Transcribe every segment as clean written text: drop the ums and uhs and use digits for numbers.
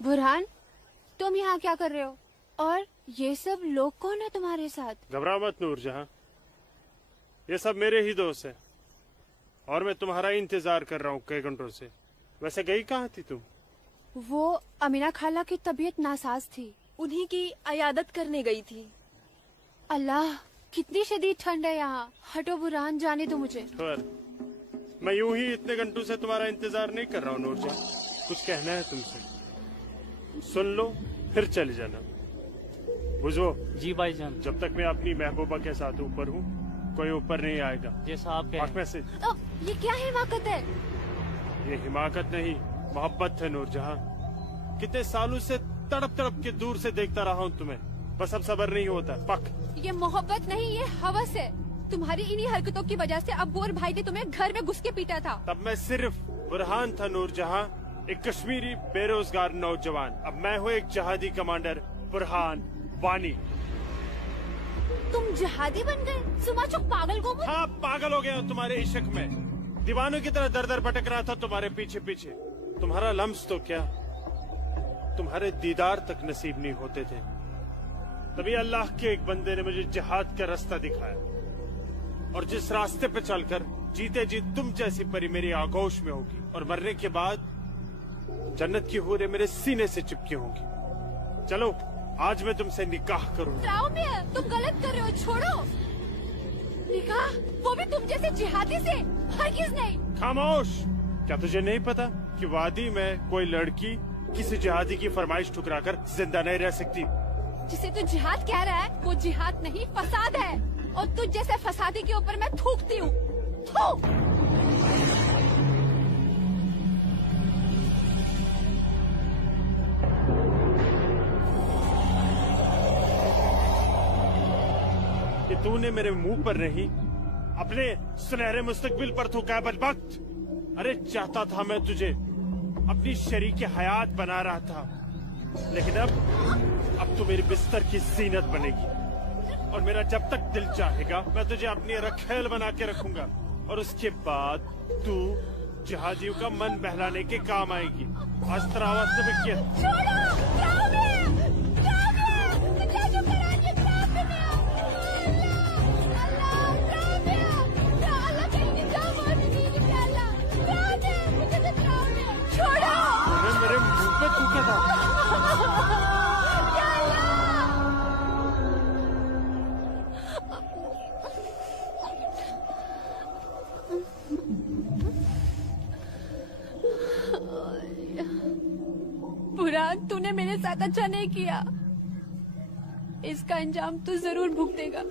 बुरहान, तुम यहाँ क्या कर रहे हो? और ये सब लोग कौन है तुम्हारे साथ? घबरा मत नूरजहां, ये सब मेरे ही दोस्त हैं और मैं तुम्हारा इंतजार कर रहा हूँ कई घंटों से। वैसे गई कहाँ थी तुम? वो अमीना खाला की तबीयत नासाज थी, उन्हीं की अयादत करने गई थी। अल्लाह, कितनी शदीद ठंड है यहाँ। हटो बुरहान, जाने दो मुझे। पर मैं यूं ही इतने घंटों से तुम्हारा इंतजार नहीं कर रहा हूँ नूरजहां, कुछ कहना है तुमसे, सुन लो फिर चले जाना। बुझो जी भाईजान। जब तक मैं अपनी महबूबा के साथ ऊपर हूँ कोई ऊपर नहीं आएगा। जैसा आप कहें। में से ये क्या हिमाकत है? ये हिमाकत नहीं, मोहब्बत है नूरजहां। कितने सालों से तड़प तड़प के दूर से देखता रहा हूँ तुम्हें, बस अब सब्र नहीं होता। पक ये मोहब्बत नहीं, ये हवस है। तुम्हारी इन्हीं हरकतों की वजह से अब्बू और भाई ने तुम्हें घर में घुस के पीटा था। तब मैं सिर्फ बुरहान था नूरजहां, एक कश्मीरी बेरोजगार नौजवान। अब मैं हूँ एक जहादी कमांडर बुरहान वानी। तुम जहादी बन गए? सुमाचुक पागल को। हाँ, पागल हो गया हूँ तुम्हारे इश्क में, दीवानों की तरह दर दर भटक रहा था तुम्हारे पीछे पीछे। तुम्हारा लम्स तो क्या, तुम्हारे दीदार तक नसीब नहीं होते थे। तभी अल्लाह के एक बंदे ने मुझे जिहाद का रास्ता दिखाया, और जिस रास्ते पे चलकर जीते जी तुम जैसी परी मेरी आगोश में होगी, और मरने के बाद जन्नत की हूरें मेरे सीने से चिपकी होंगी। चलो आज मैं तुमसे निकाह करूंगा। तुम गलत कर रहे हो, छोड़ो। निकाह? वो भी तुम जैसे जिहादी से? हरगिज़ नहीं। खामोश, क्या तुझे नहीं पता कि वादी में कोई लड़की किसी जिहादी की फरमाइश ठुकराकर जिंदा नहीं रह सकती? जिसे तू जिहाद कह रहा है वो जिहाद नहीं, फसाद है। और तुझ जैसे फसादी के ऊपर मैं थूकती हूँ। कि तूने मेरे मुंह पर नहीं, अपने सुनहरे मुस्तकबिल पर थूका है बदबख्त। अरे चाहता था मैं तुझे अपनी शरीक हयात बना रहा था, लेकिन अब तू मेरी बिस्तर की जीनत बनेगी, और मेरा जब तक दिल चाहेगा मैं तुझे अपनी रखेल बना के रखूंगा, और उसके बाद तू जहादियों का मन बहलाने के काम आएगी। आज तेरा आवाज से भी क्या मेरे मुंह पे थूका था। बुरहान, तूने मेरे साथ अच्छा नहीं किया, इसका अंजाम तू जरूर भुगतेगा।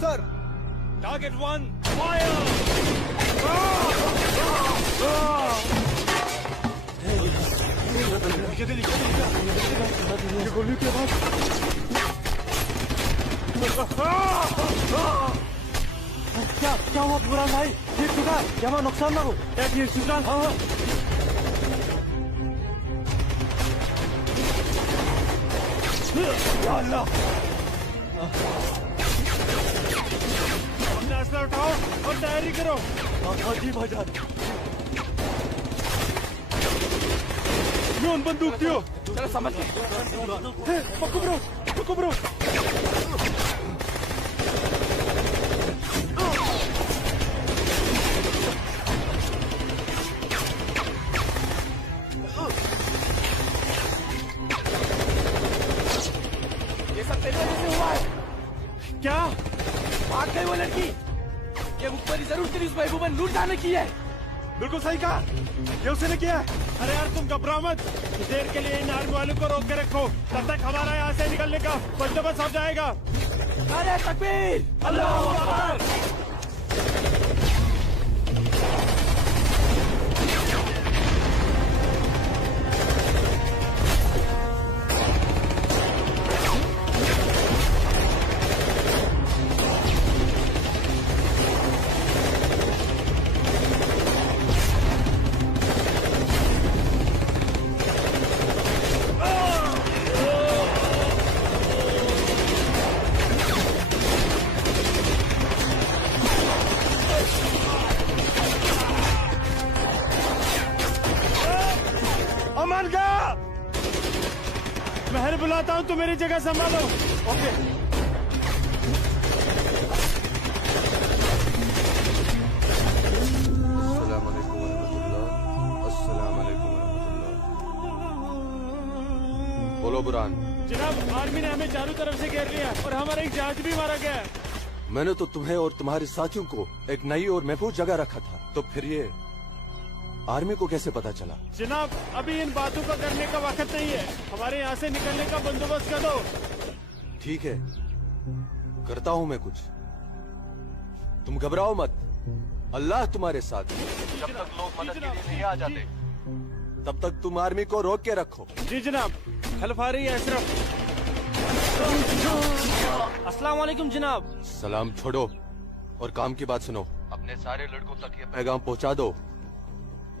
Sir, target 1 fire. ये गोली की आवाज। क्या हुआ बुरहान भाई? ठीक ठुका, यहाँ नुकसान ना हो। ठीक ठुका। हाँ या अल्लाह, अपना असला उठाओ और तैयारी करो। हाँ जी भाईजान। ड्रोन बंदूक दियो। चलो समझ पक्को ब्रो, कुबरू। ये सब तेरे वजह से हुआ है। क्या? भाग गई वो लड़की। ये ऊपर जरूर तेरी उस महबूबा लूट जाने की है। बिल्कुल सही कहा, ये उसने किया है। अरे यार तुम घबराओ मत, देर के लिए इन आर्मी वालों को रोक के रखो, तब तक हमारा यहाँ से निकलने का बंदोबस्त हो जाएगा। अरे तकबीर, अल्लाहू अकबर। महल बुलाता हूँ, तुम मेरी जगह संभालो। ओके। अस्सलाम वालेकुम वरहमतुल्लाह। अस्सलाम वालेकुम वरहमतुल्लाह। बोलो बुरहान। जनाब, आर्मी ने हमें चारों तरफ से घेर लिया और हमारा एक जहाज भी मारा गया है। मैंने तो तुम्हें और तुम्हारे साथियों को एक नई और महफूज जगह रखा था, तो फिर ये आर्मी को कैसे पता चला? जनाब, अभी इन बातों का करने का वक्त नहीं है, हमारे यहाँ से निकलने का बंदोबस्त कर दो। ठीक है, करता हूँ मैं कुछ। तुम घबराओ मत, अल्लाह तुम्हारे साथ है। जब तक लोग मदद के लिए नहीं आ जाते, तब तक तुम आर्मी को रोक के रखो। जी जनाब। खलफारी अशरफ। अस्सलाम वालेकुम जनाब। सलाम छोड़ो और काम की बात सुनो। अपने सारे लड़कों तक ये पैगाम पहुँचा दो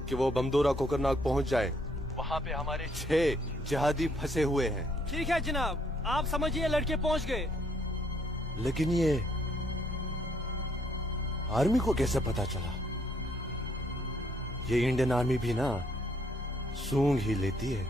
कि वो बमदोरा कोकरनाग पहुंच जाए। वहाँ पे हमारे 6 जिहादी फंसे हुए हैं। ठीक है जनाब, आप समझिए लड़के पहुंच गए। लेकिन ये आर्मी को कैसे पता चला? ये इंडियन आर्मी भी ना सूंघ ही लेती है।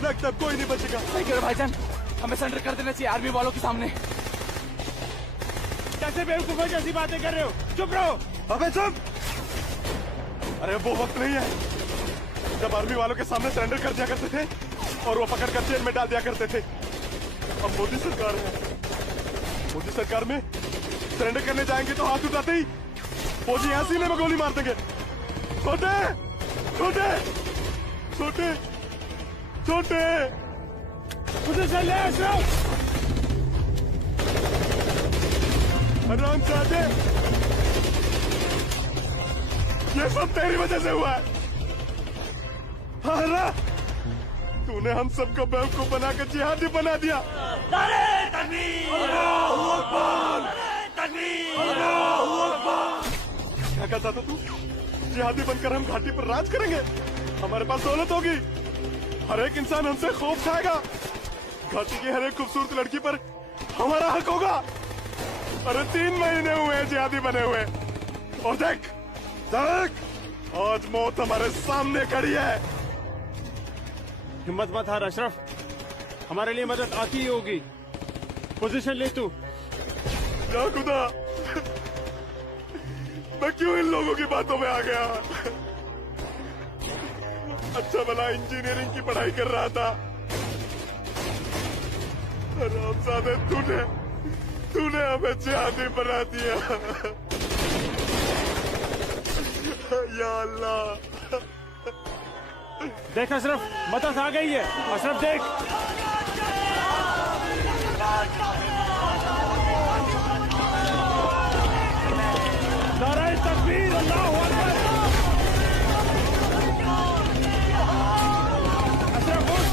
लगता कोई नहीं बचेगा। सही करो भाईजान, हमें सरेंडर कर देना चाहिए आर्मी वालों के सामने। कैसे बेवकूफों जैसी बातें कर रहे हो? चुप रहो। अबे चुप! अरे वो वक्त नहीं है जब आर्मी वालों के सामने सरेंडर कर दिया करते थे और वो पकड़ कर जेल में डाल दिया करते थे। अब मोदी सरकार है, मोदी सरकार में सरेंडर करने जाएंगे तो हाथ उठाते ही फौजी यहाँ सीने में गोली मार देंगे। छोटे छोटे छोटे छोटे उधर से ले अशरफ। हराम जादे, ये सब तेरी वजह से हुआ है। हाँ, तूने हम सबको बेवकूफ बना कर जिहादी बना दिया। नारे तकबीर! अल्लाहू अकबर! नारे तकबीर! अल्लाहू अकबर! क्या कहता था तू? जिहादी बनकर हम घाटी पर राज करेंगे, हमारे पास दौलत होगी, हर एक इंसान हमसे खौफ खाएगा, घाटी की हर एक खूबसूरत लड़की पर हमारा हक होगा। अरे 3 महीने हुए हैं जिहादी बने हुए, और देख देख आज मौत हमारे सामने खड़ी है। हिम्मत मत हार अशरफ, हमारे लिए मदद आती ही होगी। पोजीशन ले तू। या खुदा, मैं क्यों इन लोगों की बातों में आ गया? अच्छा भला इंजीनियरिंग की पढ़ाई कर रहा था, हरामजादे, तूने हमें जिहादी बना दिया। या अल्लाह। देख अशरफ, मदद आ गई है। अशरफ देख। नाराए तकबीर, अल्लाहू अकबर। अशरफ उठ।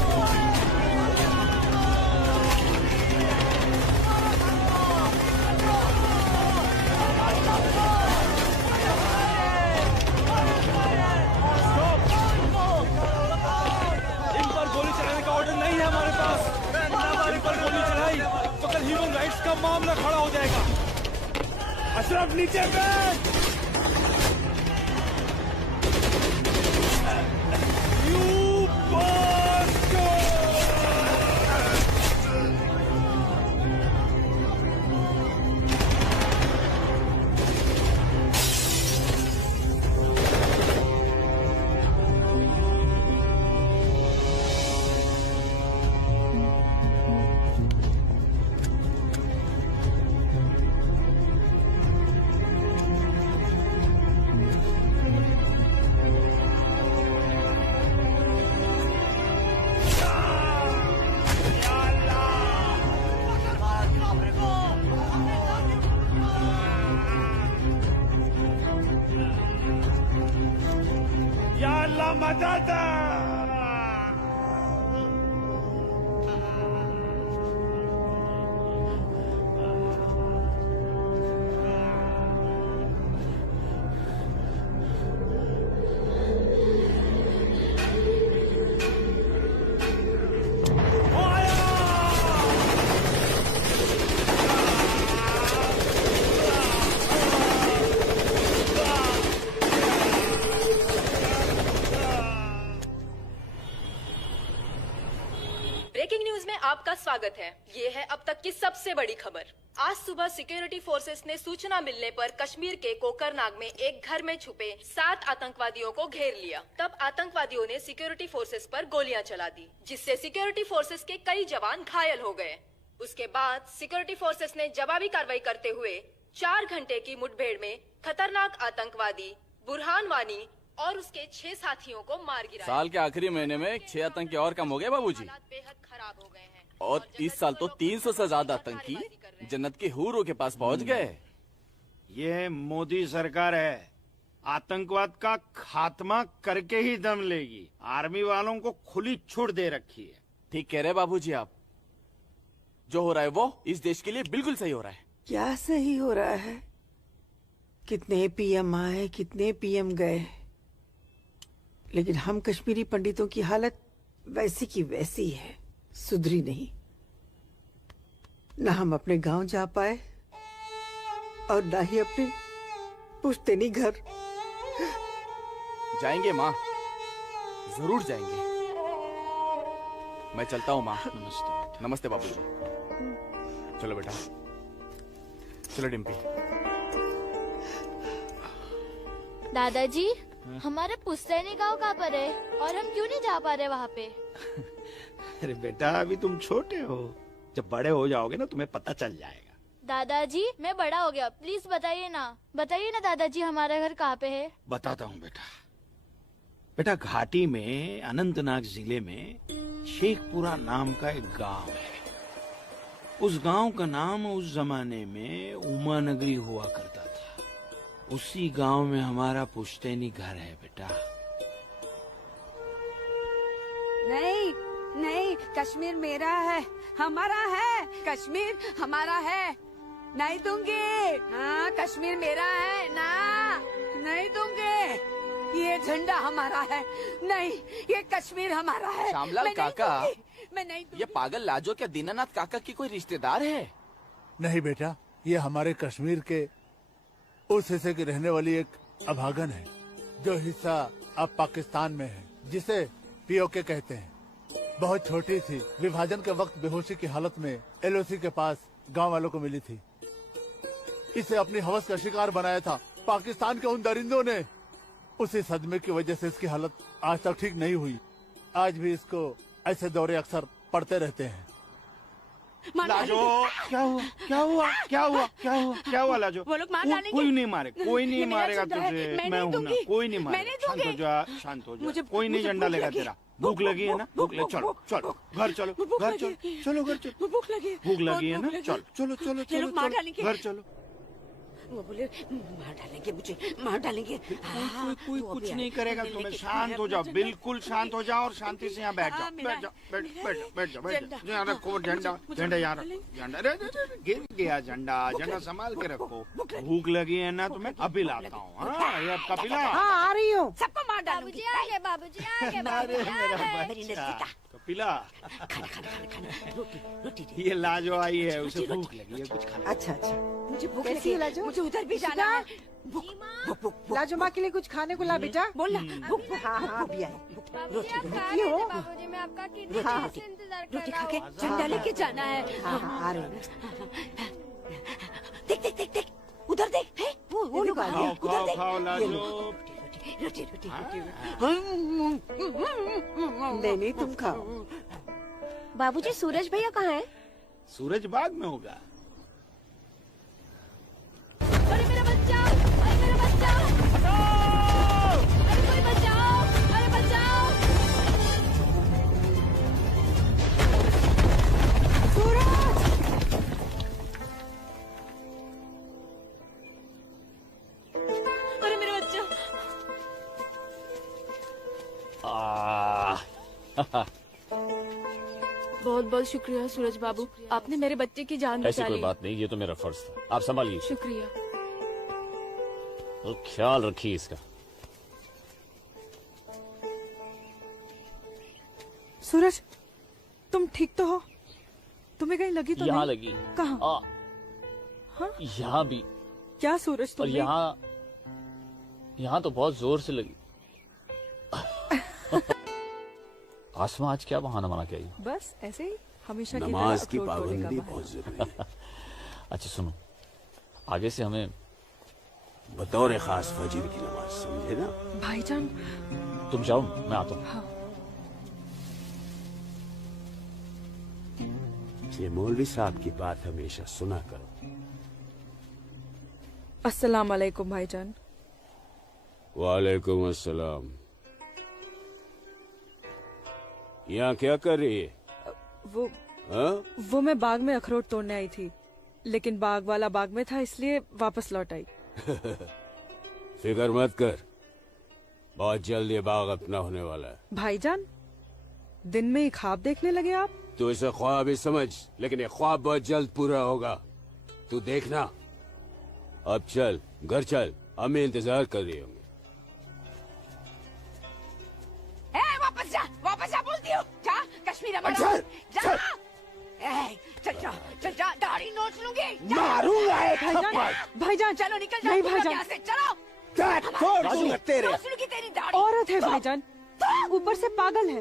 नहीं है हमारे पास। हमारे पर गोली चलाई तो कल ह्यूमन राइट्स का मामला खड़ा हो जाएगा। अशरफ नीचे बैठ। मदद। ब्रेकिंग न्यूज में आपका स्वागत है। ये है अब तक की सबसे बड़ी खबर। आज सुबह सिक्योरिटी फोर्सेस ने सूचना मिलने पर कश्मीर के कोकरनाग में एक घर में छुपे 7 आतंकवादियों को घेर लिया। तब आतंकवादियों ने सिक्योरिटी फोर्सेस पर गोलियां चला दी, जिससे सिक्योरिटी फोर्सेस के कई जवान घायल हो गए। उसके बाद सिक्योरिटी फोर्सेस ने जवाबी कार्रवाई करते हुए 4 घंटे की मुठभेड़ में खतरनाक आतंकवादी बुरहान वानी और उसके 6 साथियों को मार गिराया। साल के आखिरी महीने में 6 आतंकी और कम हो गए बाबूजी। बेहद खराब हो गए हैं और इस साल तो 300 से ज्यादा आतंकी जन्नत के हूरों के पास पहुंच गए। ये मोदी सरकार है, आतंकवाद का खात्मा करके ही दम लेगी। आर्मी वालों को खुली छूट दे रखी है। ठीक कह रहे बाबूजी आप। जो हो रहा है वो इस देश के लिए बिल्कुल सही हो रहा है। क्या सही हो रहा है? कितने पीएम आए, कितने पीएम गए, लेकिन हम कश्मीरी पंडितों की हालत वैसी की वैसी है, सुधरी नहीं। न हम अपने गांव जा पाए और न ही अपने पुश्तैनी घर। जाएंगे माँ, जरूर जाएंगे। मैं चलता हूँ माँ। नमस्ते। नमस्ते बाबूजी। चलो बेटा, चलो डिम्पी। दादाजी, हमारा पुश्तैनी गांव कहाँ पर है और हम क्यों नहीं जा पा रहे वहाँ पे? अरे बेटा, अभी तुम छोटे हो, जब बड़े हो जाओगे ना तुम्हें पता चल जाएगा। दादाजी, मैं बड़ा हो गया, प्लीज बताइए ना दादाजी, हमारा घर कहाँ पे है? बताता हूँ बेटा, घाटी में अनंतनाग जिले में शेखपुरा नाम का एक गांव है। उस गांव का नाम उस जमाने में उमा नगरी हुआ करता था। उसी गांव में हमारा पुश्तैनी घर है बेटा। नहीं, कश्मीर मेरा है, हमारा है। कश्मीर हमारा है, नहीं दूंगी। हाँ, कश्मीर मेरा है ना, नहीं दूंगी। ये झंडा हमारा है, नहीं, ये कश्मीर हमारा है। श्यामलाल काका, मैं नहीं दूंगी। ये पागल लाजो क्या दीनानाथ काका की कोई रिश्तेदार है? नहीं बेटा, ये हमारे कश्मीर के उस हिस्से की रहने वाली एक अभागन है, जो हिस्सा अब पाकिस्तान में है, जिसे पीओके कहते हैं। बहुत छोटी थी, विभाजन के वक्त बेहोशी की हालत में एलओसी के पास गांव वालों को मिली थी। इसे अपनी हवस का शिकार बनाया था पाकिस्तान के उन दरिंदों ने। उसी सदमे की वजह से इसकी हालत आज तक ठीक नहीं हुई। आज भी इसको ऐसे दौरे अक्सर पड़ते रहते हैं। लाजो, क्या हुआ क्या हुआ क्या हुआ क्या हुआ क्या हुआ लाजो? वो लोग मार डालेंगे। कोई नहीं मारे, कोई नहीं ये मेरा मारेगा झंडा है, तुझे। मैं मैं नहीं हूं ना, दूंगी। कोई नहीं मैं मारेगा। नहीं शांत हो दूंगी। जा, शांत हो जा। मुझे- कोई नहीं मुझे झंडा भूख लेगा लगी। तेरा। भूख लगी है ना? भूख लगी, चलो चलो घर चलो, घर चलो, चलो घर चलो। भूख लगी है। भूख लगी है बहुत ना? भूख लगी चलो चलो चलो ये लोग मार चलो डालेंगे। घर चलो। वो बोले मार डालेंगे, मुझे मार डालेंगे। हाँ, कोई वो कुछ अभी नहीं आए। करेगा मैं तुम्हें। लेके शांत आया हो जाओ, अपना बिल्कुल शांत हो जाओ और शांति से यहाँ बैठ जाओ। हाँ, मेरा- बैठ जाओ, बैठ बैठ जाओ, बैठ जाओ, बैठ झंडा। जाओ। यहाँ रखो झंडा, मुझे झंडा यहाँ डालेंगे। रखो, झंडा। अरे, अरे, अरे, गिर गया झंडा, झंडा संभाल के रखो। भूख लगी है ना तुम्हें? अभी लाता हूँ। हाँ, ये आपका पिला। हाँ आ रही हूँ। सबको मार डालूंगी। बाबूजी आ गए, बाबूजी आ गए, बाबूजी आ गए। मेरी नजदीका। कपिला, खाना खाना खाना खाना रोटी रोटी दे। ये लाजो आई है, उसे भूख लगी है, कुछ खाना। अच्छा अच्छा, मुझे भूख कैसी लगी है लाजो? मुझे उधर भी जाना है। भूख भूख भूख लाजो माँ के लिए कुछ खाने को ला बेटा। बोल ना भूख भूख हाँ हाँ अभी आए। बाबूजी आप कहाँ क्यों? गए थे? बाबूजी मैं आपका कितने हाँ, देर से इंतजार कर रोटी रहा खा के हूँ। झंडा लेके जाना है। हाँ हाँ आ रही हूँ। देख देख देख देख उधर देख है वो लोग आ रहे खाओ हैं उधर खाओ देख। खाओ लाजो। रोटी रोटी रोटी नहीं नहीं तुम खाओ। बाबूजी सूरज भैया कहाँ है? सूरज बाग में होगा। अरे मेरा बच्चा अरे मेरा बच्चा अरे कोई बचाओ अरे बचाओ। अरे मेरा बच्चा। बहुत बहुत शुक्रिया सूरज बाबू, आपने मेरे बच्चे की जान ऐसी बचा कोई ली। बात नहीं, ये तो मेरा फर्ज था। आप संभालिए शुक्रिया। और ख्याल रखिए इसका। सूरज, तुम ठीक तो हो? तुम्हें कहीं लगी तो यहाँ नहीं? लगी। कहाँ? हाँ? यहाँ भी। क्या सूरज और तुमने? यहाँ तो बहुत जोर से लगी। आसमां आज क्या बहाना बना के आई? बस ऐसे ही हमेशा की नमाज तरह की अखरोट तोड़ने का पाबंदी बहाना। बहुत जरूरी है। अच्छा सुनो, आगे से हमें बतौर खास फजर की नमाज, समझे ना? भाईजान, तुम जाओ, मैं आता हूँ। हाँ। ये मौलवी साहब की बात हमेशा सुना करो। अस्सलाम वालेकुम भाईजान। वालेकुम अस्सलाम। यहाँ क्या कर रही है? वो हाँ? वो मैं बाग में अखरोट तोड़ने आई थी, लेकिन बाग वाला बाग में था इसलिए वापस लौट आई। फिक्र मत कर, बहुत जल्द ये बाग अपना होने वाला है। भाईजान, दिन में ही ख्वाब देखने लगे आप? तू इसे ख्वाब ही समझ, लेकिन ये ख्वाब बहुत जल्द पूरा होगा, तू देखना। अब चल, घर चल, हमें इंतजार कर रही होंगे। वापस जा बोलती हूँ। जा कश्मीर में चल, जा। चल जा दाढ़ी नोच लूंगी। मारूंगा एक भाईजान, भाईजान, चलो निकल नहीं जाओ भाईजान, यहाँ से, चलो। छोड़ दूंगा तेरे। नोच लूंगी तेरी दाढ़ी। औरत है भाईजान, ऊपर से पागल है।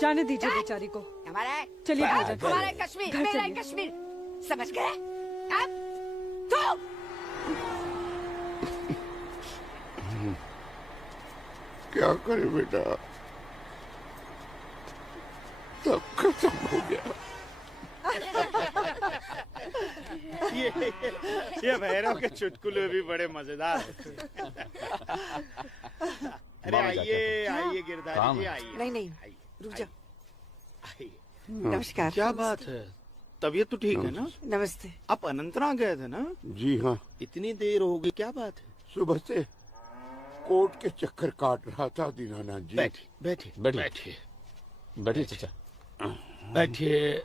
जाने दीजिए बेचारी को। हमारा है चलिए भाईजान, हमारा है कश्मीर, घर मेरा है चलिए। कश्मीर, समझ गए? अब तो क्या करे बेटा, सब खत्म हो गया। ये भैरव के चुटकुले भी बड़े मजेदार होते हैं। अरे आइए आइए गिरधारी जी, आइए। नहीं नहीं रुक जा। आइए। नमस्कार। क्या बात है, तबीयत तो ठीक है ना? नमस्ते। आप अनंतनाग गए थे ना? जी हाँ, इतनी देर हो गई, क्या बात है? सुबह से कोर्ट के चक्कर काट रहा था दीनानाथ जी। बैठिए बैठिए बैठिए बैठिए चाचा। बैठिए।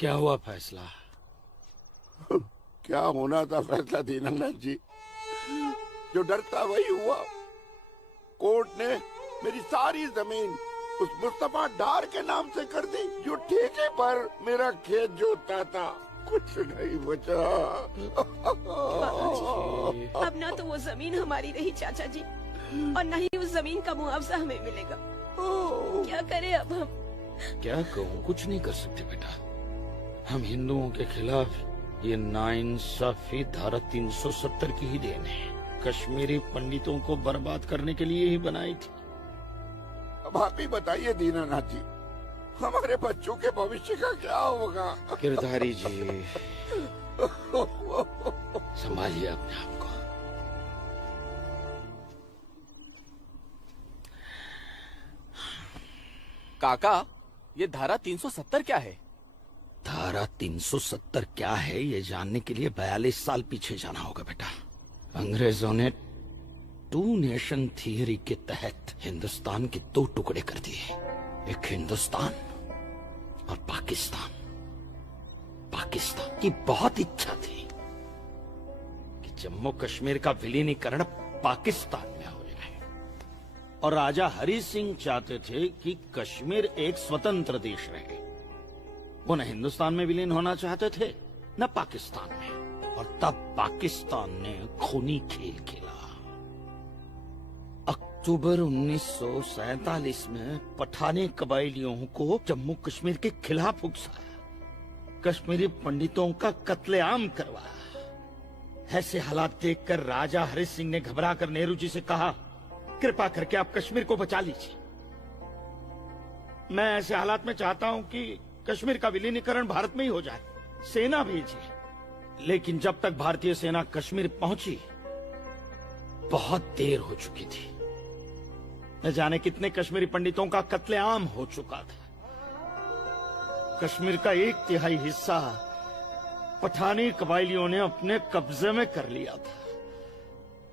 क्या हुआ फैसला? क्या होना था फैसला दीनानाथ जी, जो डर था वही हुआ। कोर्ट ने मेरी सारी जमीन उस मुस्तफा डार के नाम से कर दी, जो ठेके पर मेरा खेत जोतता था। कुछ नहीं बचा। अब ना तो वो जमीन हमारी रही चाचा जी, और न ही उस जमीन का मुआवजा हमें मिलेगा। क्या करें अब हम? क्या कहूँ, कुछ नहीं कर सकते बेटा। हम हिंदुओं के खिलाफ ये नाइंसाफी धारा 370 की ही देन है। कश्मीरी पंडितों को बर्बाद करने के लिए ही बनाई थी। अब आप ही बताइए दीनानाथ जी, हमारे बच्चों के भविष्य का क्या होगा? गिरधारी जी, संभालिए अपने आप को। काका, ये धारा 370 क्या है? धारा 370 क्या है ये जानने के लिए 42 साल पीछे जाना होगा बेटा। अंग्रेजों ने टू नेशन थियरी के तहत हिंदुस्तान के 2 टुकड़े कर दिए, एक हिंदुस्तान और पाकिस्तान। पाकिस्तान की बहुत इच्छा थी कि जम्मू कश्मीर का विलीनीकरण पाकिस्तान में हो जाए, और राजा हरि सिंह चाहते थे कि कश्मीर एक स्वतंत्र देश रहे। वो न हिंदुस्तान में विलीन होना चाहते थे न पाकिस्तान में, और तब पाकिस्तान ने खूनी खेल खेला। अक्टूबर 1947 में पठानी कबायलियों को जम्मू कश्मीर के खिलाफ उकसाया, कश्मीरी पंडितों का कत्लेआम करवाया। ऐसे हालात देखकर राजा हरि सिंह ने घबराकर नेहरू जी से कहा, कृपा करके आप कश्मीर को बचा लीजिए। मैं ऐसे हालात में चाहता हूं कि कश्मीर का विलीनीकरण भारत में ही हो जाए, सेना भेजिए। लेकिन जब तक भारतीय सेना कश्मीर पहुंची बहुत देर हो चुकी थी। न जाने कितने कश्मीरी पंडितों का कत्लेआम हो चुका था। कश्मीर का 1/3 हिस्सा पठानी कबायलियों ने अपने कब्जे में कर लिया था।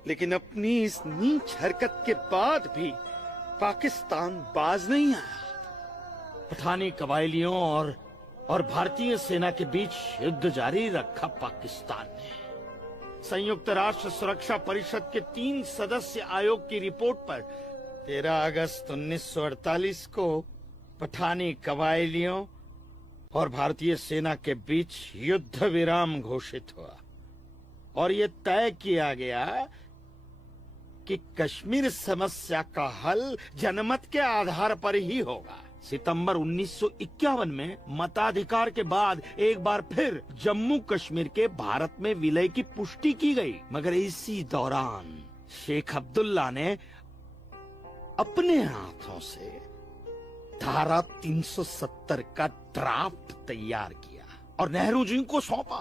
लेकिन अपनी इस नीच हरकत के बाद भी पाकिस्तान बाज नहीं आया। पठानी कबायलियों और भारतीय सेना के बीच युद्ध जारी रखा पाकिस्तान ने। संयुक्त राष्ट्र सुरक्षा परिषद के 3 सदस्य आयोग की रिपोर्ट पर 13 अगस्त 1948 को पठानी कबायलियों और भारतीय सेना के बीच युद्ध विराम घोषित हुआ, और ये तय किया गया कि कश्मीर समस्या का हल जनमत के आधार पर ही होगा। सितंबर 1951 में मताधिकार के बाद एक बार फिर जम्मू कश्मीर के भारत में विलय की पुष्टि की गई, मगर इसी दौरान शेख अब्दुल्ला ने अपने हाथों से धारा 370 का ड्राफ्ट तैयार किया और नेहरू जी को सौंपा।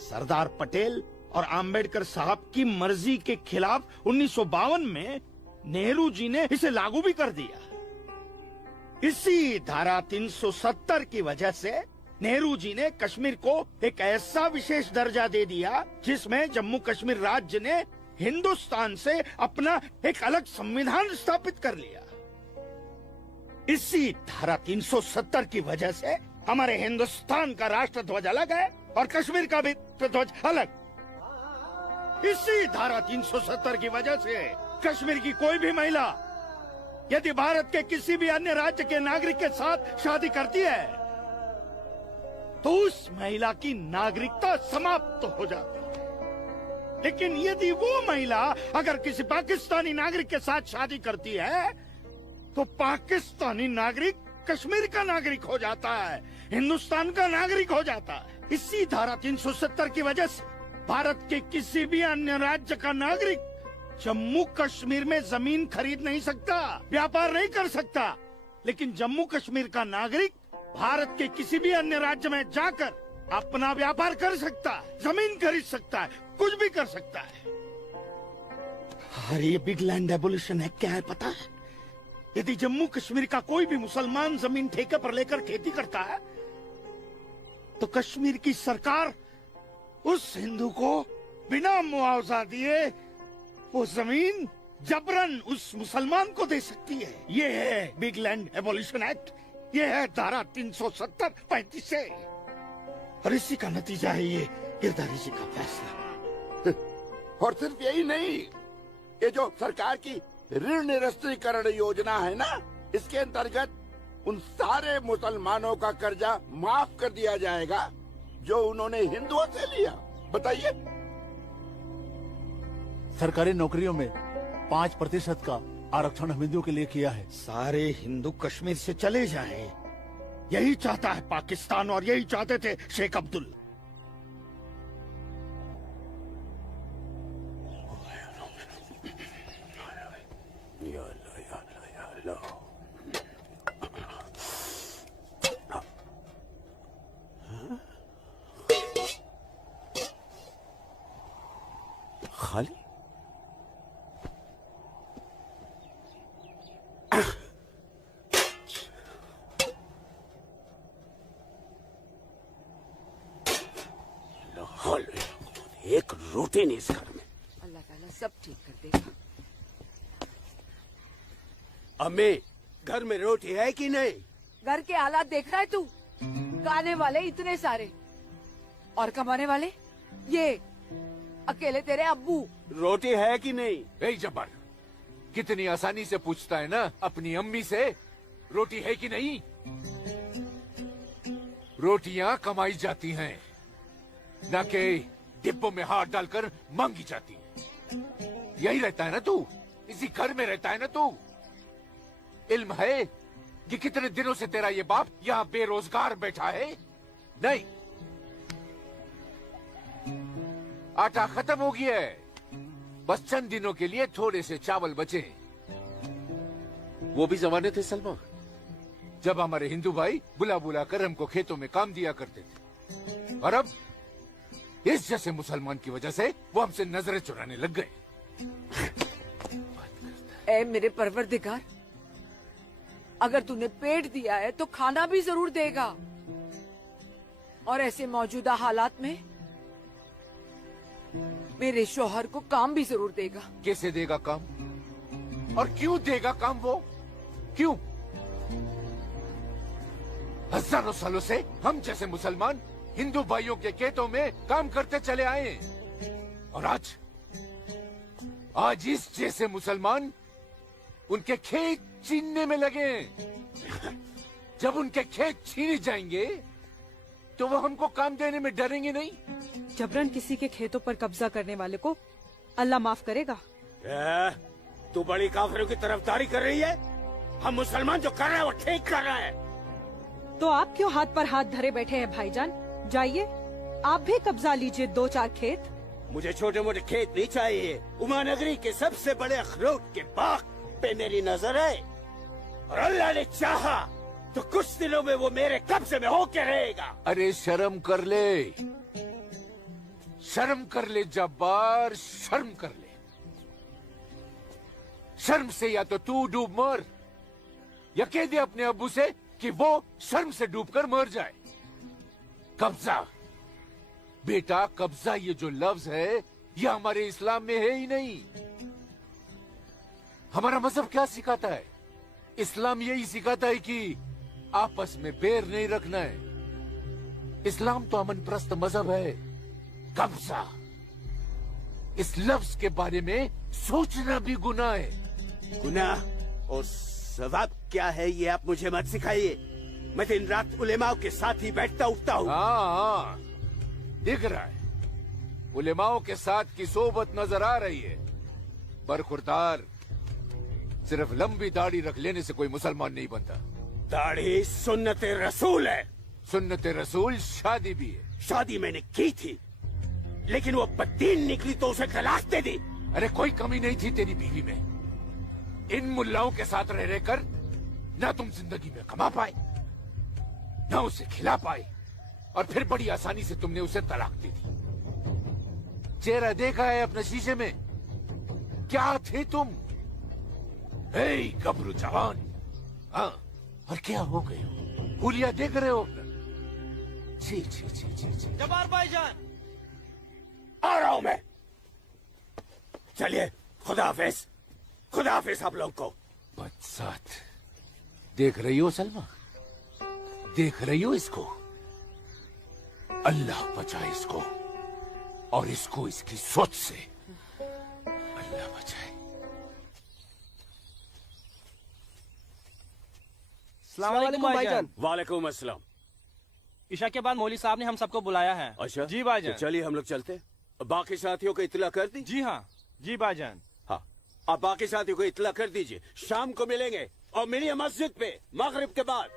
सरदार पटेल और आम्बेडकर साहब की मर्जी के खिलाफ 1952 में नेहरू जी ने इसे लागू भी कर दिया। इसी धारा 370 की वजह से नेहरू जी ने कश्मीर को एक ऐसा विशेष दर्जा दे दिया जिसमें जम्मू कश्मीर राज्य ने हिंदुस्तान से अपना एक अलग संविधान स्थापित कर लिया। इसी धारा 370 की वजह से हमारे हिंदुस्तान का राष्ट्र ध्वज अलग है और कश्मीर का भी ध्वज अलग। इसी धारा 370 की वजह से कश्मीर की कोई भी महिला यदि भारत के किसी भी अन्य राज्य के नागरिक के साथ शादी करती है तो उस महिला की नागरिकता समाप्त हो जाती है। लेकिन यदि वो महिला अगर किसी पाकिस्तानी नागरिक के साथ शादी करती है तो पाकिस्तानी नागरिक कश्मीर का नागरिक हो जाता है, हिंदुस्तान का नागरिक हो जाता है। इसी धारा 370 की वजह से भारत के किसी भी अन्य राज्य का नागरिक जम्मू कश्मीर में जमीन खरीद नहीं सकता, व्यापार नहीं कर सकता। लेकिन जम्मू कश्मीर का नागरिक भारत के किसी भी अन्य राज्य में जाकर अपना व्यापार कर सकता है, जमीन खरीद सकता है, कुछ भी कर सकता है। अरे ये बिग लैंड एबोलिशन एक्ट क्या है पता है? यदि जम्मू कश्मीर का कोई भी मुसलमान जमीन ठेके पर लेकर खेती करता है तो कश्मीर की सरकार उस हिंदू को बिना मुआवजा दिए वो जमीन जबरन उस मुसलमान को दे सकती है। ये है बिग लैंड एबोलिशन एक्ट, ये है धारा 370-35 से, और इसी का नतीजा है ये गिरधारी जी का फैसला। और सिर्फ यही नहीं, ये जो सरकार की ऋण निरस्तीकरण योजना है ना, इसके अंतर्गत उन सारे मुसलमानों का कर्जा माफ कर दिया जाएगा जो उन्होंने हिंदुओं से लिया। बताइए। सरकारी नौकरियों में 5% का आरक्षण हम हिंदुओं के लिए किया है। सारे हिंदू कश्मीर से चले जाएं, यही चाहता है पाकिस्तान और यही चाहते थे शेख अब्दुल। रोटी नहीं इस घर में। अल्लाह ताला सब ठीक कर देगा। अम्मी, घर में रोटी है कि नहीं? घर के हालात देख रहा है तू? खाने वाले इतने सारे और कमाने वाले ये अकेले तेरे अब्बू। रोटी है कि नहीं? ए जब्बार, कितनी आसानी से पूछता है ना अपनी अम्मी से रोटी है कि नहीं। रोटियां कमाई जाती हैं, न कि डिब्बों में हाथ डालकर मांगी जाती हैं। यही रहता है ना तू, इसी घर में रहता है ना तू। इल्म है कि कितने दिनों से तेरा ये बाप यहाँ बेरोजगार बैठा है? नहीं, आटा खत्म हो गया है, बस चंद दिनों के लिए थोड़े से चावल बचे। वो भी जमाने थे सलमा, जब हमारे हिंदू भाई बुला बुला कर हमको खेतों में काम दिया करते थे, और अब इस जैसे मुसलमान की वजह से वो हमसे नजरें चुराने लग गए। ए मेरे परवरदिगार, अगर तूने पेट दिया है तो खाना भी जरूर देगा, और ऐसे मौजूदा हालात में मेरे शौहर को काम भी जरूर देगा। कैसे देगा काम, और क्यों देगा काम? वो क्यों? हजारों सालों से हम जैसे मुसलमान हिंदू भाइयों के खेतों में काम करते चले आए हैं, और आज इस जैसे मुसलमान उनके खेत छीनने में लगे हैं। जब उनके खेत छीने जाएंगे तो वो हमको काम देने में डरेंगे नहीं। जबरन किसी के खेतों पर कब्जा करने वाले को अल्लाह माफ करेगा। तू बड़ी काफिरों की तरफदारी कर रही है? हम मुसलमान जो कर रहे हैं वो ठीक कर रहे हैं। तो आप क्यों हाथ पर हाथ धरे बैठे हैं भाईजान? जाइए आप भी कब्जा लीजिए 2-4 खेत। मुझे छोटे मोटे खेत नहीं चाहिए, उमानगरी के सबसे बड़े अखरोट के बाग पे मेरी नजर है, और अल्लाह ने चाहा तो कुछ दिनों में वो मेरे कब्जे में होके रहेगा। अरे शर्म कर ले, शर्म कर ले जब्बार, शर्म कर ले। शर्म से या तो तू डूब मर, या कह दे अपने अब्बू से कि वो शर्म से डूबकर मर जाए। कब्जा, बेटा कब्जा ये जो लफ्ज है ये हमारे इस्लाम में है ही नहीं। हमारा मजहब क्या सिखाता है? इस्लाम यही सिखाता है कि आपस में बैर नहीं रखना है। इस्लाम तो अमन प्रस्त मजहब है। कब्जा, इस लफ्ज के बारे में सोचना भी गुनाह है। गुनाह और सवाब क्या है ये आप मुझे मत सिखाइए। मैं दिन रात उलेमाओं के साथ ही बैठता उठता हूँ। हाँ, दिख रहा है, उलेमाओं के साथ की सोबत नजर आ रही है। बरखुरदार, सिर्फ लंबी दाढ़ी रख लेने से कोई मुसलमान नहीं बनता। दाढ़ी सुन्नत रसूल है। सुन्नत रसूल शादी भी है। शादी मैंने की थी, लेकिन वो बददीन निकली तो उसे तलाक दे दी। अरे कोई कमी नहीं थी तेरी बीवी में। इन मुल्लाओं के साथ रह रहकर ना तुम जिंदगी में कमा पाए, ना उसे खिला पाए, और फिर बड़ी आसानी से तुमने उसे तलाक दे दी। चेहरा देखा है अपने शीशे में? क्या थे तुम? गबरू जवान। हाँ, और क्या हो गए हो? हुलिया देख रहे हो? जी जी जी जी जी। जब्बार भाईजान, आ रहा हूं मैं। चलिए, खुदा हाफिज, खुदा हाफिज आप लोग को। बदसात, देख रही हो सलमा? देख रही हो इसको? अल्लाह बचाए इसको, और इसको इसकी सोच से। अल्लाह बचाए। अस्सलाम वालेकुम भाईजान। वालेकुम अस्सलाम। ईशा के बाद मौली साहब ने हम सबको बुलाया है। अच्छा जी भाईजान। तो चलिए हम लोग चलते। बाकी साथियों को इत्तला कर दी? जी हाँ, जी भाईजान। हाँ, आप बाकी साथियों को इत्तला कर दीजिए। शाम को मिलेंगे और मिलिए मस्जिद पे मगरिब के बाद।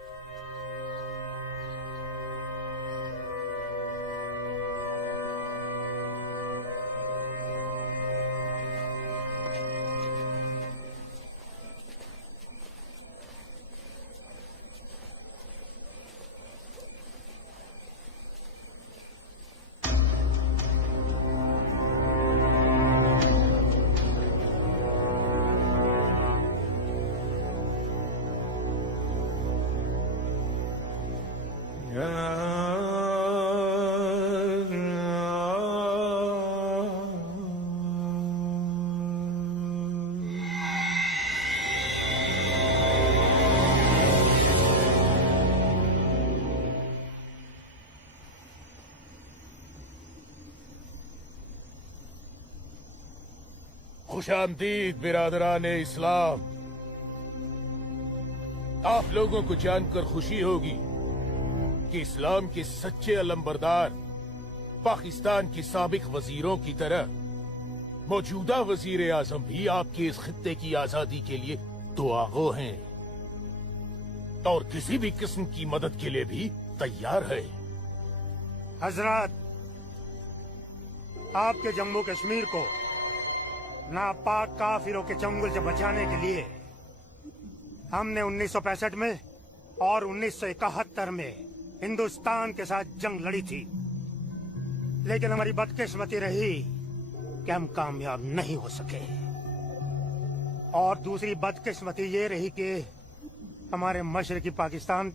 खुशामदीद बिरादरान इस्लाम। आप लोगों को जानकर खुशी होगी कि इस्लाम के सच्चे अलंबरदार पाकिस्तान के साबिक वजीरों की तरह मौजूदा वजीर आजम भी आपके इस खित्ते की आजादी के लिए दुआगो हैं और किसी भी किस्म की मदद के लिए भी तैयार है। हजरत, आपके जम्मू कश्मीर को नापाक काफिरों के चंगुल से बचाने के लिए हमने 1965 में और 1971 में हिंदुस्तान के साथ जंग लड़ी थी, लेकिन हमारी बदकिस्मती रही कि हम कामयाब नहीं हो सके। और दूसरी बदकिस्मती ये रही कि हमारे मशरकी पाकिस्तान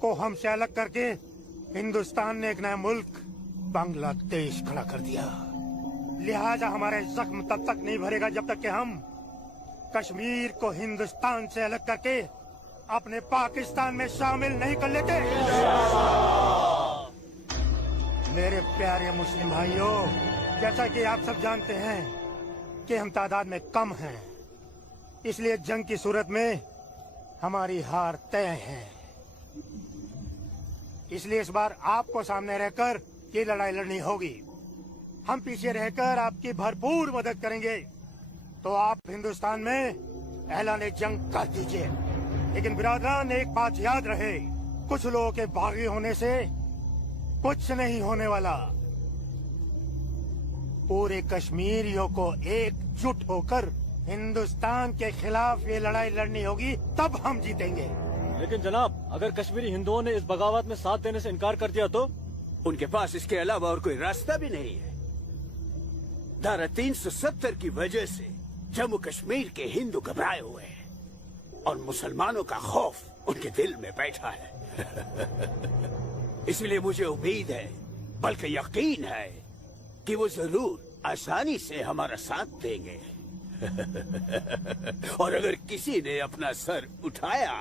को हमसे अलग करके हिंदुस्तान ने एक नया मुल्क बांग्लादेश खड़ा कर दिया। लिहाजा हमारे जख्म तब तक नहीं भरेगा जब तक कि हम कश्मीर को हिंदुस्तान से अलग करके अपने पाकिस्तान में शामिल नहीं कर लेते। मेरे प्यारे मुस्लिम भाइयों, जैसा कि आप सब जानते हैं कि हम तादाद में कम हैं, इसलिए जंग की सूरत में हमारी हार तय है। इसलिए इस बार आपको सामने रहकर ये लड़ाई लड़नी होगी। हम पीछे रहकर आपकी भरपूर मदद करेंगे, तो आप हिंदुस्तान में ऐलान जंग कर दीजिए। लेकिन बिरादरान, एक बात याद रहे, कुछ लोगों के बागी होने से कुछ नहीं होने वाला। पूरे कश्मीरियों को एकजुट होकर हिंदुस्तान के खिलाफ ये लड़ाई लड़नी होगी, तब हम जीतेंगे। लेकिन जनाब, अगर कश्मीरी हिंदुओं ने इस बगावत में साथ देने से इनकार कर दिया तो? उनके पास इसके अलावा और कोई रास्ता भी नहीं है। धारा 370 की वजह से जम्मू कश्मीर के हिंदू घबराए हुए हैं और मुसलमानों का खौफ उनके दिल में बैठा है। इसलिए मुझे उम्मीद है, बल्कि यकीन है, कि वो जरूर आसानी से हमारा साथ देंगे। और अगर किसी ने अपना सर उठाया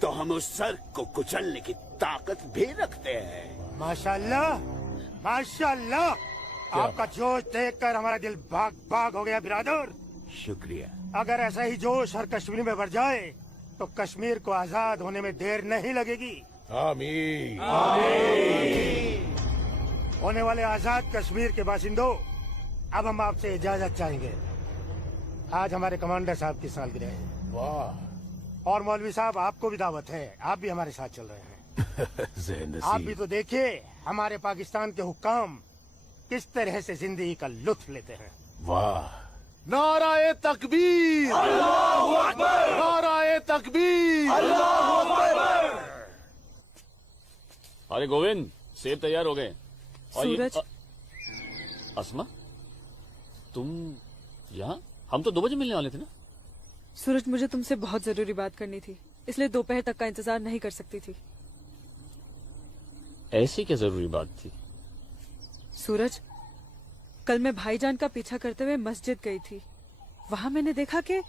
तो हम उस सर को कुचलने की ताकत भी रखते हैं। माशाल्लाह, माशाल्लाह, आपका जोश देखकर हमारा दिल भाग भाग हो गया बिरादर। शुक्रिया। अगर ऐसा ही जोश हर कश्मीरी में भर जाए तो कश्मीर को आजाद होने में देर नहीं लगेगी। आमीन। आमीन। होने वाले आजाद कश्मीर के बाशिंदों, अब हम आपसे इजाजत चाहेंगे। आज हमारे कमांडर साहब की सालगिरह है। वाह। और मौलवी साहब, आपको भी दावत है, आप भी हमारे साथ चल रहे हैं। आप भी तो देखिए हमारे पाकिस्तान के हुक्काम किस तरह से जिंदगी का लुत्फ लेते हैं। वाह। नाराए तकबीर, अल्लाहू अकबर, नाराए तकबीर, अल्लाहू अकबर। अरे गोविंद, सेब तैयार हो गए। और सूरज। अस्मा, तुम यहाँ? हम तो 2 बजे मिलने वाले थे ना। सूरज, मुझे तुमसे बहुत जरूरी बात करनी थी, इसलिए दोपहर तक का इंतजार नहीं कर सकती थी। ऐसी क्या जरूरी बात थी? सूरज, कल मैं भाईजान का पीछा करते हुए मस्जिद गई थी। वहाँ मैंने देखा कि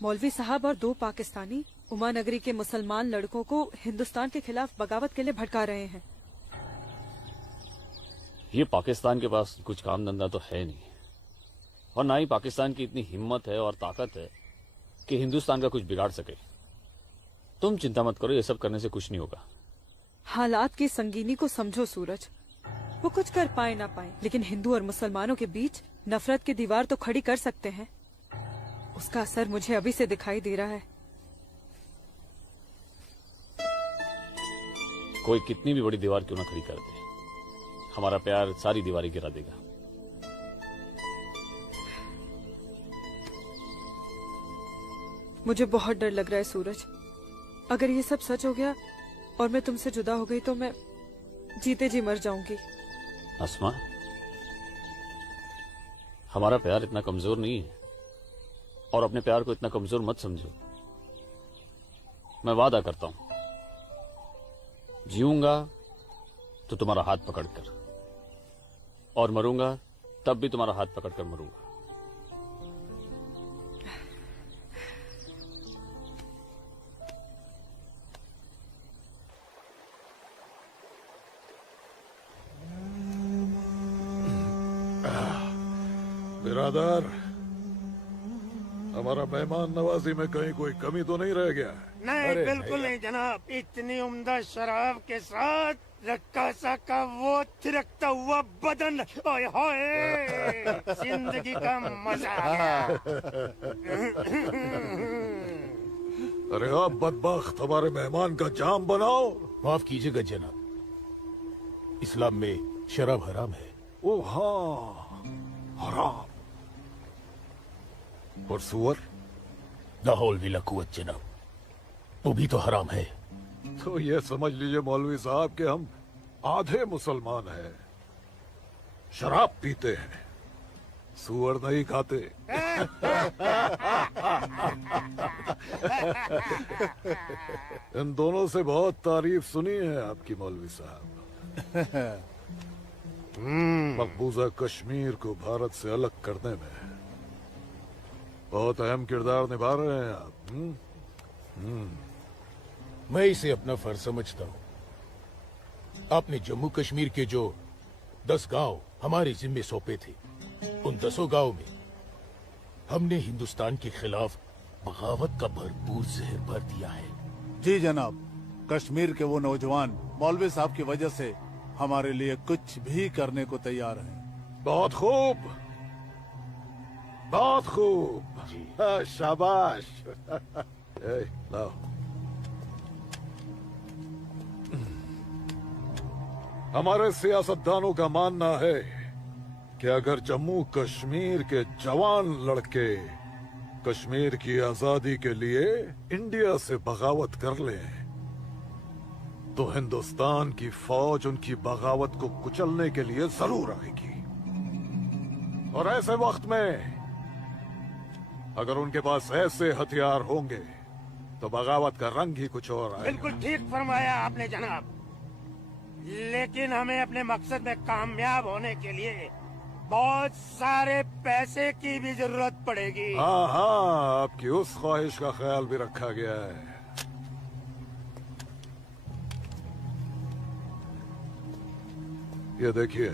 मौलवी साहब और 2 पाकिस्तानी उमा नगरी के मुसलमान लड़कों को हिंदुस्तान के खिलाफ बगावत के लिए भड़का रहे हैं। ये पाकिस्तान के पास कुछ काम धंधा तो है नहीं, और ना ही पाकिस्तान की इतनी हिम्मत है और ताकत है कि हिंदुस्तान का कुछ बिगाड़ सके। तुम चिंता मत करो, ये सब करने से कुछ नहीं होगा। हालात की संगीनी को समझो सूरज। वो कुछ कर पाए ना पाए, लेकिन हिंदू और मुसलमानों के बीच नफरत की दीवार तो खड़ी कर सकते हैं। उसका असर मुझे अभी से दिखाई दे रहा है। कोई कितनी भी बड़ी दीवार क्यों ना खड़ी कर दे, हमारा प्यार सारी दीवारें गिरा देगा। मुझे बहुत डर लग रहा है सूरज। अगर ये सब सच हो गया और मैं तुमसे जुदा हो गई तो मैं जीते जी मर जाऊंगी। अस्मा, हमारा प्यार इतना कमजोर नहीं है, और अपने प्यार को इतना कमजोर मत समझो। मैं वादा करता हूं, जीऊंगा तो तुम्हारा हाथ पकड़कर, और मरूंगा तब भी तुम्हारा हाथ पकड़कर मरूंगा। बिरादर, हमारा मेहमान नवाजी में कहीं कोई कमी तो नहीं रह गया है? नहीं, अरे बिल्कुल नहीं जनाब। इतनी उम्दा शराब के साथ रक्कासा का वो थिरकता हुआ बदन, ओए होए, जिंदगी का मजा आ गया। अरे आप बदबख्त हमारे मेहमान का जाम बनाओ। माफ कीजिएगा जनाब, इस्लाम में शराब हराम है। ओ हाँ, हराम। और सुअर? लाहौल विला कुव्वत जनाब, वो भी तो हराम है। तो ये समझ लीजिए मौलवी साहब कि हम आधे मुसलमान हैं, शराब पीते हैं, सुअर नहीं खाते। इन दोनों से बहुत तारीफ सुनी है आपकी मौलवी साहब। मकबूजा कश्मीर को भारत से अलग करने में बहुत अहम किरदार निभा रहे हैं आप। मैं इसे अपना फर्ज समझता हूँ। आपने जम्मू कश्मीर के जो 10 गांव हमारे जिम्मे सौंपे थे, उन 10 गांव में हमने हिंदुस्तान के खिलाफ बगावत का भरपूर जहर भर दिया है। जी जनाब, कश्मीर के वो नौजवान मौलवी साहब की वजह से हमारे लिए कुछ भी करने को तैयार हैं। बहुत खूब, बहुत खूब। शाबाश। लाओ। हमारे सियासतदानों का मानना है कि अगर जम्मू कश्मीर के जवान लड़के कश्मीर की आजादी के लिए इंडिया से बगावत कर लें तो हिंदुस्तान की फौज उनकी बगावत को कुचलने के लिए जरूर आएगी। और ऐसे वक्त में अगर उनके पास ऐसे हथियार होंगे तो बगावत का रंग ही कुछ और आएगा। बिल्कुल ठीक फरमाया आपने जनाब, लेकिन हमें अपने मकसद में कामयाब होने के लिए बहुत सारे पैसे की भी जरूरत पड़ेगी। हाँ हाँ, आपकी उस ख्वाहिश का ख्याल भी रखा गया है। ये देखिए,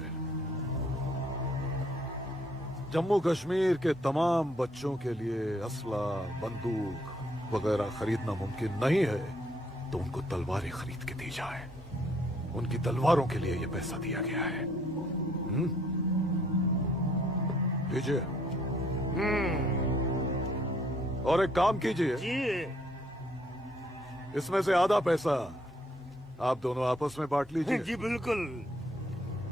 जम्मू कश्मीर के तमाम बच्चों के लिए असला, बंदूक वगैरह खरीदना मुमकिन नहीं है, तो उनको तलवारें खरीद के दी जाए। उनकी तलवारों के लिए ये पैसा दिया गया है। लीजिए। और एक काम कीजिए, इसमें से आधा पैसा आप दोनों आपस में बांट लीजिए। जी बिल्कुल।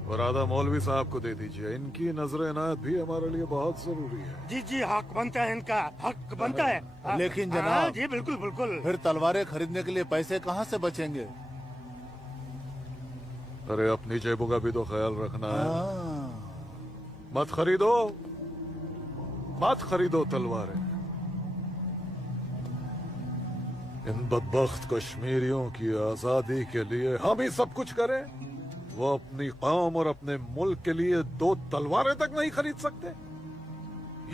और आधा मौलवी साहब को दे दीजिए। इनकी नजर इनायत भी हमारे लिए बहुत जरूरी है। जी जी, हक बनता है, इनका हक बनता है। लेकिन जनाब, जी बिल्कुल बिल्कुल। फिर तलवारें खरीदने के लिए पैसे कहाँ से बचेंगे? अरे अपनी जेबों का भी तो ख्याल रखना है। मत खरीदो तलवारें। इन बदबख्त कश्मीरियों की आजादी के लिए हम ही सब कुछ करें, वो अपनी कौम और अपने मुल्क के लिए 2 तलवारें तक नहीं खरीद सकते।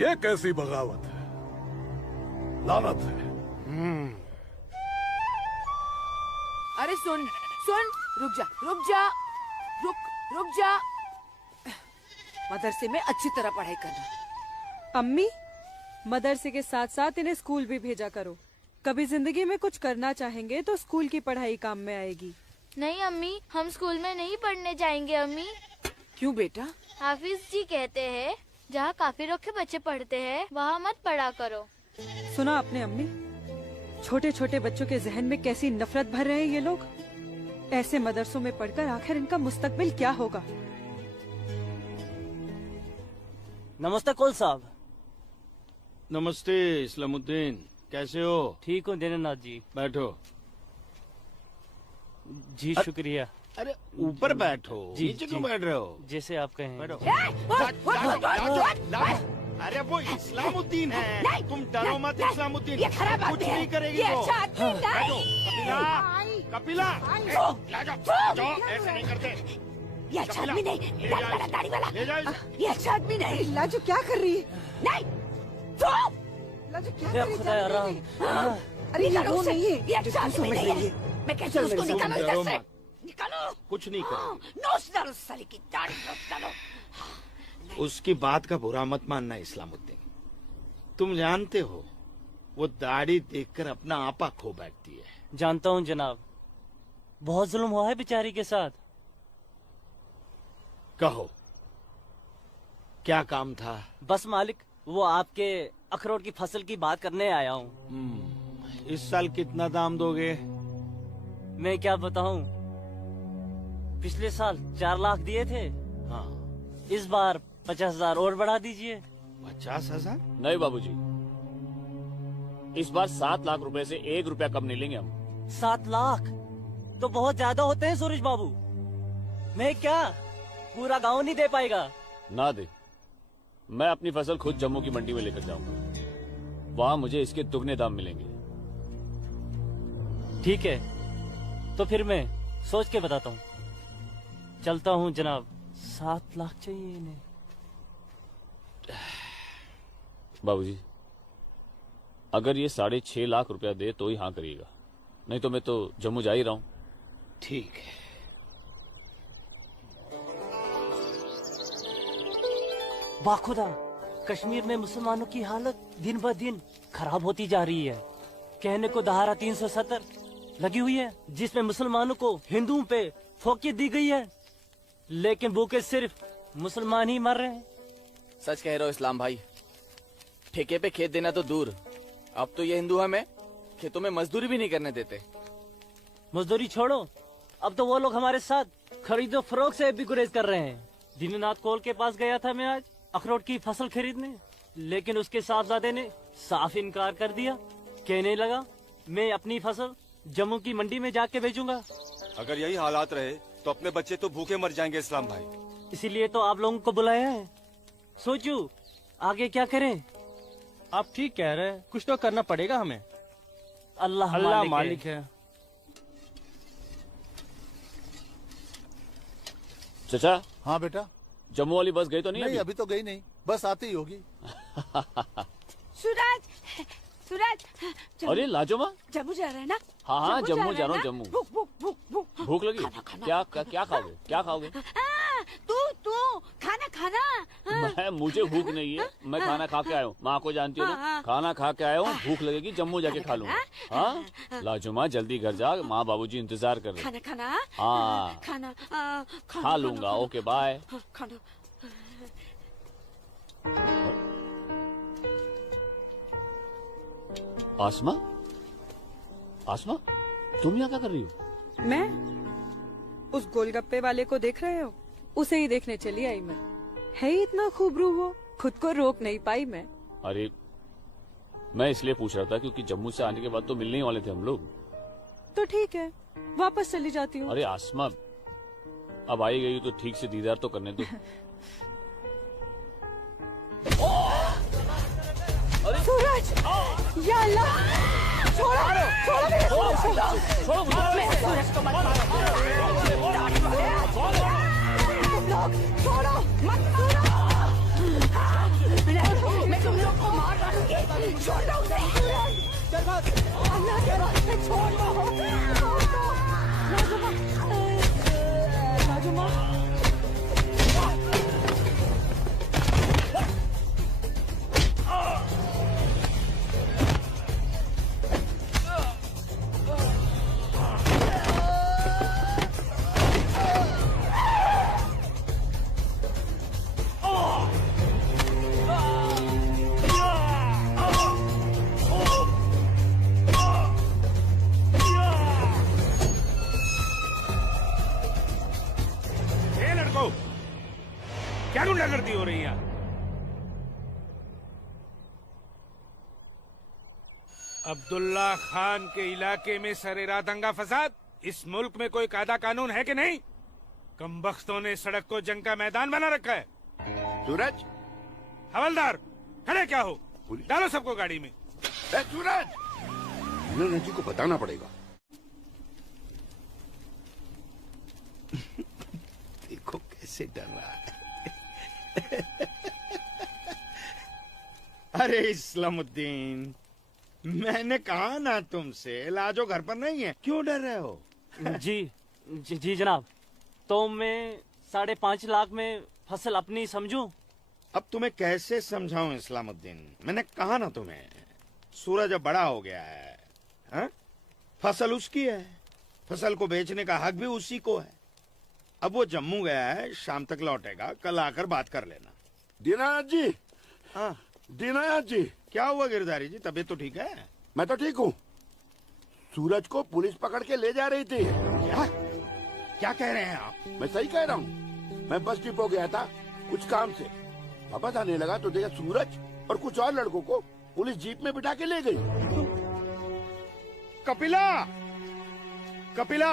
ये कैसी बगावत है, लानत है। अरे सुन, रुक जा। मदरसे में अच्छी तरह पढ़ाई करना। अम्मी, मदरसे के साथ साथ इन्हें स्कूल भी भेजा करो। कभी जिंदगी में कुछ करना चाहेंगे तो स्कूल की पढ़ाई काम में आएगी। नहीं अम्मी, हम स्कूल में नहीं पढ़ने जाएंगे अम्मी। क्यों बेटा? हाफिज जी कहते हैं जहाँ काफिरों के बच्चे पढ़ते हैं वहाँ मत पढ़ा करो। सुना आपने अम्मी? छोटे छोटे बच्चों के जहन में कैसी नफरत भर रहे हैं ये लोग। ऐसे मदरसों में पढ़कर आखिर इनका मुस्तकबिल क्या होगा? नमस्ते कुल साहब। नमस्ते इस्लामुद्दीन, कैसे हो? ठीक हूँ दीनानाथ जी। बैठो। जी शुक्रिया। अरे ऊपर बैठो, नीचे क्यों बैठ रहे हो? जैसे आप कहें। अरे वो इस्लामुद्दीन है, तुम डरो मत। इस्लामुद्दीन कुछ नहीं करेगी वो। कपिला, जाओ, ऐसे नहीं करते। ये अच्छा आदमी नहीं, दाढ़ी वाला। ले जाओ। ये अच्छा आदमी नहीं। लाजो क्या कर रही है? नहीं, लाजो क्या कर रही है? अरे लाजो नहीं है, ये अच्छा आदमी नहीं है। मैं कैसे उसको निकालूं इधर से? निकालो। कुछ नहीं करो। नोच डालो साले की दाढ़ी, नोच डालो। उसकी बात का बुरा मत मानना इस्लामुद्दीन। तुम जानते हो वो दाढ़ी देखकर अपना आपा खो बैठती है। जानता हूँ जनाब, बहुत जुल्म हुआ है बेचारी के साथ। कहो, क्या काम था? बस मालिक, वो आपके अखरोट की फसल की बात करने आया हूँ। इस साल कितना दाम दोगे? मैं क्या बताऊं, पिछले साल 4 लाख दिए थे। हाँ। इस बार 50,000 और बढ़ा दीजिए। 50,000? नहीं बाबूजी, इस बार 7 लाख रुपए से 1 रुपया कम नहीं लेंगे हम। 7 लाख तो बहुत ज्यादा होते हैं सूरज बाबू। मैं क्या पूरा गांव नहीं दे पाएगा? ना दे, मैं अपनी फसल खुद जम्मू की मंडी में लेकर जाऊंगा, वहां मुझे इसके दुगने दाम मिलेंगे। ठीक है, तो फिर मैं सोच के बताता हूँ। चलता हूँ जनाब। 7 लाख चाहिए इन्हें। बाबूजी, अगर ये 6.5 लाख रुपया दे तो ही हाँ करिएगा, नहीं तो मैं तो जम्मू जा ही रहा हूँ। ठीक है। बाखुदा, कश्मीर में मुसलमानों की हालत दिन ब दिन खराब होती जा रही है। कहने को धारा 370 लगी हुई है, जिसमें मुसलमानों को हिंदुओं पे फोकियत दी गई है, लेकिन भूखे सिर्फ मुसलमान ही मर रहे हैं। सच कह रहे हो इस्लाम भाई। ठेके पे खेत देना तो दूर, अब तो ये हिंदू हमें खेतों में मजदूरी भी नहीं करने देते। मजदूरी छोड़ो, अब तो वो लोग हमारे साथ खरीदो फरोख्त से भी गुरेज कर रहे हैं। दीननाथ कोल के पास गया था मैं आज अखरोट की फसल खरीदने, लेकिन उसके साहबजादे ने साफ इनकार कर दिया। कहने लगा मैं अपनी फसल जम्मू की मंडी में जाके बेचूंगा। अगर यही हालात रहे तो अपने बच्चे तो भूखे मर जाएंगे इस्लाम भाई। इसीलिए तो आप लोगों को बुलाया है। सोचो आगे क्या करें। आप ठीक कह रहे हैं, कुछ तो करना पड़ेगा हमें। अल्लाह मालिक है। चचा। हाँ बेटा। जम्मू वाली बस गई तो नहीं? नहीं, अभी तो गई नहीं, बस आती ही होगी। सूरज, सूरज। अरे लाजोमा, जम्मू जा रहे हैं ना? हाँ हाँ जम्मू जा रहा हूँ। जम्मू भूख भूख भूख भूख भूख लगी? क्या खाओगे? क्या खाओगे? तू खाना खाना। मुझे भूख नहीं है, मैं खाना खा के आया हूँ। माँ को जानती हो ना, खाना खा के आया हूँ। भूख लगेगी जम्मू जाके खा लूंगा। हाँ लाजुमा, जल्दी घर जा, माँ बाबूजी इंतजार कर रहे। खाना खाना। हाँ खाना खा लूंगा। Okay bye. खाना। आसमा, आसमा, तुम यहाँ क्या कर रही हो? मैं उस गोलगप्पे वाले को देख रहे हो? उसे ही देखने चली आई मैं। है ही इतना खूबरू वो, खुद को रोक नहीं पाई मैं। अरे मैं इसलिए पूछ रहा था क्योंकि जम्मू से आने के बाद तो मिलने ही वाले थे हम लोग। तो ठीक है, वापस चली जाती हूँ। अरे आसमा, अब आई गई तो ठीक से दीदार तो करने दो। सूरज, या अल्लाह, छोड़ो मेरे सूरज को। मेरे सूरज को मत मारो। तुम लोग छोड़ो, मत मारो। मैं तुम लोग को मार डालूंगी। छोड़ दो उसे। अल्लाह के वास्ते छोड़ दो। लाजुमा, लाजुमा। क्या गुंडागर्दी हो रही है? अब्दुल्ला खान के इलाके में सरेराह दंगा फसाद। इस मुल्क में कोई कायदा कानून है कि नहीं? कमबख्तों ने सड़क को जंग का मैदान बना रखा है। सूरज, हवलदार खड़े क्या हो? डालो सबको गाड़ी में। सूरज, जी को बताना पड़ेगा। देखो कैसे डर रहा है। अरे इस्लामुद्दीन, मैंने कहा ना तुमसे, लाजो घर पर नहीं है, क्यों डर रहे हो? जी जनाब, तो मैं 5.5 लाख में फसल अपनी समझूं? अब तुम्हें कैसे समझाऊं इस्लामुद्दीन, मैंने कहा ना तुम्हें। सूरज अब बड़ा हो गया है, हा? फसल उसकी है, फसल को बेचने का हक भी उसी को है। अब वो जम्मू गया है, शाम तक लौटेगा, कल आकर बात कर लेना। दीनानाथ जी, हाँ दीनानाथ जी, क्या हुआ गिरधारी जी, तबीयत तो ठीक है? मैं तो ठीक हूँ। सूरज को पुलिस पकड़ के ले जा रही थी। क्या कह रहे हैं आप? मैं सही कह रहा हूँ। मैं बस डिपो गया था कुछ काम से, वापस आने लगा तो देखा सूरज और कुछ और लड़कों को पुलिस जीप में बिठा के ले गई। कपिला, कपिला,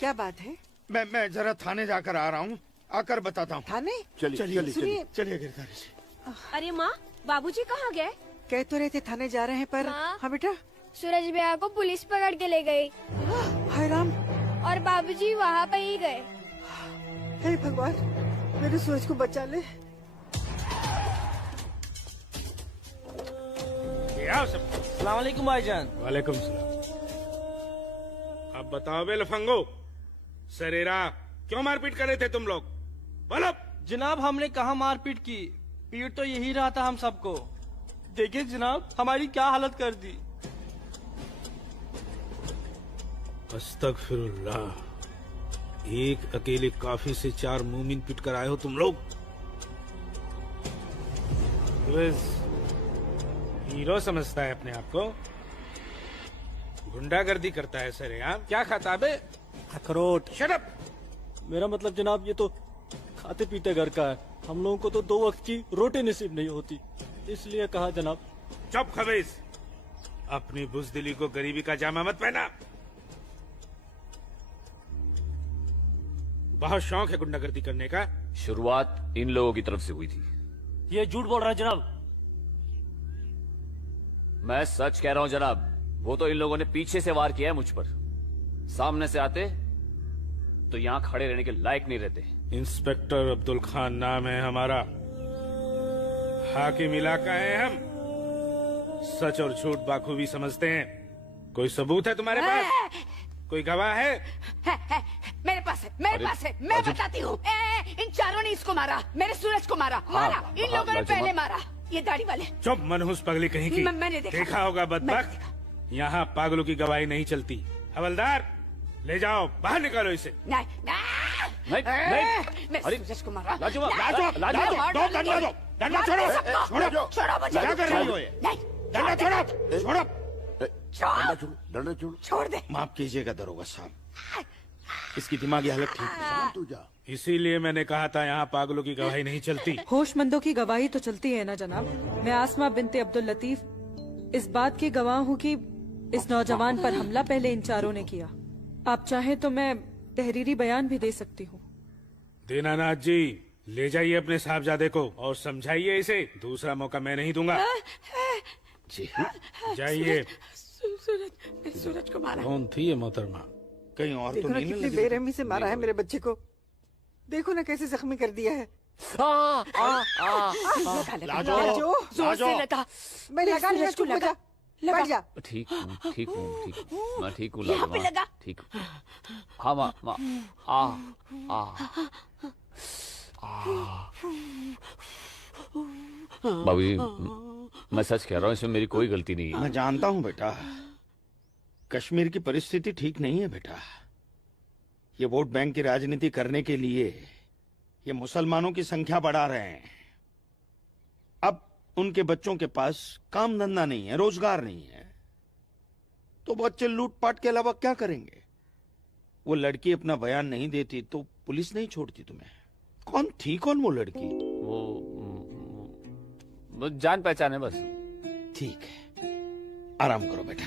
क्या बात है? मैं जरा थाने जाकर आ रहा हूँ, आकर बताता हूँ। थाने? चलिए सुनिए। चलिए गिरधारी जी। अरे माँ, बाबूजी कहाँ गए? कह तो रहे थे थाने जा रहे हैं पर। हाँ बेटा। सूरज भैया को पुलिस पकड़ के ले गई। हाय राम। और बाबूजी वहाँ पे ही गए। हे भगवान, मेरे सूरज को बचा ले। अस्सलाम वालेकुम भाईजान। वालेकुम सलाम। अब बताओ बे लफंगो, सरेरा क्यों मारपीट कर रहे थे तुम लोग? बोलो। जनाब हमने कहा मारपीट की, पीट तो यही रहा था हम सबको। देखिए जनाब हमारी क्या हालत कर दी। अस्तगफिरुल्लाह, एक अकेले काफी से 4 मूमिन पिट कर आए हो तुम लोग। हीरो समझता है अपने आप को, गुंडागर्दी करता है सरेआम। क्या खाता बे? अखरोट। Shut up. मेरा मतलब जनाब ये तो खाते पीते घर का है, हम लोगों को तो 2 वक्त की रोटी नसीब नहीं होती, इसलिए कहा जनाब। चुप खबीस, अपनी बुज़दिली को गरीबी का जामा मत पहना। बहुत शौक है गुंडागर्दी करने का। शुरुआत इन लोगों की तरफ से हुई थी। ये झूठ बोल रहा है जनाब। मैं सच कह रहा हूं जनाब, वो तो इन लोगों ने पीछे से वार किया है मुझ पर। सामने से आते तो यहाँ खड़े रहने के लायक नहीं रहते। इंस्पेक्टर अब्दुल खान नाम है हमारा, हाकिम इलाका है हम, सच और झूठ बाखूबी समझते हैं। कोई सबूत है तुम्हारे पास? कोई गवाह है? मेरे पास है, मेरे पास है, मैं बताती हूँ। इन चारों ने इसको मारा, मेरे सूरज को मारा। मारा इन लोगों ने पहले मारा, ये दाढ़ी वाले। चुप मनहूस पगली कहीं की। मैंने देखा होगा बदबख्त, यहाँ पागलों की गवाही नहीं चलती। हवलदार ले जाओ, बाहर निकालो इसे। नहीं नहीं, मेरे सूरज को मारा। लाजवाब, दो डंडा दो, डंडा छोड़ो, छोड़ो, क्या कर रही हो ये? डंडा छोड़ो, छोड़ो, डंडा छोड़ो। छोड़ दे। माफ कीजिएगा दरोगा साहब, इसकी दिमागी हालत ठीक नहीं। तू जा। इसीलिए मैंने कहा था यहाँ पागलों की गवाही नहीं चलती। होशमंदों की गवाही तो चलती है ना जनाब। मैं आसमा बिनते अब्दुल लतीफ इस बात की गवाह हूँ कि इस नौजवान पर हमला पहले इन चारों ने किया। आप चाहें तो मैं तहरीरी बयान भी दे सकती हूँ। दीनानाथ जी, ले जाइए अपने साहबजादे को और समझाइए इसे, दूसरा मौका मैं नहीं दूंगा। जी जाइए। सूरज को मारा। कौन थी ये मोहतरमा? कहीं और देखो तो ना नहीं कितनी बेरहमी से मारा है मेरे बच्चे को। देखो ना कैसे जख्मी कर दिया है। लाजो, जोर से लगा। मैं लगा लिया, चुप हो जा, बैठ जा। ठीक हूँ, ठीक हूँ, ठीक हूँ, मैं ठीक हूँ। यहाँ पे लगा। ठीक हूँ। हाँ माँ, माँ, भाभी, मैं सच कह रहा हूँ, इसमें मेरी कोई गलती नहीं है। मैं जानता हूँ बेटा, कश्मीर की परिस्थिति ठीक नहीं है बेटा। ये वोट बैंक की राजनीति करने के लिए ये मुसलमानों की संख्या बढ़ा रहे हैं। अब उनके बच्चों के पास काम धंधा नहीं है, रोजगार नहीं है, तो बच्चे लूटपाट के अलावा क्या करेंगे? वो लड़की अपना बयान नहीं देती तो पुलिस नहीं छोड़ती तुम्हें। कौन थी, कौन वो लड़की? वो जान पहचान है बस। ठीक है, आराम करो बेटा।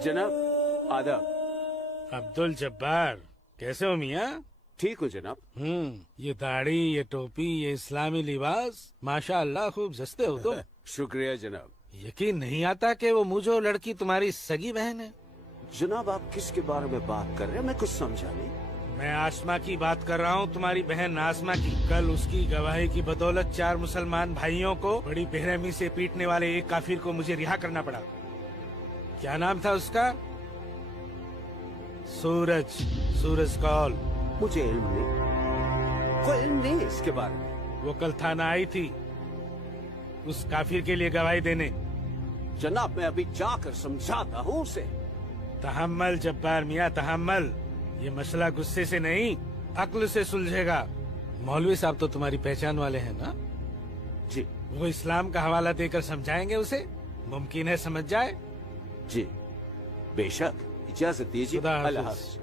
जनाब आदाब। अब्दुल जब्बार, कैसे हो मियाँ? ठीक हो जनाब। ये दाढ़ी, ये टोपी, ये इस्लामी लिबास, माशाअल्लाह खूब जस्ते हो तुम। शुक्रिया जनाब। यकीन नहीं आता कि वो मुझो लड़की तुम्हारी सगी बहन है। जनाब आप किसके बारे में बात कर रहे हैं? मैं कुछ समझा नहीं। मैं आसमा की बात कर रहा हूँ, तुम्हारी बहन आसमा की। कल उसकी गवाही की बदौलत 4 मुसलमान भाइयों को बड़ी बेरहमी से पीटने वाले एक काफिर को मुझे रिहा करना पड़ा। क्या नाम था उसका? सूरज, सूरज कौल। मुझे इल्म नहीं, कोई इल्म नहीं इसके बारे में। वो कल थाना आई थी उस काफिर के लिए गवाही देने। जनाब मैं अभी जाकर समझाता हूँ उसे। तहम्मल जब्बार मियाँ तहम्मल, ये मसला गुस्से से नहीं अक्ल से सुलझेगा। मौलवी साहब तो तुम्हारी पहचान वाले हैं ना? जी। वो इस्लाम का हवाला देकर समझाएंगे उसे, मुमकिन है समझ जाए। जी बेशक, इजाजत दीजिए। खुदा हाफिज। अल्लाह हाफिज।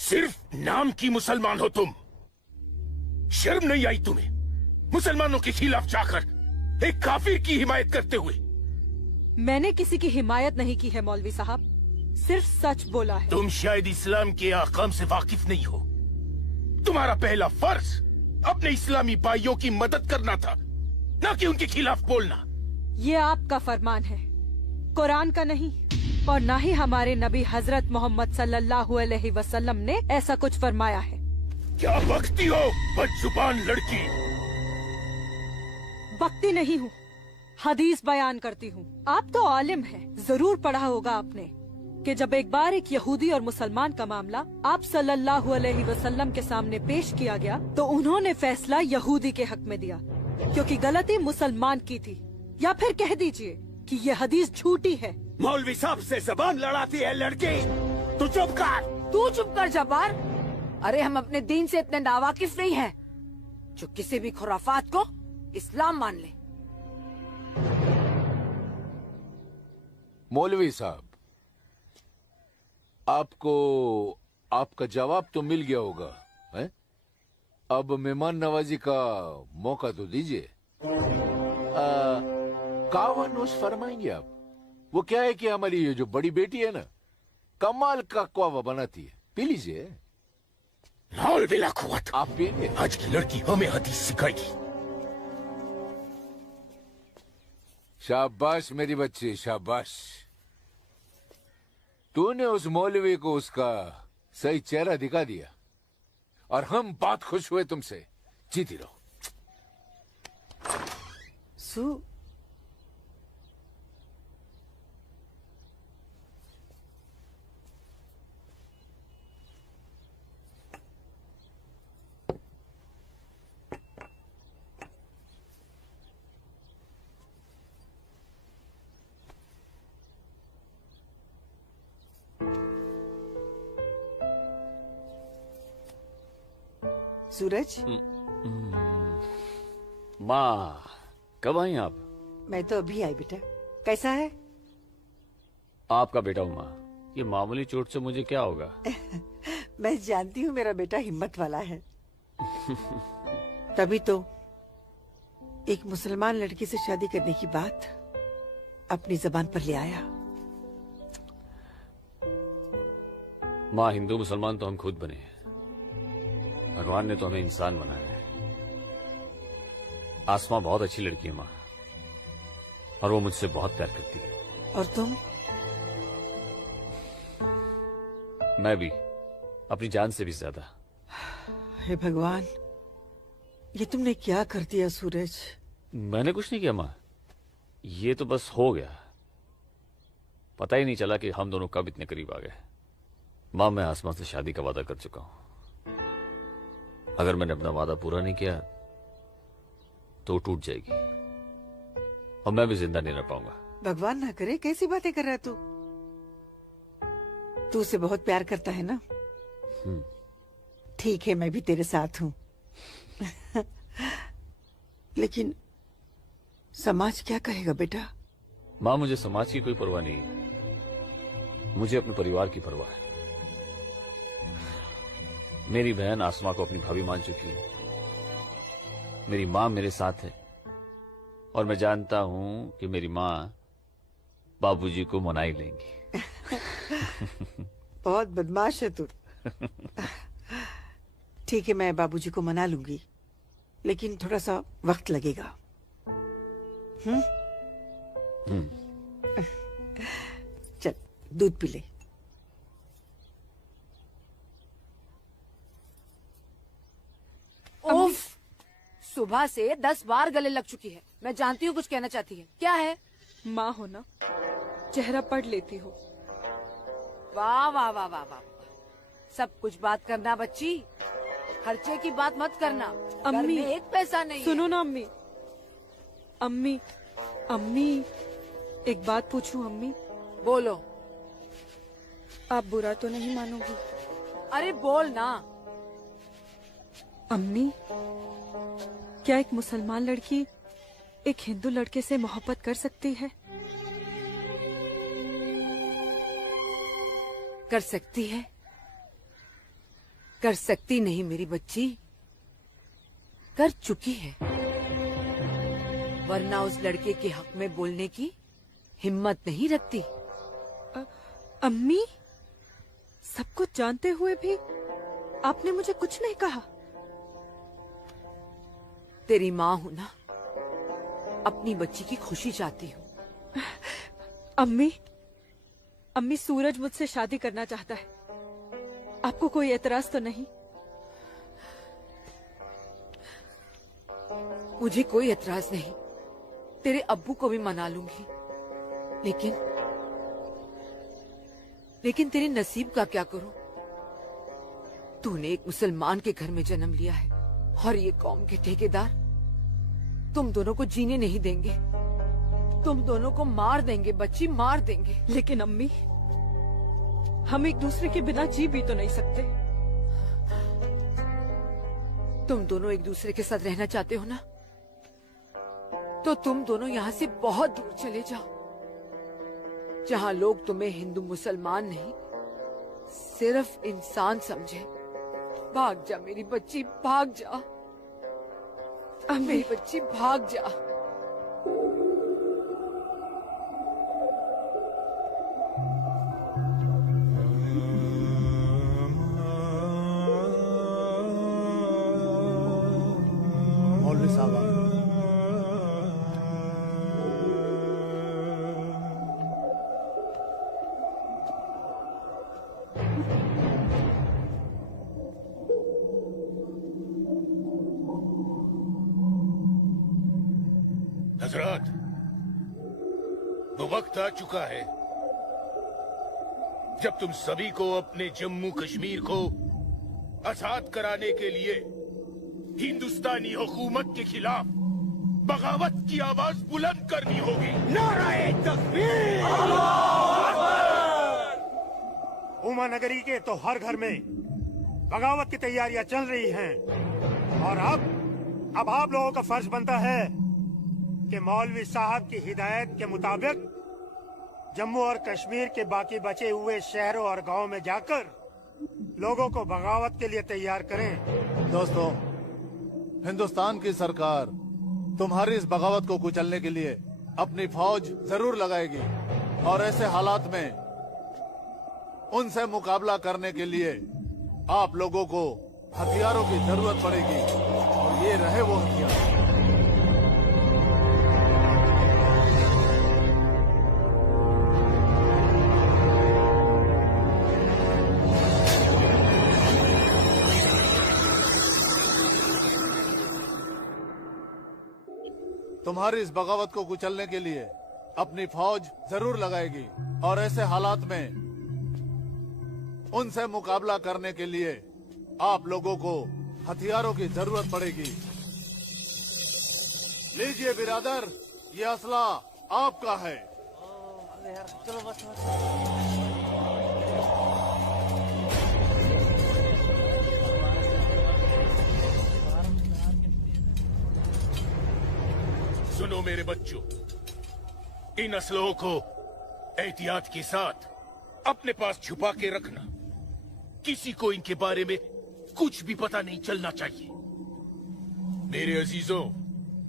सिर्फ नाम की मुसलमान हो तुम, शर्म नहीं आई तुम्हें मुसलमानों के खिलाफ जाकर एक काफिर की हिमायत करते हुए? मैंने किसी की हिमायत नहीं की है मौलवी साहब, सिर्फ सच बोला है। तुम शायद इस्लाम के अहकाम से वाकिफ नहीं हो। तुम्हारा पहला फर्ज अपने इस्लामी भाइयों की मदद करना था, न कि उनके खिलाफ बोलना। ये आपका फरमान है, कुरान का नहीं, और न ही हमारे नबी हजरत मोहम्मद सल्लल्लाहु अलैहि वसल्लम ने ऐसा कुछ फरमाया है। क्या बकती हो बदजुबान लड़की? बकती नहीं हूँ, हदीस बयान करती हूँ। आप तो आलिम हैं, जरूर पढ़ा होगा आपने कि जब एक बार एक यहूदी और मुसलमान का मामला आप सल्लल्लाहु अलैहि वसल्लम के सामने पेश किया गया तो उन्होंने फैसला यहूदी के हक में दिया, क्योंकि गलती मुसलमान की थी। या फिर कह दीजिए कि ये हदीस झूठी है। मौलवी साहब से जबान लड़ाती है लड़की, तू चुप कर। तू चुप कर जब्बार। अरे हम अपने दीन से इतने नावाकिफ नहीं हैं जो किसी भी खुराफात को इस्लाम मान ले। मौलवी साहब, आपको आपका जवाब तो मिल गया होगा, है? अब मेहमान नवाजी का मौका तो दीजिए। कावा नोश फरमाएंगे आप? वो क्या है कि हमारी ये जो बड़ी बेटी है ना, कमाल का क्वावा बनाती है, पी लीजिए। लाल बिला कुवत, आप पिएंगे? आज की लड़की हमें हदीस सिखाएगी। शाबाश मेरी बच्ची, शाबाश। तूने उस मौलवी को उसका सही चेहरा दिखा दिया और हम बहुत खुश हुए तुमसे। जीती रहो। सूरज, माँ कब आई आप? मैं तो अभी आई बेटा। कैसा है? आपका बेटा हूँ माँ, ये मामूली चोट से मुझे क्या होगा? मैं जानती हूँ मेरा बेटा हिम्मत वाला है। तभी तो एक मुसलमान लड़की से शादी करने की बात अपनी जबान पर ले आया। माँ, हिंदू मुसलमान तो हम खुद बने हैं, भगवान ने तो हमें इंसान बनाया है। आसमा बहुत अच्छी लड़की है माँ, और वो मुझसे बहुत प्यार करती है। और तुम? मैं भी, अपनी जान से भी ज्यादा। हे भगवान, ये तुमने क्या कर दिया सूरज? मैंने कुछ नहीं किया माँ, ये तो बस हो गया। पता ही नहीं चला कि हम दोनों कब इतने करीब आ गए। माँ, मैं आसमा से शादी का वादा कर चुका हूं। अगर मैंने अपना वादा पूरा नहीं किया तो टूट जाएगी और मैं भी जिंदा नहीं रह पाऊंगा। भगवान ना करे, कैसी बातें कर रहा है तू? तू उसे बहुत प्यार करता है ना? ठीक है, मैं भी तेरे साथ हूँ। लेकिन समाज क्या कहेगा बेटा? माँ, मुझे समाज की कोई परवाह नहीं है, मुझे अपने परिवार की परवाह है। मेरी बहन आसमा को अपनी भाभी मान चुकी है, मेरी माँ मेरे साथ है, और मैं जानता हूँ कि मेरी माँ बाबूजी को मना ही लेंगी। बहुत बदमाश है तू। ठीक है, मैं बाबूजी को मना लूंगी, लेकिन थोड़ा सा वक्त लगेगा। चल दूध पी ले। उफ, सुबह से 10 बार गले लग चुकी है। मैं जानती हूँ कुछ कहना चाहती है। क्या है? माँ हो ना, चेहरा पढ़ लेती हो। वाह वाह वाह वाह वाह, सब कुछ बात करना बच्ची, खर्चे की बात मत करना। घर अम्मी, में एक पैसा नहीं सुनो है। ना अम्मी। अम्मी, अम्मी, एक बात पूछूं अम्मी? बोलो। आप बुरा तो नहीं मानोगी? अरे बोल ना। अम्मी, क्या एक मुसलमान लड़की एक हिंदू लड़के से मोहब्बत कर सकती है? कर सकती है, कर सकती नहीं मेरी बच्ची, कर चुकी है। वरना उस लड़के के हक में बोलने की हिम्मत नहीं रखती। अम्मी, सब कुछ जानते हुए भी आपने मुझे कुछ नहीं कहा। तेरी माँ हूं ना, अपनी बच्ची की खुशी चाहती हूँ। अम्मी, अम्मी, सूरज मुझसे शादी करना चाहता है। आपको कोई एतराज तो नहीं? मुझे कोई एतराज नहीं, तेरे अब्बू को भी मना लूंगी। लेकिन तेरे नसीब का क्या करूं? तूने एक मुसलमान के घर में जन्म लिया है और ये कौम के ठेकेदार तुम दोनों को जीने नहीं देंगे। तुम दोनों को मार देंगे बच्ची, मार देंगे। लेकिन अम्मी, हम एक दूसरे के बिना जी भी तो नहीं सकते। तुम दोनों एक दूसरे के साथ रहना चाहते हो ना, तो तुम दोनों यहाँ से बहुत दूर चले जाओ, जहाँ लोग तुम्हें हिंदू मुसलमान नहीं, सिर्फ इंसान समझे। भाग जा मेरी बच्ची, भाग जा। मेरी बच्ची भाग जा। मौलवी साहब, हजरात, वो वक्त आ चुका है जब तुम सभी को अपने जम्मू कश्मीर को आजाद कराने के लिए हिंदुस्तानी हुकूमत के खिलाफ बगावत की आवाज बुलंद करनी होगी। नारे तकबीर! उमा नगरी के तो हर घर में बगावत की तैयारियां चल रही हैं और अब आप लोगों का फर्ज बनता है कि मौलवी साहब की हिदायत के मुताबिक जम्मू और कश्मीर के बाकी बचे हुए शहरों और गांवों में जाकर लोगों को बगावत के लिए तैयार करें। दोस्तों, हिंदुस्तान की सरकार तुम्हारी इस बगावत को कुचलने के लिए अपनी फौज जरूर लगाएगी और ऐसे हालात में उनसे मुकाबला करने के लिए आप लोगों को हथियारों की जरूरत पड़ेगी और ये रहे वो हथियार। तुम्हारी इस बगावत को कुचलने के लिए अपनी फौज जरूर लगाएगी और ऐसे हालात में उनसे मुकाबला करने के लिए आप लोगों को हथियारों की जरूरत पड़ेगी। लीजिए बिरादर, ये असला आपका है। चलो बस। सुनो मेरे बच्चों, इन असलों को एहतियात के साथ अपने पास छुपा के रखना। किसी को इनके बारे में कुछ भी पता नहीं चलना चाहिए। मेरे अजीजों,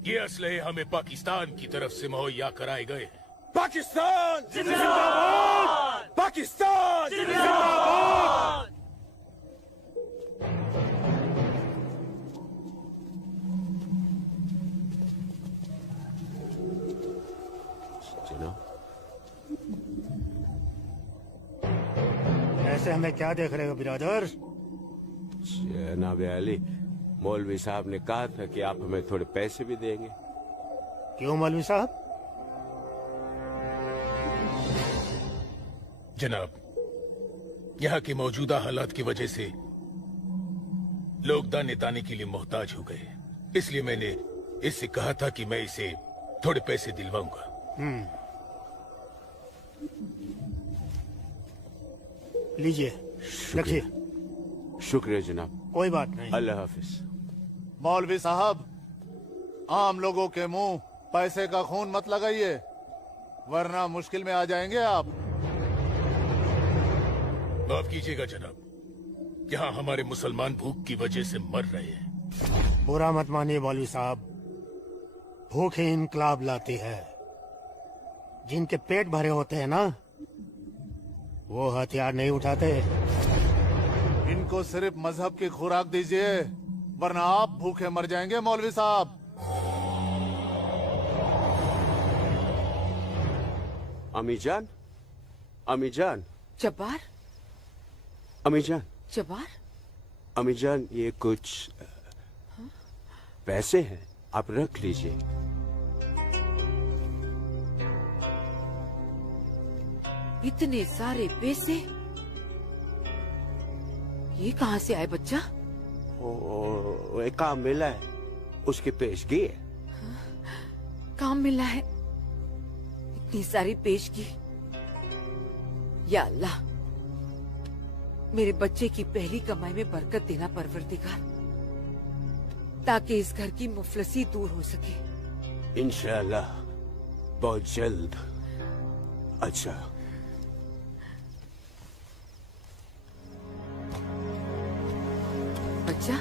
ये असलहे हमें पाकिस्तान की तरफ से मुहैया कराए गए हैं। पाकिस्तान जिंदाबाद! पाकिस्तान जिंदाबाद! ऐसे हमें क्या देख रहे हो बिरादर? जनाब अली, मौलवी साहब ने कहा था कि आप हमें थोड़े पैसे भी देंगे। क्यों मौलवी साहब? जनाब, यहाँ की मौजूदा हालात की वजह से लोग दाने दाने के लिए मोहताज हो गए, इसलिए मैंने इससे कहा था कि मैं इसे थोड़े पैसे दिलवाऊंगा। लीजिए, रखिए। शुक्रिया जनाब। कोई बात नहीं। अल्लाह हाफिज। मौलवी साहब, आम लोगों के मुंह पैसे का खून मत लगाइए, वरना मुश्किल में आ जाएंगे आप। माफ कीजिएगा जनाब, यहाँ हमारे मुसलमान भूख की वजह से मर रहे हैं। बुरा मत मानिए मौलवी साहब, भूख ही इनकलाब लाती है। जिनके पेट भरे होते हैं ना, वो हथियार नहीं उठाते। इनको सिर्फ मजहब की खुराक दीजिए, वरना आप भूखे मर जाएंगे मौलवी साहब। अमीजान, अमीजान, जब्बार, अमीजान, जब्बार, अमीजान, ये कुछ पैसे हैं, आप रख लीजिए। इतने सारे पैसे ये कहाँ से आए बच्चा? एक काम मिला है, उसकी पेशगी है। काम मिला है? इतनी सारी पेशगी। या अल्लाह, मेरे बच्चे की पहली कमाई में बरकत देना परवरदिगार, ताकि इस घर की मुफलसी दूर हो सके। इंशाअल्लाह बहुत जल्द। अच्छा, बच्चा,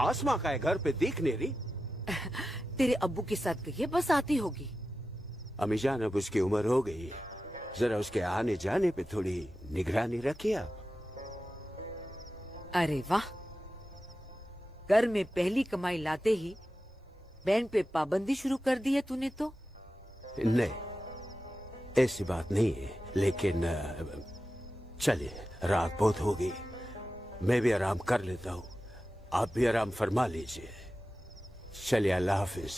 आसमा का है, घर पे दिख नहीं रही। तेरे अब्बू के साथ गई है, बस आती होगी। अमीजान, अब उसकी उम्र हो गई है, जरा उसके आने जाने पे थोड़ी निगरानी रखिए आप। अरे वाह, घर में पहली कमाई लाते ही बैंड पे पाबंदी शुरू कर दी है तूने तो। नहीं, ऐसी बात नहीं है, लेकिन चलिए, रात बहुत हो गई, मैं भी आराम कर लेता हूँ, आप भी आराम फरमा लीजिए। चलिए, अल्लाह हाफिज।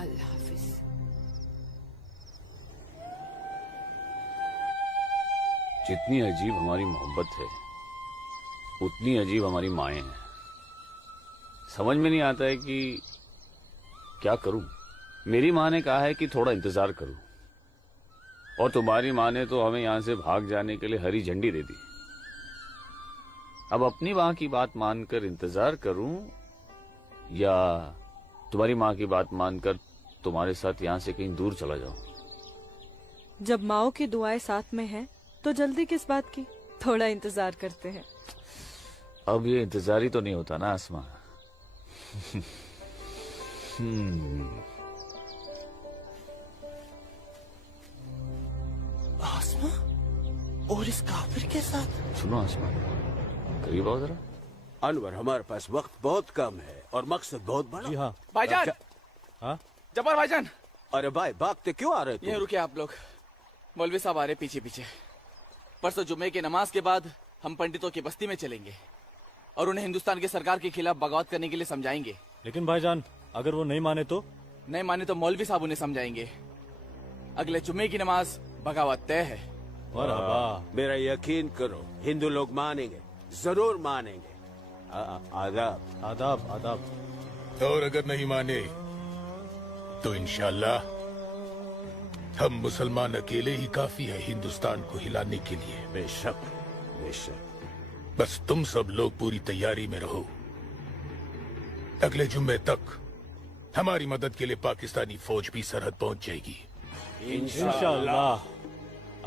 अल्लाह हाफिज। जितनी अजीब हमारी मोहब्बत है, उतनी अजीब हमारी माएं हैं। समझ में नहीं आता है कि क्या करूं। मेरी माँ ने कहा है कि थोड़ा इंतजार करूं, और तुम्हारी माँ ने तो हमें यहां से भाग जाने के लिए हरी झंडी दे दी। अब अपनी माँ की बात मानकर इंतजार करूं, या तुम्हारी माँ की बात मानकर तुम्हारे साथ यहाँ से कहीं दूर चला जाऊं। जब माओ की दुआएं साथ में हैं, तो जल्दी किस बात की, थोड़ा इंतजार करते हैं। अब ये इंतजार ही तो नहीं होता ना आसमा। आसमा और इस काफिर के साथ। सुनो आसमा, करीब आओ जरा। अनवर, हमारे पास वक्त बहुत कम है और मकसद बहुत बड़ा। जी हाँ भाईजान। हाँ जब्बार भाईजान। अरे भाई, भागते क्यों आ रहे थे? ये रुके आप लोग, मौलवी साहब आ रहे पीछे पीछे। परसों जुम्मे की नमाज के बाद हम पंडितों की बस्ती में चलेंगे और उन्हें हिंदुस्तान की सरकार के खिलाफ बगावत करने के लिए समझाएंगे। लेकिन भाईजान, अगर वो नहीं माने तो? नहीं माने तो मौलवी साहब उन्हें समझाएंगे। अगले जुम्मे की नमाज बगावत तय है। मेरा यकीन करो, हिंदू लोग मानेंगे, जरूर मानेंगे। आदाब आदाब आदाब। और अगर नहीं माने तो इंशाल्लाह हम मुसलमान अकेले ही काफी है हिंदुस्तान को हिलाने के लिए। बेशक बेशक। बस तुम सब लोग पूरी तैयारी में रहो। अगले जुम्मे तक हमारी मदद के लिए पाकिस्तानी फौज भी सरहद पहुंच जाएगी। इंशाअल्लाह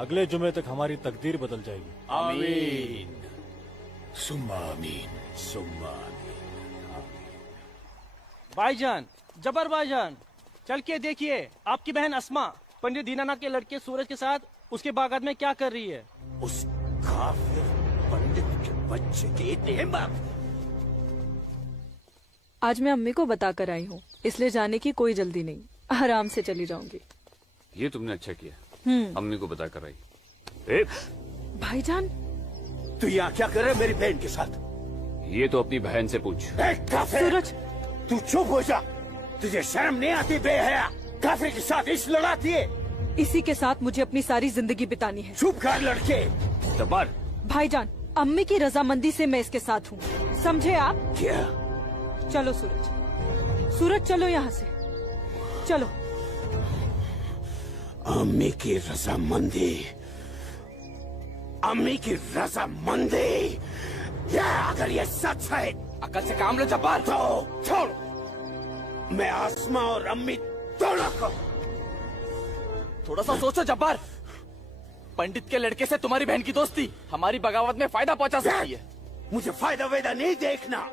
अगले जुम्मे तक हमारी तकदीर बदल जाएगी। आमीन सुम्मा आमीन सुम्मा। भाईजान, जबर भाईजान, चल के देखिए आपकी बहन अस्मा पंडित दीनानाथ के लड़के सूरज के साथ उसके बागात में क्या कर रही है। उस काफिर पंडित के बच्चे की इतनी हिम्मत। आज मैं अम्मी को बता कर आई हूँ, इसलिए जाने की कोई जल्दी नहीं, आराम से चली जाऊंगी। ये तुमने अच्छा किया। अम्मी को बता कर आई। भाईजान, तू यहाँ क्या कर रहा है मेरी बहन के साथ? ये तो अपनी बहन से पूछ। सूरज, तू चुप हो जा। तुझे शर्म नहीं आती बेहया? काफिर के साथ इश्क लड़ाती है। इसी के साथ मुझे अपनी सारी जिंदगी बितानी है। चुप कर लड़के। जब्बार। भाईजान, अम्मी की रजामंदी से मैं इसके साथ हूँ, समझे आप? क्या? चलो सूरज, सूरज चलो यहाँ से, चलो। अम्मी की रजामंदी, अम्मी की रजामंदी। अगर ये सच है, अकल से काम लो जब्बार। तो छोड़, मैं आसमा और अम्मी दोनों को। थोड़ा सा सोचो जब्बार, पंडित के लड़के से तुम्हारी बहन की दोस्ती हमारी बगावत में फायदा पहुंचा सकती है। मुझे फायदा वेदा नहीं देखना।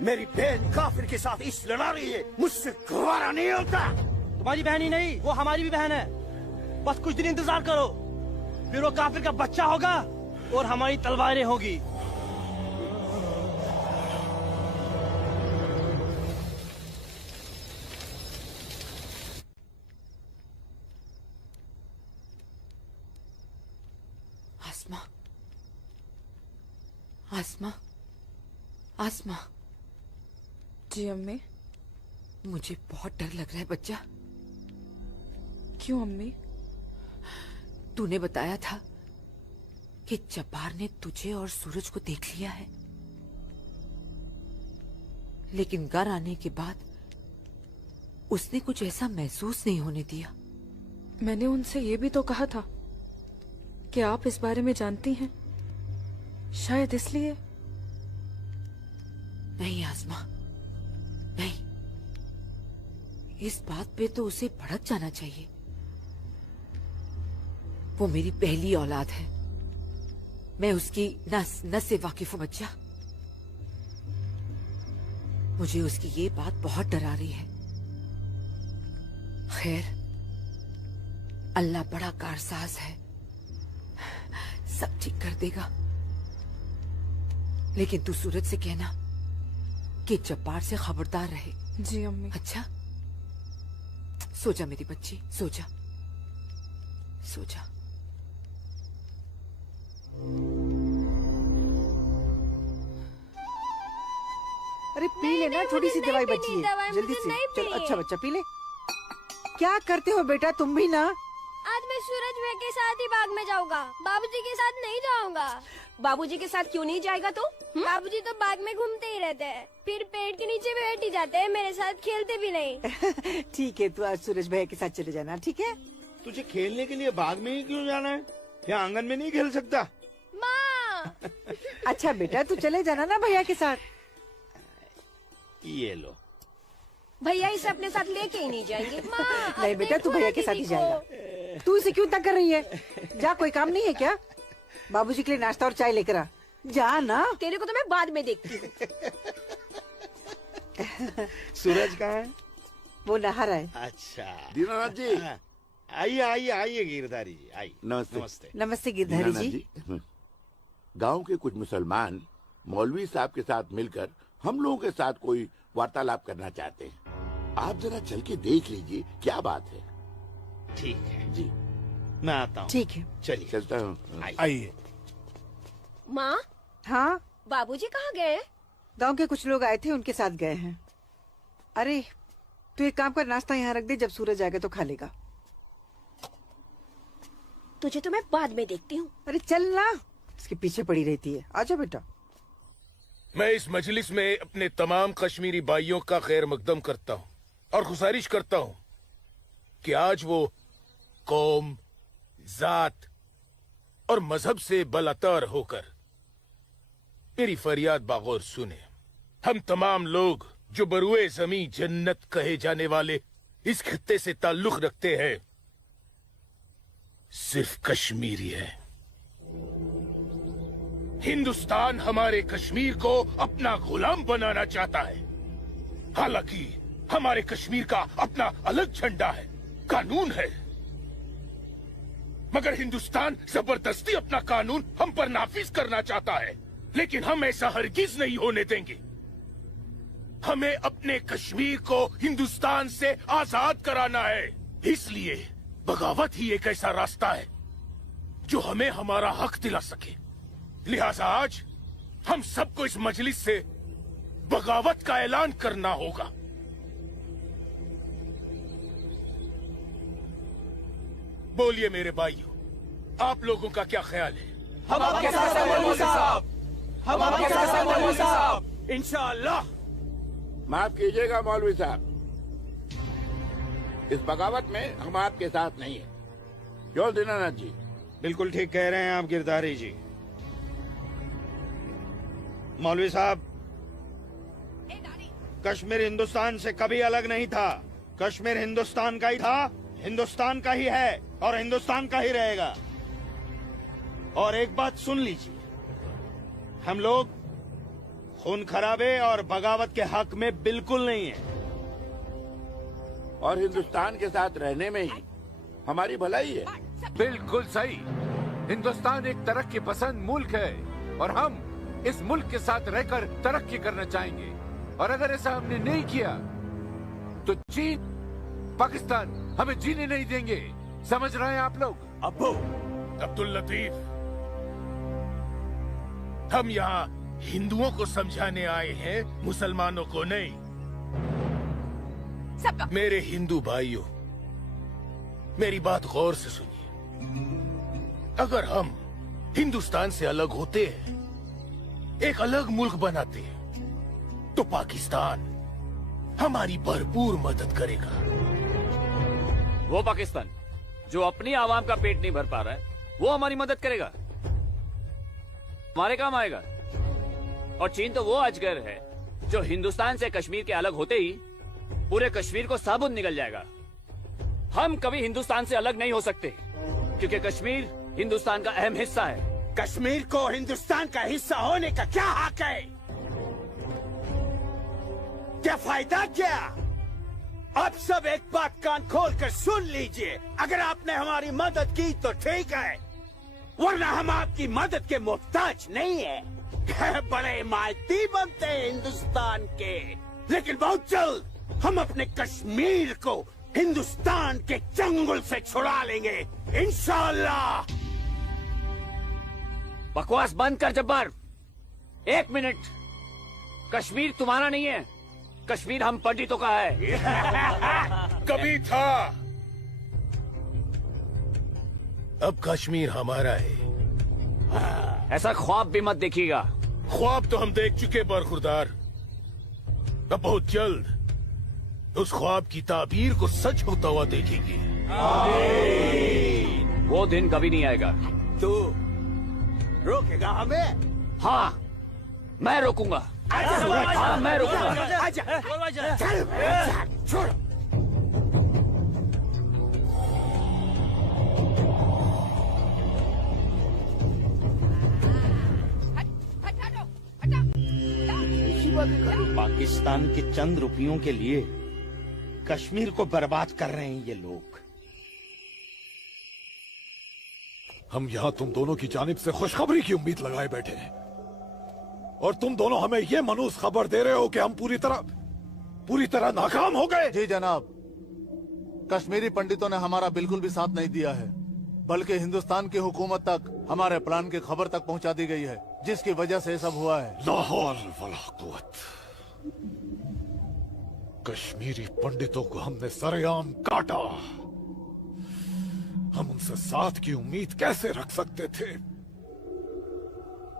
मेरी बहन काफिर के साथ इश्क लड़ा रही है, मुझसे गवारा नहीं होता। तुम्हारी बहन ही नहीं, वो हमारी भी बहन है। बस कुछ दिन इंतजार करो, फिर वो काफिर का बच्चा होगा और हमारी तलवारें होगी। आसमा, आसमा, आसमा। जी अम्मी। मुझे बहुत डर लग रहा है बच्चा। क्यों अम्मी? तूने बताया था कि जब्बार ने तुझे और सूरज को देख लिया है, लेकिन घर आने के बाद उसने कुछ ऐसा महसूस नहीं होने दिया। मैंने उनसे ये भी तो कहा था कि आप इस बारे में जानती हैं, शायद इसलिए। नहीं आसमा, नहीं। इस बात पे तो उसे भड़क जाना चाहिए। वो मेरी पहली औलाद है, मैं उसकी नस नस से वाकिफ हूं बच्चा। मुझे उसकी ये बात बहुत डरा रही है। खैर, अल्लाह बड़ा कारसाज है, सब ठीक कर देगा। लेकिन तू सूरज से कहना कि जब्बार से खबरदार रहे। जी अम्मी। अच्छा, सो जा मेरी बच्ची, सो जा, सो जा। अरे पी लेना, थोड़ी सी दवाई बची है, जल्दी से। चलो, अच्छा बच्चा पी ले। क्या करते हो बेटा तुम भी ना? आज मैं सूरज भाई के साथ ही बाग में जाऊंगा, बाबूजी के साथ नहीं जाऊंगा। बाबूजी के साथ क्यों नहीं जाएगा तू? बाबूजी तो बाग में घूमते ही रहते हैं, फिर पेड़ के नीचे बैठ ही जाते हैं, मेरे साथ खेलते भी नहीं। ठीक है, तू आज सूरज भैया के साथ चले जाना, ठीक है? तुझे खेलने के लिए बाग में ही क्यों जाना है? यहाँ आंगन में नहीं खेल सकता? माँ। अच्छा बेटा, तू चले जाना ना भैया के साथ। ये लो। भैया इसे अपने साथ लेके ही नहीं जाएंगे। माँ, नहीं बेटा, तू भैया के साथ ही जाएगा। तू इसे क्यों तंग कर रही है? जा, कोई काम नहीं है क्या? बाबूजी के लिए नाश्ता और चाय लेकर आ। जा ना। तेरे को तो मैं बाद में देखती हूँ। सूरज कहाँ है? वो नहा रहा है। अच्छा दीनानाथ जी। आइए आइए आइए गिरधारी जी, आइए। नमस्ते। नमस्ते। नमस्ते गिरधारी जी। गांव के कुछ मुसलमान मौलवी साहब के साथ मिलकर हम लोगों के साथ कोई वार्तालाप करना चाहते हैं। आप जरा चल के देख लीजिए क्या बात है। ठीक है जी, मैं आता हूँ। ठीक है, चलिए। चलता हूँ। आइए। माँ, हाँ बाबूजी कहाँ गए? गांव के कुछ लोग आए थे, उनके साथ गए हैं। अरे तू एक काम कर, नाश्ता यहाँ रख दे, जब सूरज आएगा तो खा लेगा। तुझे तो मैं बाद में देखती हूँ। अरे चल ना, इसके पीछे पड़ी रहती है। आजा बेटा। मैं इस मजलिस में अपने तमाम कश्मीरी भाइयों का खैर मकदम करता हूँ और गुजारिश करता हूँ कि आज वो कौम, जात और मजहब से बलातर होकर मेरी फरियाद बागौर सुने। हम तमाम लोग जो बरुए जमी जन्नत कहे जाने वाले इस खित्ते से ताल्लुक रखते हैं, सिर्फ कश्मीरी है। हिंदुस्तान हमारे कश्मीर को अपना गुलाम बनाना चाहता है। हालांकि हमारे कश्मीर का अपना अलग झंडा है, कानून है, मगर हिंदुस्तान जबरदस्ती अपना कानून हम पर नाफिज करना चाहता है। लेकिन हम ऐसा हरगिज नहीं होने देंगे। हमें अपने कश्मीर को हिंदुस्तान से आजाद कराना है। इसलिए बगावत ही एक ऐसा रास्ता है जो हमें हमारा हक दिला सके। लिहाजा आज हम सबको इस मजलिस से बगावत का ऐलान करना होगा। बोलिए मेरे भाइयों, आप लोगों का क्या ख्याल है? हम आपके साथ हैं मौलवी साहब, हम आपके साथ हैं मौलवी साहब, इंशाअल्लाह। माफ कीजिएगा मौलवी साहब, इस बगावत में हम आपके साथ नहीं है। जो दीनानाथ जी बिल्कुल ठीक कह रहे हैं आप गिरधारी जी। मौलवी साहब, कश्मीर हिंदुस्तान से कभी अलग नहीं था। कश्मीर हिंदुस्तान का ही था, हिंदुस्तान का ही है और हिंदुस्तान का ही रहेगा। और एक बात सुन लीजिए, हम लोग खून खराबे और बगावत के हक में बिल्कुल नहीं है। और हिंदुस्तान के साथ रहने में ही हमारी भलाई है। बिल्कुल सही। हिंदुस्तान एक तरक्की पसंद मुल्क है और हम इस मुल्क के साथ रहकर तरक्की करना चाहेंगे। और अगर ऐसा हमने नहीं किया तो चीन, पाकिस्तान हमें जीने नहीं देंगे। समझ रहे हैं आप लोग? अब्बू, अब्दुल लतीफ, हम यहाँ हिंदुओं को समझाने आए हैं, मुसलमानों को नहीं। मेरे हिंदू भाइयों, मेरी बात गौर से सुनिए। अगर हम हिंदुस्तान से अलग होते हैं, एक अलग मुल्क बनाते हैं, तो पाकिस्तान हमारी भरपूर मदद करेगा। वो पाकिस्तान जो अपनी आवाम का पेट नहीं भर पा रहा है, वो हमारी मदद करेगा, हमारे काम आएगा। और चीन तो वो अजगर है जो हिंदुस्तान से कश्मीर के अलग होते ही पूरे कश्मीर को साबुत निकल जाएगा। हम कभी हिंदुस्तान से अलग नहीं हो सकते, क्योंकि कश्मीर हिंदुस्तान का अहम हिस्सा है। कश्मीर को हिंदुस्तान का हिस्सा होने का क्या हक है? क्या फायदा क्या? अब सब एक बात कान खोल कर सुन लीजिए। अगर आपने हमारी मदद की तो ठीक है, वरना हम आपकी मदद के मोहताज नहीं है। बड़े मायती बनते हैं हिंदुस्तान के, लेकिन बहुत जल्द हम अपने कश्मीर को हिंदुस्तान के चंगुल से छुड़ा लेंगे, इंशाअल्लाह। बकवास बंद कर जब्बार। 1 मिनट। कश्मीर तुम्हारा नहीं है, कश्मीर हम पंडितों का है। कभी था, अब कश्मीर हमारा है। ऐसा ख्वाब भी मत देखिएगा। ख्वाब तो हम देख चुके बरखुरदार। अब बहुत जल्द उस ख्वाब की ताबीर को सच होता हुआ देखेंगे। वो दिन कभी नहीं आएगा। तू रोकेगा हमें? हाँ, मैं रोकूंगा। हाँ, मैं रोकूंगा। आजा, चल, छोड़। पाकिस्तान के चंद रुपयों के लिए कश्मीर को बर्बाद कर रहे हैं ये लोग। हम यहाँ तुम दोनों की जानिब से खुशखबरी की उम्मीद लगाए बैठे हैं, और तुम दोनों हमें ये मनूस खबर दे रहे हो कि हम पूरी तरह नाकाम हो गए। जी जनाब, कश्मीरी पंडितों ने हमारा बिल्कुल भी साथ नहीं दिया है, बल्कि हिंदुस्तान की हुकूमत तक हमारे प्लान की खबर तक पहुंचा दी गई है, जिसकी वजह से ये सब हुआ है। ला हौल वला कुव्वत। कश्मीरी पंडितों को हमने सरेआम काटा। हम उनसे साथ की उम्मीद कैसे रख सकते थे?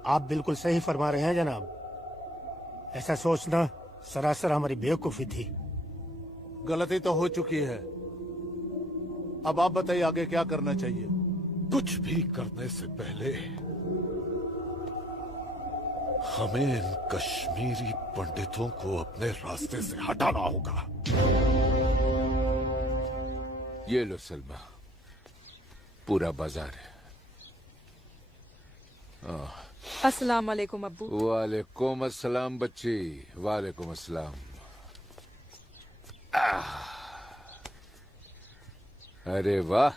आप बिल्कुल सही फरमा रहे हैं जनाब। ऐसा सोचना सरासर हमारी बेवकूफी थी। गलती तो हो चुकी है, अब आप बताइए आगे क्या करना चाहिए। कुछ भी करने से पहले हमें इन कश्मीरी पंडितों को अपने रास्ते से हटाना होगा। ये लो सलमा, पूरा बाजार है। अस्सलाम वालेकुम अब्बू। वालेकुम अस्सलाम बच्ची, वालेकुम अस्सलाम। अरे वाह,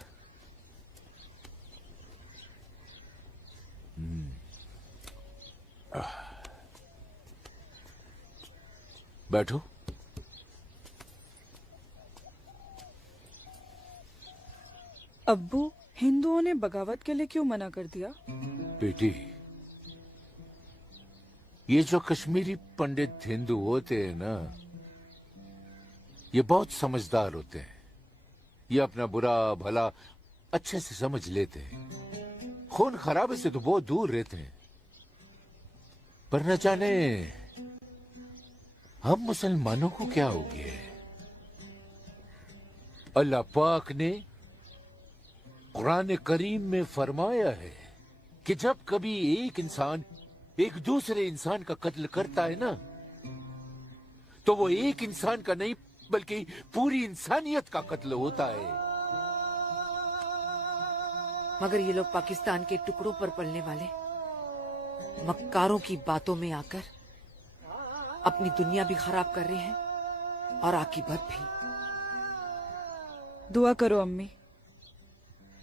बैठो। अब्बू, हिंदुओं ने बगावत के लिए क्यों मना कर दिया? बेटी, ये जो कश्मीरी पंडित हिंदू होते हैं ना, ये बहुत समझदार होते हैं। ये अपना बुरा भला अच्छे से समझ लेते हैं। खून खराबे से तो बहुत दूर रहते हैं। पर न जाने हम मुसलमानों को क्या हो गया है। अल्लाह पाक ने कुरान करीम में फरमाया है कि जब कभी एक इंसान एक दूसरे इंसान का कत्ल करता है ना, तो वो एक इंसान का नहीं बल्कि पूरी इंसानियत का कत्ल होता है। मगर ये लोग पाकिस्तान के टुकड़ों पर पलने वाले मक्कारों की बातों में आकर अपनी दुनिया भी खराब कर रहे हैं और आकीबत भी। दुआ करो अम्मी,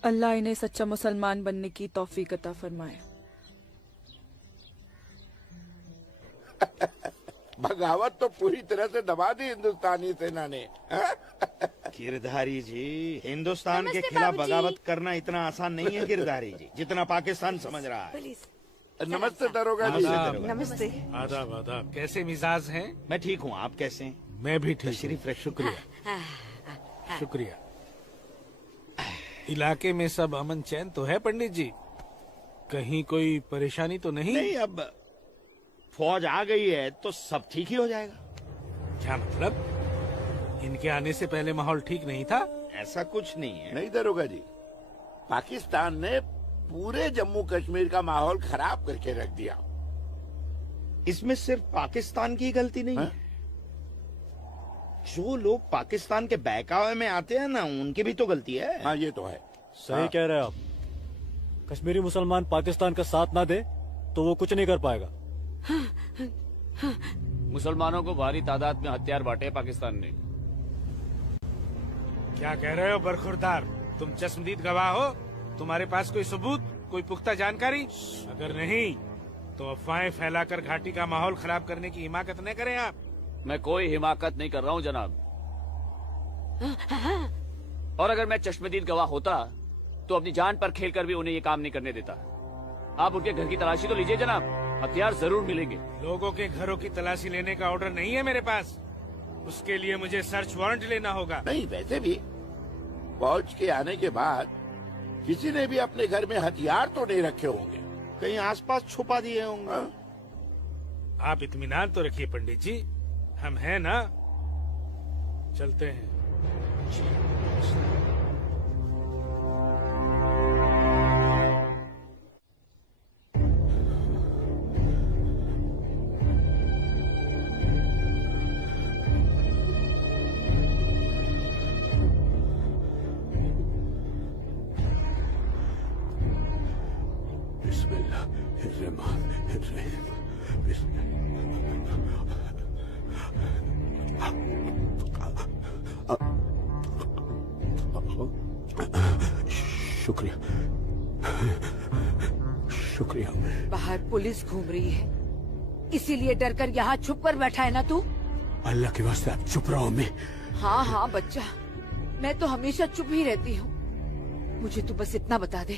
अल्लाह इन्हें सच्चा मुसलमान बनने की तौफीक अता फरमाए। बगावत तो पूरी तरह से दबा दी हिंदुस्तानी सेना ने। गिरधारी जी, हिंदुस्तान के खिलाफ बाबूजी। बगावत करना इतना आसान नहीं है गिरधारी जी, जितना पाकिस्तान समझ रहा है। नमस्ते दरोगा जी। नमस्ते। आदाब आदाब। कैसे मिजाज हैं? मैं ठीक हूँ, आप कैसे हैं? मैं भी ठीक तशरीफ रखिए। शुक्रिया शुक्रिया। इलाके में सब अमन चैन तो है पंडित जी? कहीं कोई परेशानी तो नहीं? नहीं, अब फौज आ गई है तो सब ठीक ही हो जाएगा। क्या मतलब? इनके आने से पहले माहौल ठीक नहीं था? ऐसा कुछ नहीं है। नहीं दरोगा जी, पाकिस्तान ने पूरे जम्मू कश्मीर का माहौल खराब करके रख दिया। इसमें सिर्फ पाकिस्तान की गलती नहीं है। जो लोग पाकिस्तान के बहकावे में आते हैं ना, उनकी भी तो गलती है। हाँ, ये तो है। सही कह रहे हैं आप। कश्मीरी मुसलमान पाकिस्तान का साथ ना दे तो वो कुछ नहीं कर पाएगा। मुसलमानों को भारी तादाद में हथियार बांटे पाकिस्तान ने। क्या कह रहे हो बरखुरदार? तुम चश्मदीद गवाह हो? तुम्हारे पास कोई सबूत, कोई पुख्ता जानकारी? अगर नहीं तो अफवाहें फैलाकर घाटी का माहौल खराब करने की हिमाकत न करें आप। मैं कोई हिमाकत नहीं कर रहा हूँ जनाब। और अगर मैं चश्मदीद गवाह होता तो अपनी जान पर खेलकर भी उन्हें ये काम नहीं करने देता। आप उनके घर की तलाशी तो लीजिए जनाब, हथियार जरूर मिलेंगे। लोगों के घरों की तलाशी लेने का ऑर्डर नहीं है मेरे पास। उसके लिए मुझे सर्च वारंट लेना होगा। नहीं, वैसे भी फौज के आने के बाद किसी ने भी अपने घर में हथियार तो नहीं रखे होंगे। कहीं आसपास छुपा दिए होंगे। आप इत्मीनान तो रखिए पंडित जी, हम हैं ना। चलते हैं। शुक्रिया शुक्रिया। बाहर पुलिस घूम रही है, इसीलिए डर कर यहाँ छुप कर बैठा है ना तू? अल्लाह के वास्ते आप चुप रहो। मैं हाँ हाँ बच्चा, मैं तो हमेशा चुप ही रहती हूँ। मुझे तू बस इतना बता दे,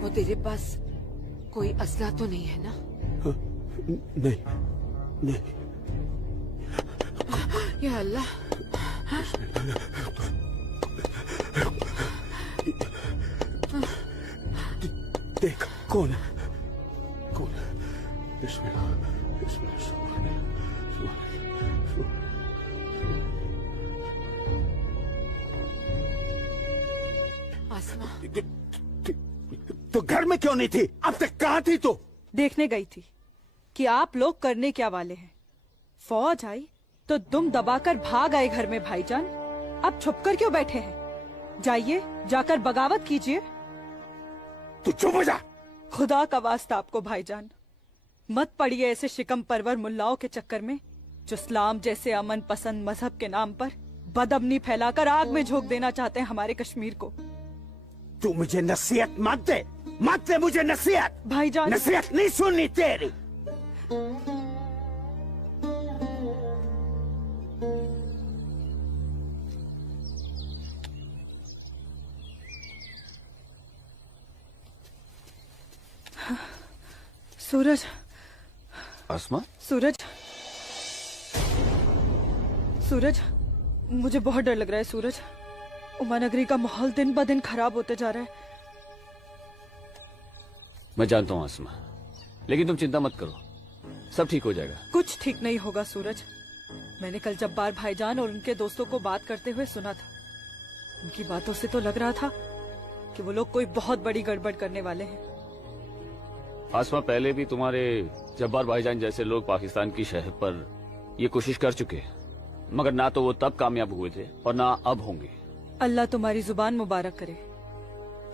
वो तेरे पास कोई असला तो नहीं है ना? नहीं नहीं। या अल्लाह। देख कौन है, कौन है? बिस्मिल्लाह बिस्मिल्लाह। आसमा, तो घर में क्यों नहीं थी? अब तक कहाँ थी तू? देखने गई थी कि आप लोग करने क्या वाले हैं। फौज आई तो दुम दबाकर भाग आए घर में भाईजान। अब छुपकर क्यों बैठे हैं? जाइए, जाकर बगावत कीजिए। तू चुप हो जा। खुदा का वास्ता आपको भाईजान, मत पड़िए ऐसे शिकम परवर मुल्लाओं के चक्कर में, जो इस्लाम जैसे अमन पसंद मजहब के नाम पर बदअमनी फैलाकर आग में झोंक देना चाहते हैं हमारे कश्मीर को। तू मुझे नसीहत मत दे, मत दे मुझे नसीहत। भाईजान, नसीहत नहीं सुननी तेरी। सूरज। आसमा? सूरज, सूरज, मुझे बहुत डर लग रहा है सूरज। उमानगरी का माहौल दिन ब दिन खराब होते जा रहा है। मैं जानता हूँ आसमा, लेकिन तुम चिंता मत करो, सब ठीक हो जाएगा। कुछ ठीक नहीं होगा सूरज। मैंने कल जब्बार भाईजान और उनके दोस्तों को बात करते हुए सुना था। उनकी बातों से तो लग रहा था कि वो लोग कोई बहुत बड़ी गड़बड़ करने वाले हैं। आसमा, पहले भी तुम्हारे जब्बार भाईजान जैसे लोग पाकिस्तान की शहर पर ये कोशिश कर चुके हैं, मगर ना तो वो तब कामयाब हुए थे और ना अब होंगे। अल्लाह तुम्हारी जुबान मुबारक करे।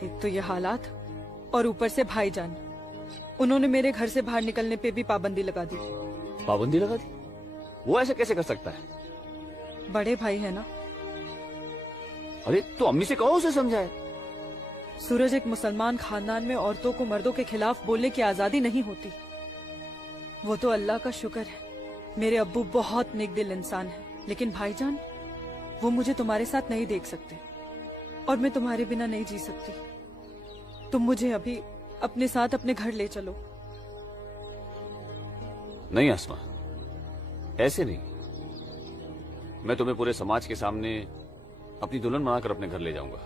एक तो ये हालात और ऊपर से भाईजान, उन्होंने मेरे घर से बाहर निकलने पे भी पाबंदी लगा दी। पाबंदी लगा दी? वो ऐसे कैसे कर सकता है? बड़े भाई है ना। अरे तो अम्मी से कहो, उसे समझाए। सूरज, एक मुसलमान खानदान में औरतों को मर्दों के खिलाफ बोलने की आजादी नहीं होती। वो तो अल्लाह का शुक्र है, मेरे अब्बू बहुत नेक दिल इंसान है। लेकिन भाईजान, वो मुझे तुम्हारे साथ नहीं देख सकते और मैं तुम्हारे बिना नहीं जी सकती। तुम मुझे अभी अपने साथ अपने घर ले चलो। नहीं आसमा, ऐसे नहीं। मैं तुम्हें पूरे समाज के सामने अपनी दुल्हन बनाकर अपने घर ले जाऊंगा।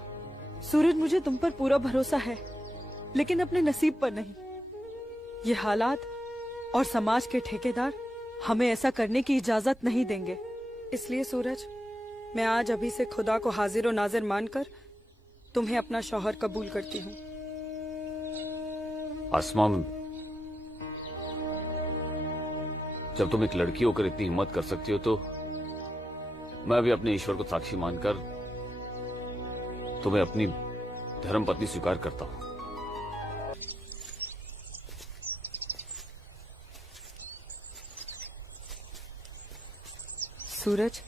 सूरज, मुझे तुम पर पूरा भरोसा है, लेकिन अपने नसीब पर नहीं। ये हालात और समाज के ठेकेदार हमें ऐसा करने की इजाजत नहीं देंगे। इसलिए सूरज, मैं आज अभी से खुदा को हाजिर और नाजिर मानकर तुम्हें अपना शौहर कबूल करती हूँ। आसमा, जब तुम एक लड़की होकर इतनी हिम्मत कर सकती हो, तो मैं भी अपने ईश्वर को साक्षी मानकर तुम्हें अपनी धर्मपत्नी स्वीकार करता हूं। सूरज,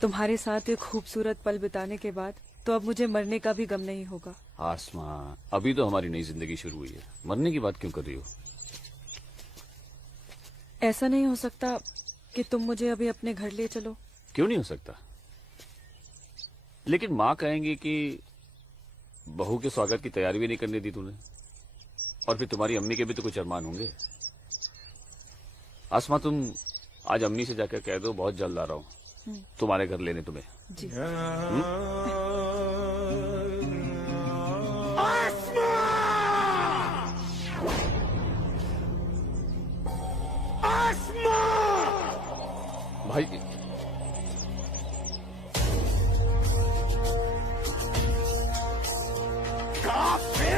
तुम्हारे साथ एक खूबसूरत पल बिताने के बाद तो अब मुझे मरने का भी गम नहीं होगा। आसमा, अभी तो हमारी नई जिंदगी शुरू हुई है, मरने की बात क्यों कर रही हो? ऐसा नहीं हो सकता कि तुम मुझे अभी अपने घर ले चलो? क्यों नहीं हो सकता? लेकिन माँ कहेंगी कि बहू के स्वागत की तैयारी भी नहीं करने दी तूने, और फिर तुम्हारी अम्मी के भी तो कुछ अरमान होंगे। आसमा, तुम आज अम्मी से जाकर कह दो बहुत जल्द आ रहा हूँ तुम्हारे घर लेने तुम्हें। जी। भाई,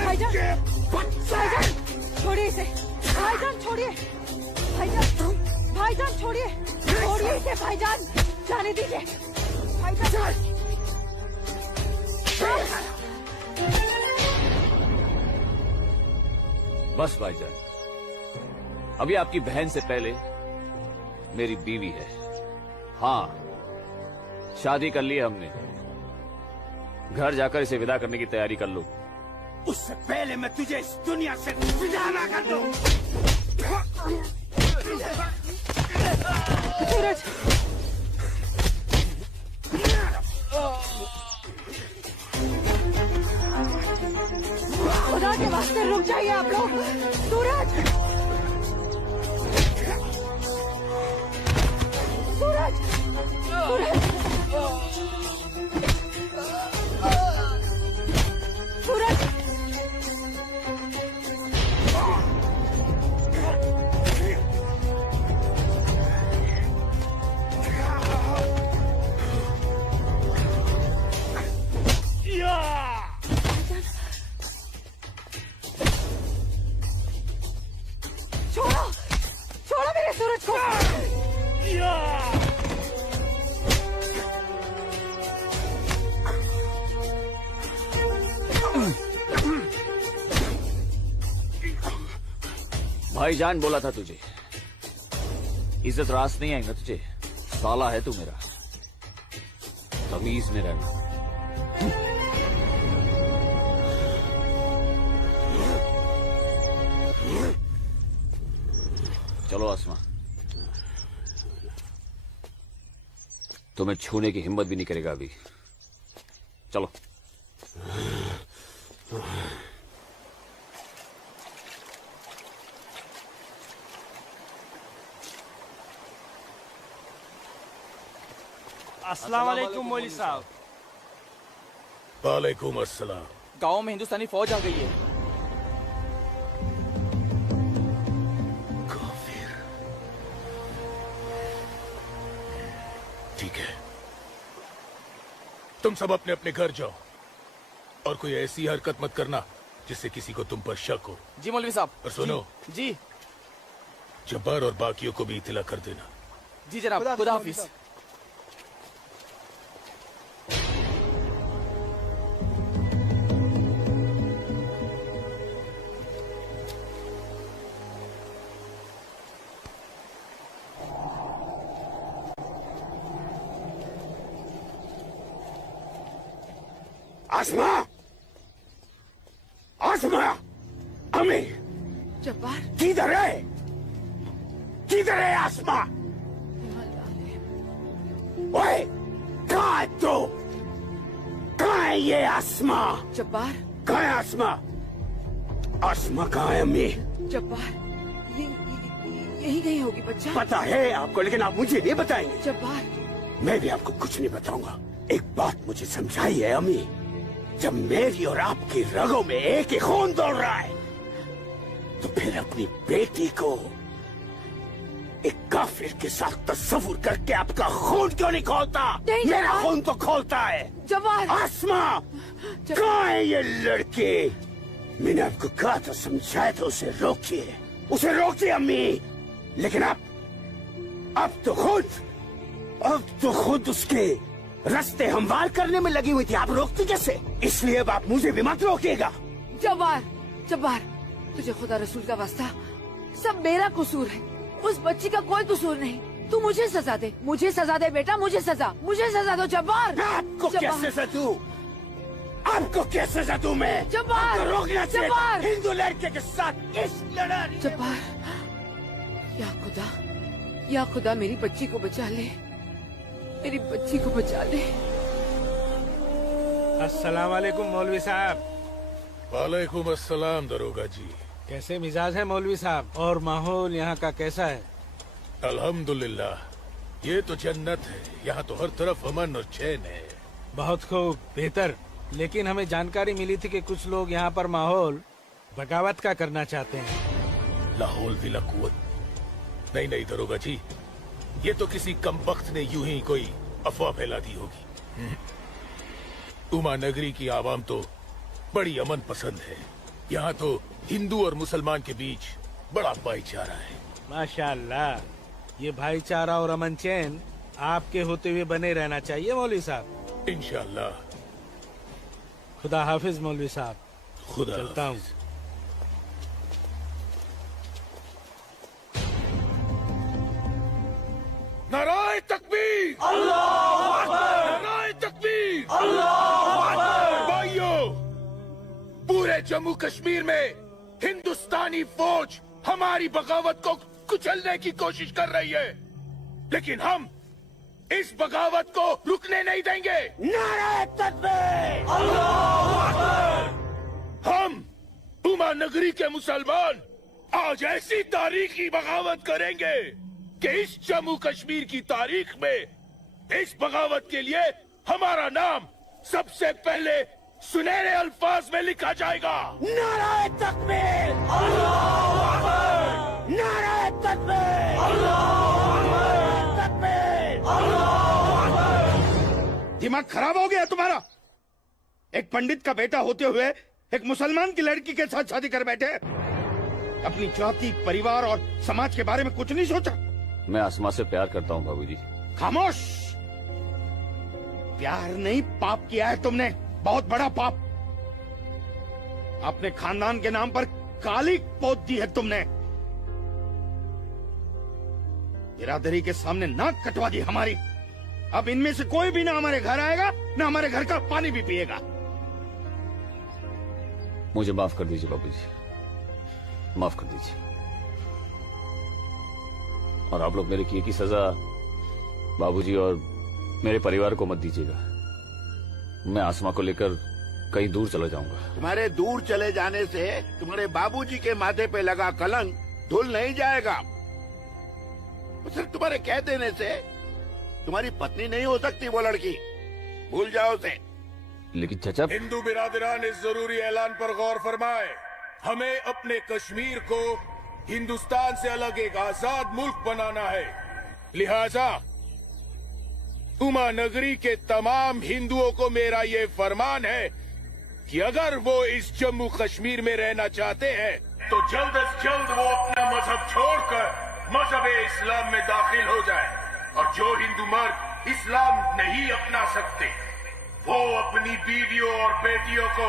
भाईजान, छोड़िए इसे। भाईजान छोड़िए, भाईजान, भाईजान छोड़िए, छोड़िए इसे भाईजान, जाने दीजिए भाईजान। बस भाईजान, अभी आपकी बहन से पहले मेरी बीवी है। हाँ, शादी कर ली है हमने। घर जाकर इसे विदा करने की तैयारी कर लो। उससे पहले मैं तुझे इस दुनिया से विदा ना कर दूं। सूरज, खुदा के वास्ते रुक जाइए आप लोग। सूरज, सूरज, सूरज, सूरज, छोड़ो, छोड़ो मेरे सूरज को। भाईजान बोला था तुझे, इज्जत रास नहीं आई ना तुझे। साला है तू मेरा, तमीज में रहना। चलो आसमा, तुम्हें छूने की हिम्मत भी नहीं करेगा अभी। चलो। अस्सलाम वालेकुम मौलवी साहब। वालेकुम अस्सलाम। गांव में हिंदुस्तानी फौज आ गई है। ठीक है, तुम सब अपने अपने घर जाओ और कोई ऐसी हरकत मत करना जिससे किसी को तुम पर शक हो। जी मौलवी साहब। और सुनो जी जब्बार और बाकियों को भी इत्तला कर देना। जी जनाब, खुदा हाफिज। आसमा, आसमा, अम्मी, जब्बार किधर है? किधर है आसमा? ओए, कहाँ है तू? कहाँ है ये आसमा? जब्बार कहाँ है आसमा? आसमा कहाँ है अम्मी? जब्बार यही कहीं होगी बच्चा। पता है आपको, लेकिन आप मुझे नहीं बताएंगे। जब्बार मैं भी आपको कुछ नहीं बताऊंगा। एक बात मुझे समझाई है अम्मी, जब मेरी और आपकी रगों में एक ही खून दौड़ रहा है तो फिर अपनी बेटी को एक काफिर के साथ तस्वुर करके आपका खून क्यों नहीं खोलता? मेरा खून तो खोलता है। जवान आसमा, कहाँ है ये लड़की? मैंने आपको कहा था, समझाया था, उसे रोकिए, उसे रोकिए अम्मी। लेकिन अब तो खुद उसके रास्ते हमवार करने में लगी हुई थी। आप रोकती कैसे? इसलिए अब आप मुझे भी मत रोकिएगा। जब्बार, तुझे खुदा रसूल का वास्ता, सब मेरा कसूर है, उस बच्ची का कोई कसूर नहीं। तू मुझे सजा दे, मुझे सजा दे बेटा, मुझे सजा दो जब्बार। आपको क्या सजा दूं? आपको क्या सजा दूं मैं? जब्बार, रोकना चाहिए जब्बार, हिंदू लड़के के साथ इस लड़ाई। जब्बार, या खुदा मेरी बच्ची को बचा ले, मेरी बच्ची को बचा ले। अस्सलाम वालेकुम मौलवी साहब। वालेकुम अस्सलाम दरोगा जी। कैसे मिजाज है मौलवी साहब, और माहौल यहाँ का कैसा है? अल्हम्दुलिल्लाह, ये तो जन्नत है। यहाँ तो हर तरफ अमन और चैन है। बहुत खूब, बेहतर। लेकिन हमें जानकारी मिली थी कि कुछ लोग यहाँ पर माहौल बगावत का करना चाहते हैं। लाहौल विला कुव्वत। नहीं दरोगा जी, ये तो किसी कमबख्त ने यूं ही कोई अफवाह फैला दी होगी। उमा नगरी की आवाम तो बड़ी अमन पसंद है। यहाँ तो हिंदू और मुसलमान के बीच बड़ा भाईचारा है। माशाअल्लाह, ये भाईचारा और अमन चैन आपके होते हुए बने रहना चाहिए मौलवी साहब। इंशाअल्लाह। खुदा हाफिज मौलवी साहब। खुदा चलता हूँ। नाराए तकबीर, अल्लाहू अकबर, नाराए तकबीर, अल्लाहू अकबर। भाइयों, पूरे जम्मू कश्मीर में हिंदुस्तानी फौज हमारी बगावत को कुचलने की कोशिश कर रही है, लेकिन हम इस बगावत को रुकने नहीं देंगे। नाराए तकबीर, अल्लाहू अकबर। हम उमा नगरी के मुसलमान आज ऐसी तारीखी बगावत करेंगे कि इस जम्मू कश्मीर की तारीख में इस बगावत के लिए हमारा नाम सबसे पहले सुनहरे अल्फाज में लिखा जाएगा। नाराए तकबीर, अल्लाहू अकबर, नाराए तकबीर, अल्लाहू अकबर, तकबीर, अल्लाहू अकबर। दिमाग खराब हो गया तुम्हारा? एक पंडित का बेटा होते हुए एक मुसलमान की लड़की के साथ शादी कर बैठे। अपनी जाति, परिवार और समाज के बारे में कुछ नहीं सोचा। मैं आसमा से प्यार करता हूँ बाबूजी। खामोश! प्यार नहीं, पाप किया है तुमने, बहुत बड़ा पाप। अपने खानदान के नाम पर काली पोत दी है तुमने। बिरादरी के सामने नाक कटवा दी हमारी। अब इनमें से कोई भी ना हमारे घर आएगा, ना हमारे घर का पानी भी पिएगा। मुझे माफ कर दीजिए बाबूजी, माफ कर दीजिए। और आप लोग मेरे किए की सजा बाबूजी और मेरे परिवार को मत दीजिएगा। मैं आसमा को लेकर कहीं दूर चला जाऊंगा। तुम्हारे दूर चले जाने से तुम्हारे बाबूजी के माथे पे लगा कलंक धुल नहीं जाएगा। सिर्फ तुम्हारे कह देने से तुम्हारी पत्नी नहीं हो सकती वो लड़की, भूल जाओ उसे। लेकिन चाचा, हिंदू बिरादरान इस जरूरी ऐलान पर गौर फरमाए। हमें अपने कश्मीर को हिंदुस्तान से अलग एक आजाद मुल्क बनाना है। लिहाजा उमा नगरी के तमाम हिंदुओं को मेरा ये फरमान है कि अगर वो इस जम्मू कश्मीर में रहना चाहते हैं तो जल्द से जल्द वो अपना मजहब छोड़कर मजहब इस्लाम में दाखिल हो जाए। और जो हिंदू मर्द इस्लाम नहीं अपना सकते वो अपनी बीवियों और बेटियों को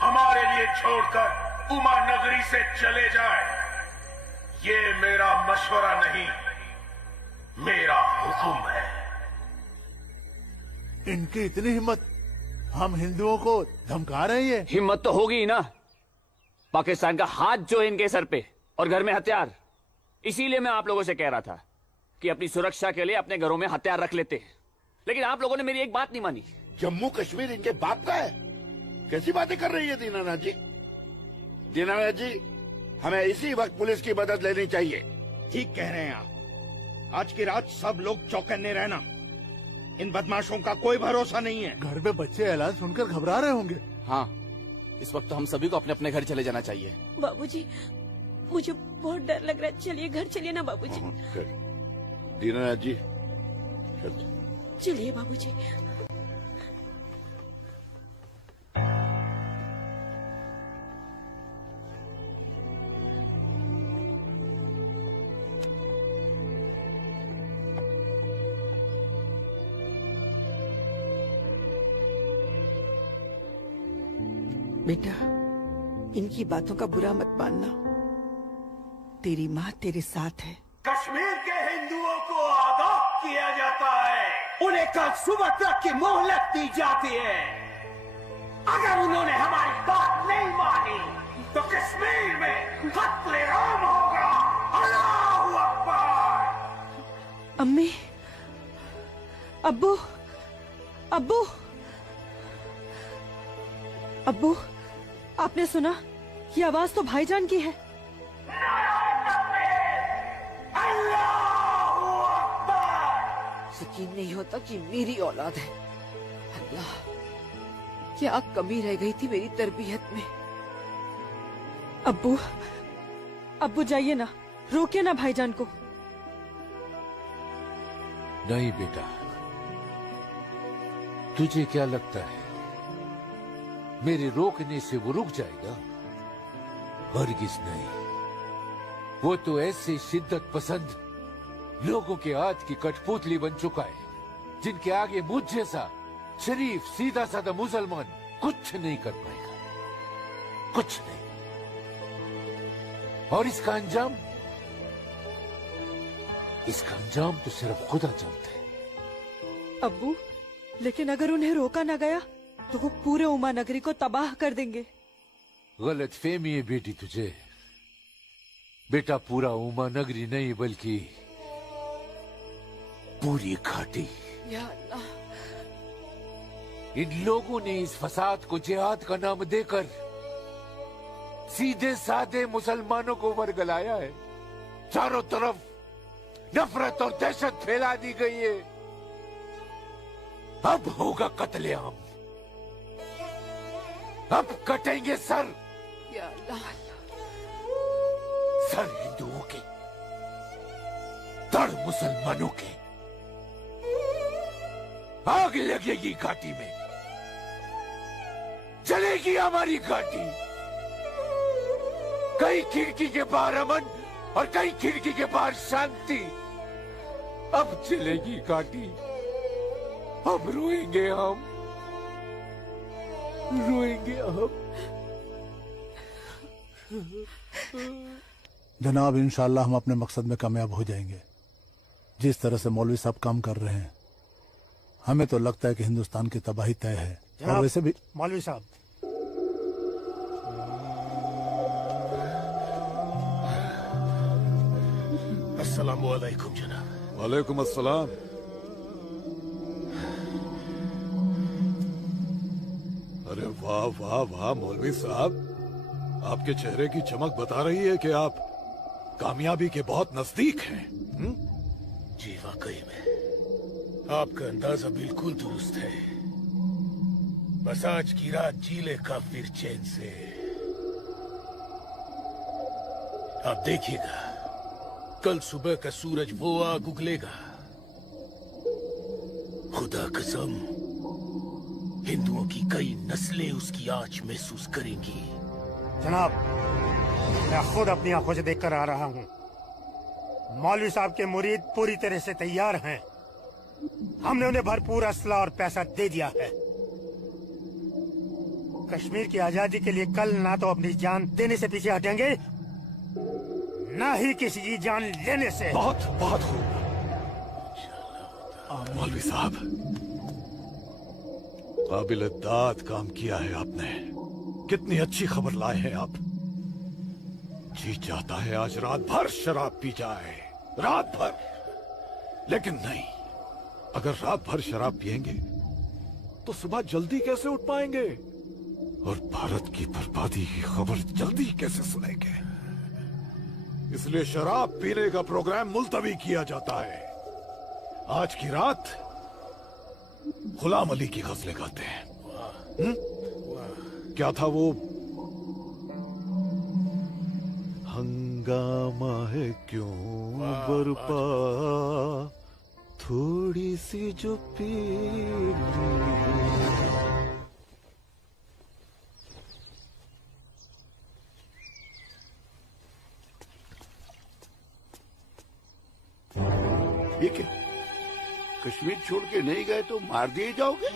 हमारे लिए छोड़कर उमा नगरी से चले जाए। ये मेरा मशवरा नहीं, मेरा हुक्म है। इनकी इतनी हिम्मत, हम हिंदुओं को धमका रहे हैं। हिम्मत तो होगी ही ना। पाकिस्तान का हाथ जो है इनके सर पे और घर में हथियार। इसीलिए मैं आप लोगों से कह रहा था कि अपनी सुरक्षा के लिए अपने घरों में हथियार रख लेते हैं, लेकिन आप लोगों ने मेरी एक बात नहीं मानी। जम्मू कश्मीर इनके बाप का है? कैसी बातें कर रही है दीनानाथ जी? दीनानाथ जी, हमें इसी वक्त पुलिस की मदद लेनी चाहिए। ठीक कह रहे हैं आप। आज की रात सब लोग चौकन्ने रहना। इन बदमाशों का कोई भरोसा नहीं है। घर में बच्चे ऐलान सुनकर घबरा रहे होंगे। हाँ, इस वक्त तो हम सभी को अपने अपने घर चले जाना चाहिए। बाबूजी, मुझे बहुत डर लग रहा है। चलिए घर चलिए ना बाबूजी। दीनानाथ जी, चलिए बाबूजी। बेटा, इनकी बातों का बुरा मत मानना। तेरी माँ तेरे साथ है। कश्मीर के हिंदुओं को आगाह किया जाता है। उन्हें कल सुबह तक की मोहलत दी जाती है। अगर उन्होंने हमारी बात नहीं मानी तो कश्मीर में कत्ले-आम होगा। अल्लाहू अकबर। अम्मी, अब्बू, अब्बू, अब्बू, आपने सुना? ये आवाज तो भाईजान की है। यकीन नहीं होता कि मेरी औलाद है। अल्लाह, क्या कमी रह गई थी मेरी तरबियत में। अब्बू, अब्बू जाइए ना, रोकिए ना भाईजान को। नहीं बेटा, तुझे क्या लगता है मेरे रोकने से वो रुक जाएगा? हरगिज नहीं। वो तो ऐसे शिद्दत पसंद लोगों के हाथ की कठपुतली बन चुका है जिनके आगे मुझ जैसा शरीफ सीधा साधा मुसलमान कुछ नहीं कर पाएगा, कुछ नहीं। और इसका अंजाम तो सिर्फ खुदा जानता है। अब्बू, लेकिन अगर उन्हें रोका न गया तो वो पूरे उमा नगरी को तबाह कर देंगे। गलत फहमी है बेटी तुझे। बेटा, पूरा उमा नगरी नहीं बल्कि पूरी घाटी। या अल्लाह, इन लोगों ने इस फसाद को जिहाद का नाम देकर सीधे साधे मुसलमानों को वर्गलाया है। चारों तरफ नफरत और दहशत फैला दी गई है। अब होगा कत्लेआम, अब कटेंगे सर। या अल्लाह, सर हिंदुओं के, धड़ मुसलमानों के। आग लगेगी घाटी में, जलेगी हमारी घाटी। कई खिड़की के बाहर अमन और कई खिड़की के बाहर शांति। अब जलेगी घाटी, अब रोएंगे हम, रोएंगे हम। जनाब, इंशाल्लाह हम अपने मकसद में कामयाब हो जाएंगे। जिस तरह से मौलवी साहब काम कर रहे हैं, हमें तो लगता है कि हिंदुस्तान की तबाही तय है। और वैसे भी मौलवी साहब, अस्सलामु अलैकुम जनाब। वालेकुम अस्सलाम। अरे वाह वाह वाह मौलवी साहब, आपके चेहरे की चमक बता रही है कि आप कामयाबी के बहुत नजदीक हैं। जी वाकई में आपका अंदाजा बिल्कुल दुरुस्त है। बस आज की रात जी लेगा फिर चैन से। आप देखिएगा, कल सुबह का सूरज वो आग उगलेगा। खुदा कसम, हिंदुओं की कई नस्लें उसकी आंच महसूस करेंगी। जनाब, मैं खुद अपनी आंखों से देखकर आ रहा हूँ। मौलवी साहब के मुरीद पूरी तरह से तैयार हैं। हमने उन्हें भरपूर असला और पैसा दे दिया है। कश्मीर की आजादी के लिए कल ना तो अपनी जान देने से पीछे हटेंगे, ना ही किसी की जान लेने से। बहुत बहुत खूब मौलवी साहब, काबिल दाद काम किया है आपने। कितनी अच्छी खबर लाए हैं आप। जी चाहता है आज रात भर शराब पी जाए, रात भर। लेकिन नहीं, अगर रात भर शराब पिएंगे तो सुबह जल्दी कैसे उठ पाएंगे और भारत की बर्बादी की खबर जल्दी कैसे सुनेंगे। इसलिए शराब पीने का प्रोग्राम मुलतवी किया जाता है। आज की रात गुलाम अली की गजलें गाते हैं। क्या था वो? हंगामा है क्यों बरपा, थोड़ी सी जो पीली। ये क्या? कश्मीर छोड़ के नहीं गए तो मार दिए जाओगे?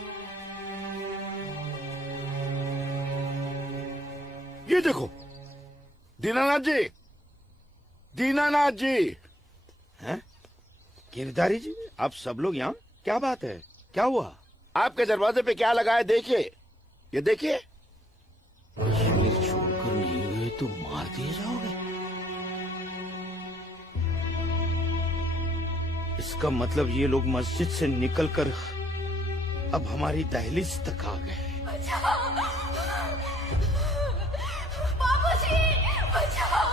ये देखो, दीनानाथ जी, दीनानाथ जी। हैं? गिरधारी जी, आप सब लोग यहाँ? क्या बात है, क्या हुआ? आपके दरवाजे पे क्या लगा है देखिए, ये देखिए। कश्मीर छोड़कर नहीं गए तो मार दिए जाओगे? इसका मतलब ये लोग मस्जिद से निकलकर अब हमारी दहलीज तक आ गए। बाबूजी, बचाओ!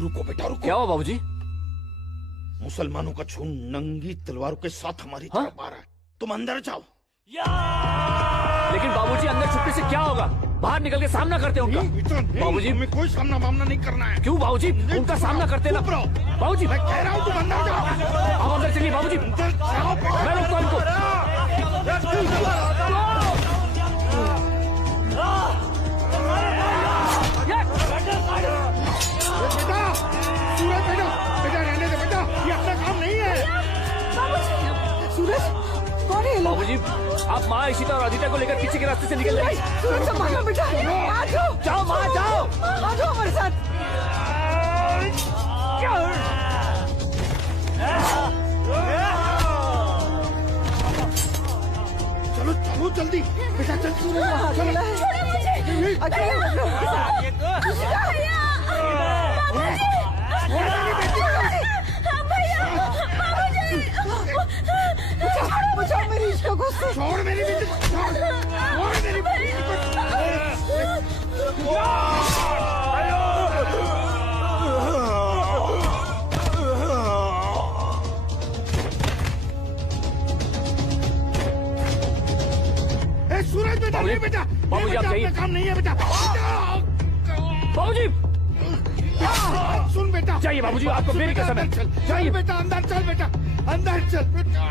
रुको बेटा, रुको। क्या हुआ बाबूजी? मुसलमानों का झुंड नंगी तलवारों के साथ हमारी तरफ आ रहा है। तुम अंदर जाओ। लेकिन बाबूजी, अंदर छुपने से क्या होगा? बाहर निकल के सामना करते हैं उनका। बाबूजी, हमें कोई सामना वामना नहीं करना है। क्यों बाबूजी? उनका सामना करते ना। बाबूजी, मैं कह रहा हूँ तुम अंदर जाओ। आप अंदर चलिए बाबूजी। अंदर जाओ बेटा। मैं रोकता हूं इनको। बेटा, सूरज बेटा, बेटा रहने दे बेटा, ये अपना काम नहीं है। सूरज, कौन है? बाबूजी, आप माँ इशिता और आदित्य को लेकर पीछे के रास्ते से निकल जाइए। सूरज का मानो बेटा, आ जाओ। जाओ माँ, जाओ। आ जाओ हमारे साथ। चलो चलो जल्दी बेटा, चल सूरज, चलो। छोड़ो मुझे। बचाओ मेरी इश्क को। छोड़ मेरी बेटी, छोड़ मेरी बेटी। सूरज बेटा, नहीं बेटा, बाबूजी आप जाइए। काम नहीं है बेटा। बाबूजी सुन बेटा, जाइए बाबूजी, आपको मेरी कसम है। चल बेटा, अंदर चल बेटा, अंदर चल बेटा।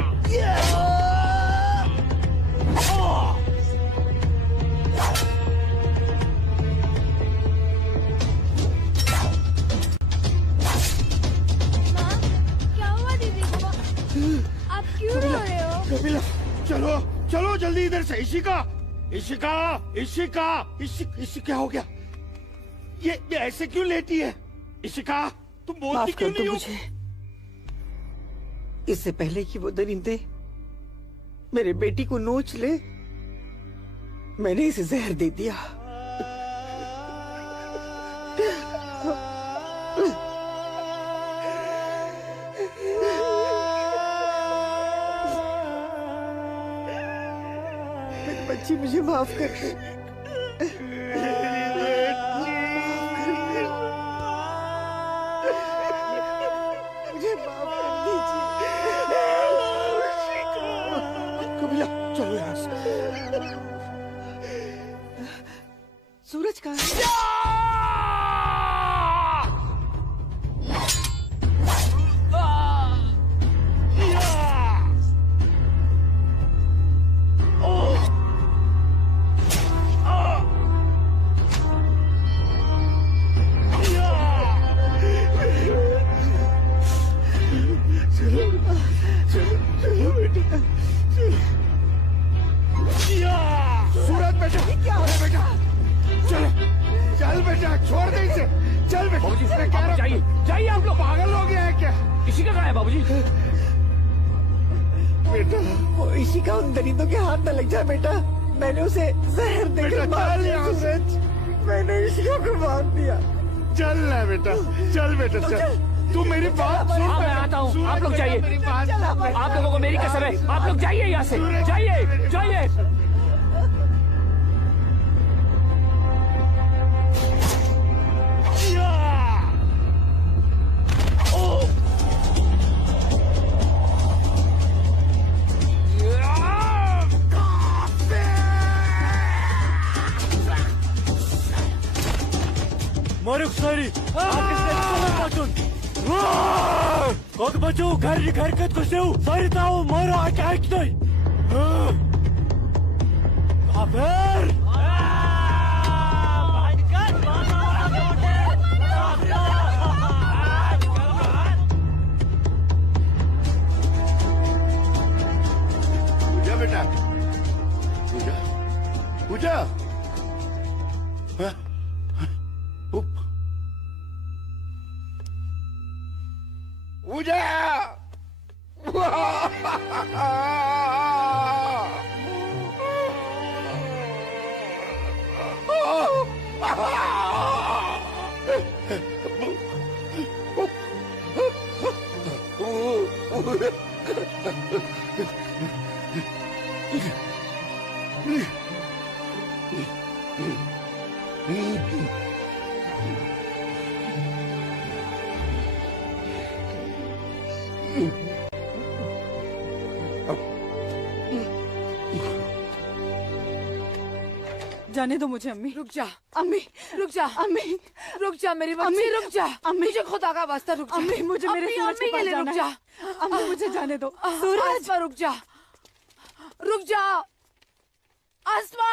क्या हुआ दीदी को? आप क्यों रो रहे हो? कपिला, चलो चलो जल्दी इधर से। इशिका, इशिका, इशिका, इशिका, क्या हो गया? ये ऐसे क्यों लेटी है? इशिका, तुम बोलती माफ क्यों कर दो नहीं हो? मुझे। इससे पहले कि वो दरिंदे मेरे बेटी को नोच ले, मैंने इसे जहर दे दिया। मेरी बच्ची, मुझे माफ कर दे। मुझे माफ कर दीजिए। कपिला, चलो यहाँ से। सूरज कहाँ है? सूरज बेटा, क्या हो रहा बेटा? चलो, चल बेटा, छोड़ दे इसे। चल बेटा। बाबूजी, मैं कह रहा हूं, जाइए, जाइए आप लोग। पागल हो गया है क्या? इसी का कहाँ है बाबूजी? बेटा, वो इसी का उन दरिंदों के हाथ न लग जाए बेटा। मैंने उसे जहर देकर मार दिया। सूरज, मैंने इसी को मार दिया। चल ना बेटा, चल बेटा, चल। तू मेरी बात सुन। हाँ, मैं आता हूँ। आप लोग जाइए। मेरी बात सुन। आप लोगों को मेरी कसम है। आप लोग जाइए यहाँ से। जाइए, जाइए। Moruk sari, Kok baju hareket kuseu, sari tahu mara attack nahi. Kafir. पूजा बेटा, पूजा, पूजा। हाँ? पूजा! जाने दो मुझे अम्मी। रुक जा अम्मी, रुक जा अम्मी, रुक जा मेरी बच्ची, अम्मी, रुक जा अम्मी, मुझे खुदा का वास्ता रुक जा अम्मी, मुझे मेरे सूरज अम्मी के पास के लिए रुक जाना जा है। अम्मी, मुझे जाने दो। सूरज, आसमा रुक जा, रुक जा आसमा।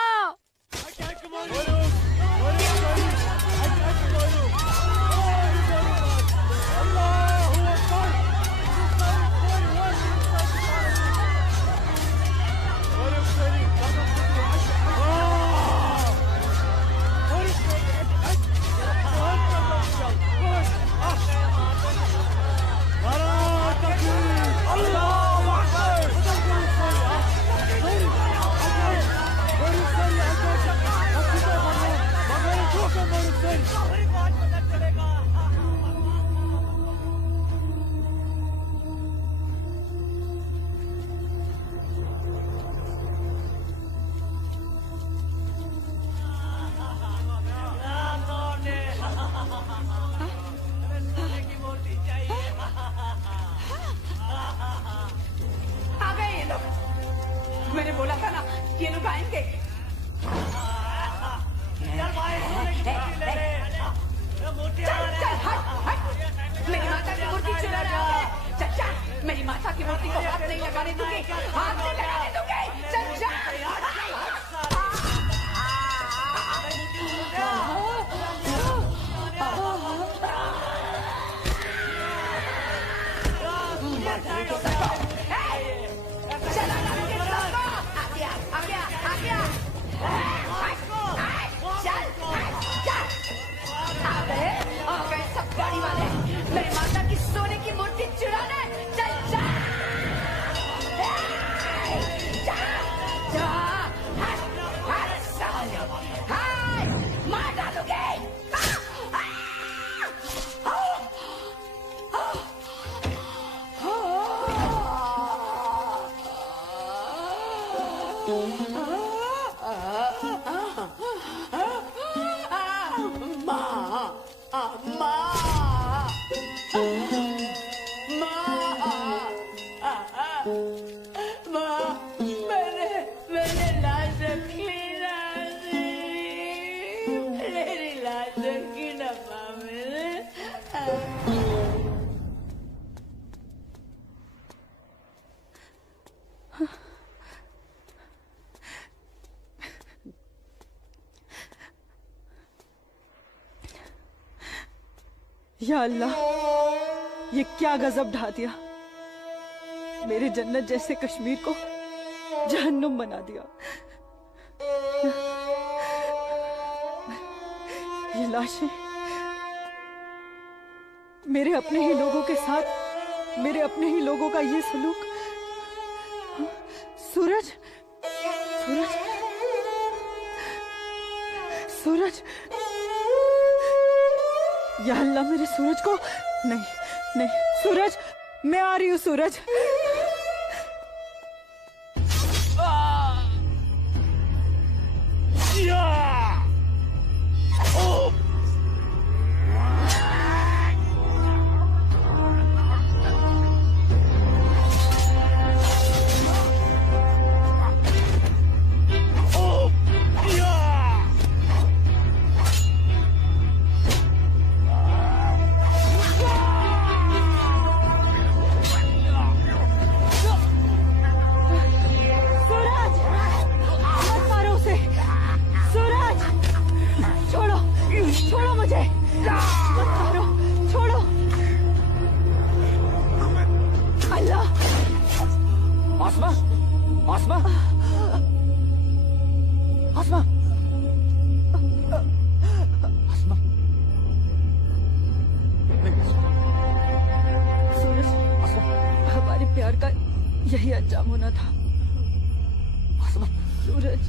आ गए ये लोग। मैंने बोला था ना ये लोग आएंगे। मेरी माता की मूर्ति को हाथ नहीं लगाने दूंगी, हाथ नहीं लगाने दूंगी। चल जा। चला आ गया, आ गया, आ गया। चल, चल। आ गए सब गाड़ी वाले, मेरी माता की सोने की मूर्ति चुराने। चल जा, जा, जा। मार डालोगे। मैंने लाश रखी ना, मेरी लाश रखी ना माँ मैंने। या अल्लाह, ये क्या गजब ढा दिया। मेरे जन्नत जैसे कश्मीर को जहन्नुम बना दिया। ये लाशें मेरे अपने ही लोगों के साथ, मेरे अपने ही लोगों का ये सलूक। सूरज, सूरज, सूरज, या अल्लाह मेरे सूरज को। नहीं, नहीं सूरज, मैं आ रही हूँ सूरज। यही अंजाम होना था। सूरज,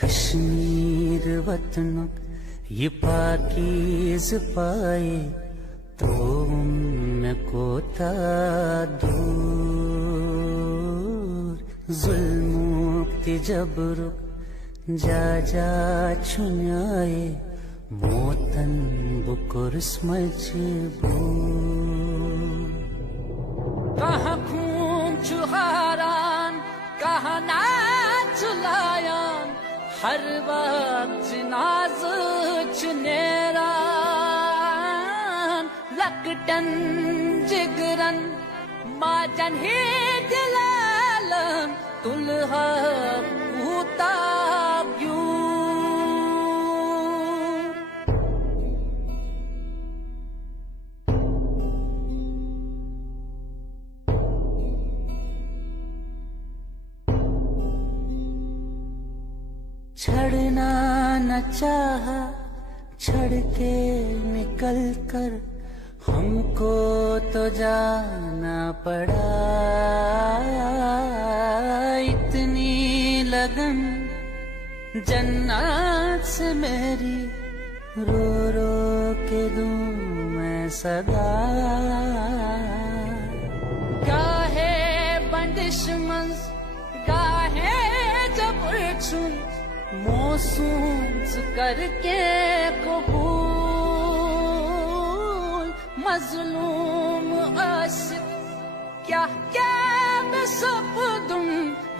कश्मीर वतन ये पाकीज़ पाए तो उनको था दूर जुल्म जबर जा जा छुनाए मोतन बुकुर्स मजबूर कहाँ खून चुहारान कहाँ नाच लायान हर वक्त नाज चुनेरान लकटन जिगरन माजन ही दिलालन तुलहा पूता छड़ना न चाहा, छड़ के निकल कर हमको तो जाना पड़ा। इतनी लगन जन्नत से मेरी रो रो के दूं मैं सदा। गाहे बंदिश मंज गाहे जबर चुन मौसूम करके कबूल मजलूम आशिक क्या क्या बेसब्दुम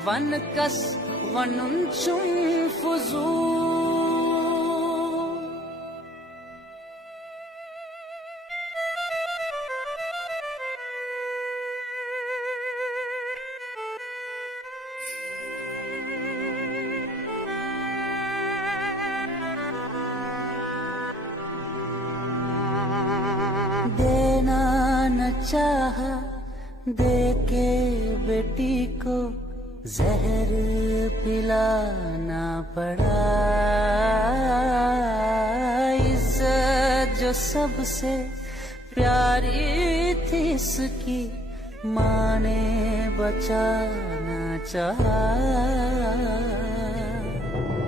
वन कस वनुन चुम फुजूल। देना न चाहा, दे के बेटी को जहर पिलाना पड़ा। इज्जत जो सबसे प्यारी थी इसकी माँ ने बचाना चाहा।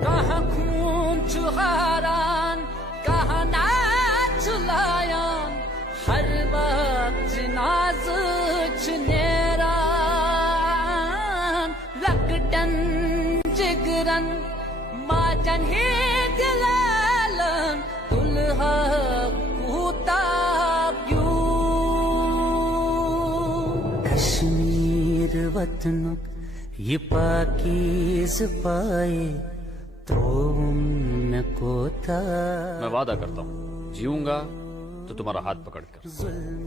कहाँ खून चुहारान कहाँ नाच लायान हर वक्त नाज चुनेरान लकटन जिगरन माजन ही दिलालन दुल्हा कूता क्यों। कश्मीर वतनुक ये पाकीज़ पाए तो उनको था। मैं वादा करता हूँ जीऊंगा तो तुम्हारा हाथ पकड़कर,